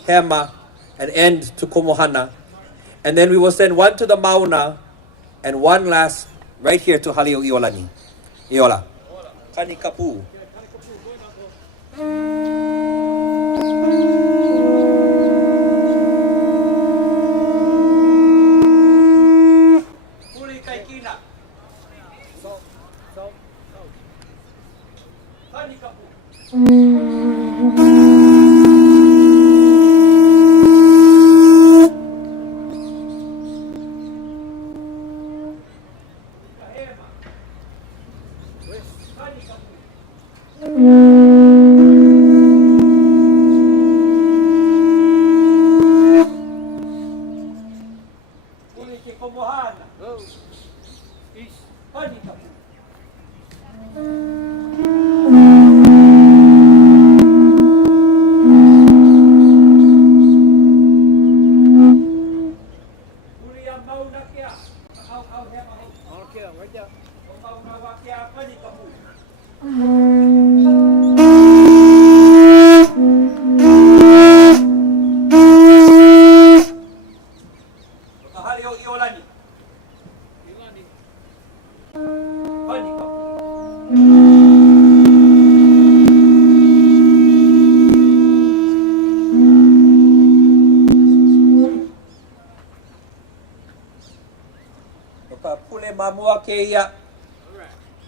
Hema, and end to Komohana. And then we will send one to the Mauna and one last right here to Hālau Iolani. Iola. Kani kapu. Pule kaikina. Kani kapu.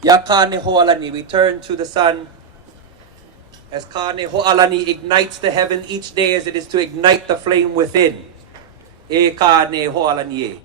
Yakane ho'alani, we turn to the sun as kane ho'alani ignites the heaven each day as it is to ignite the flame within. E kane ho'alani.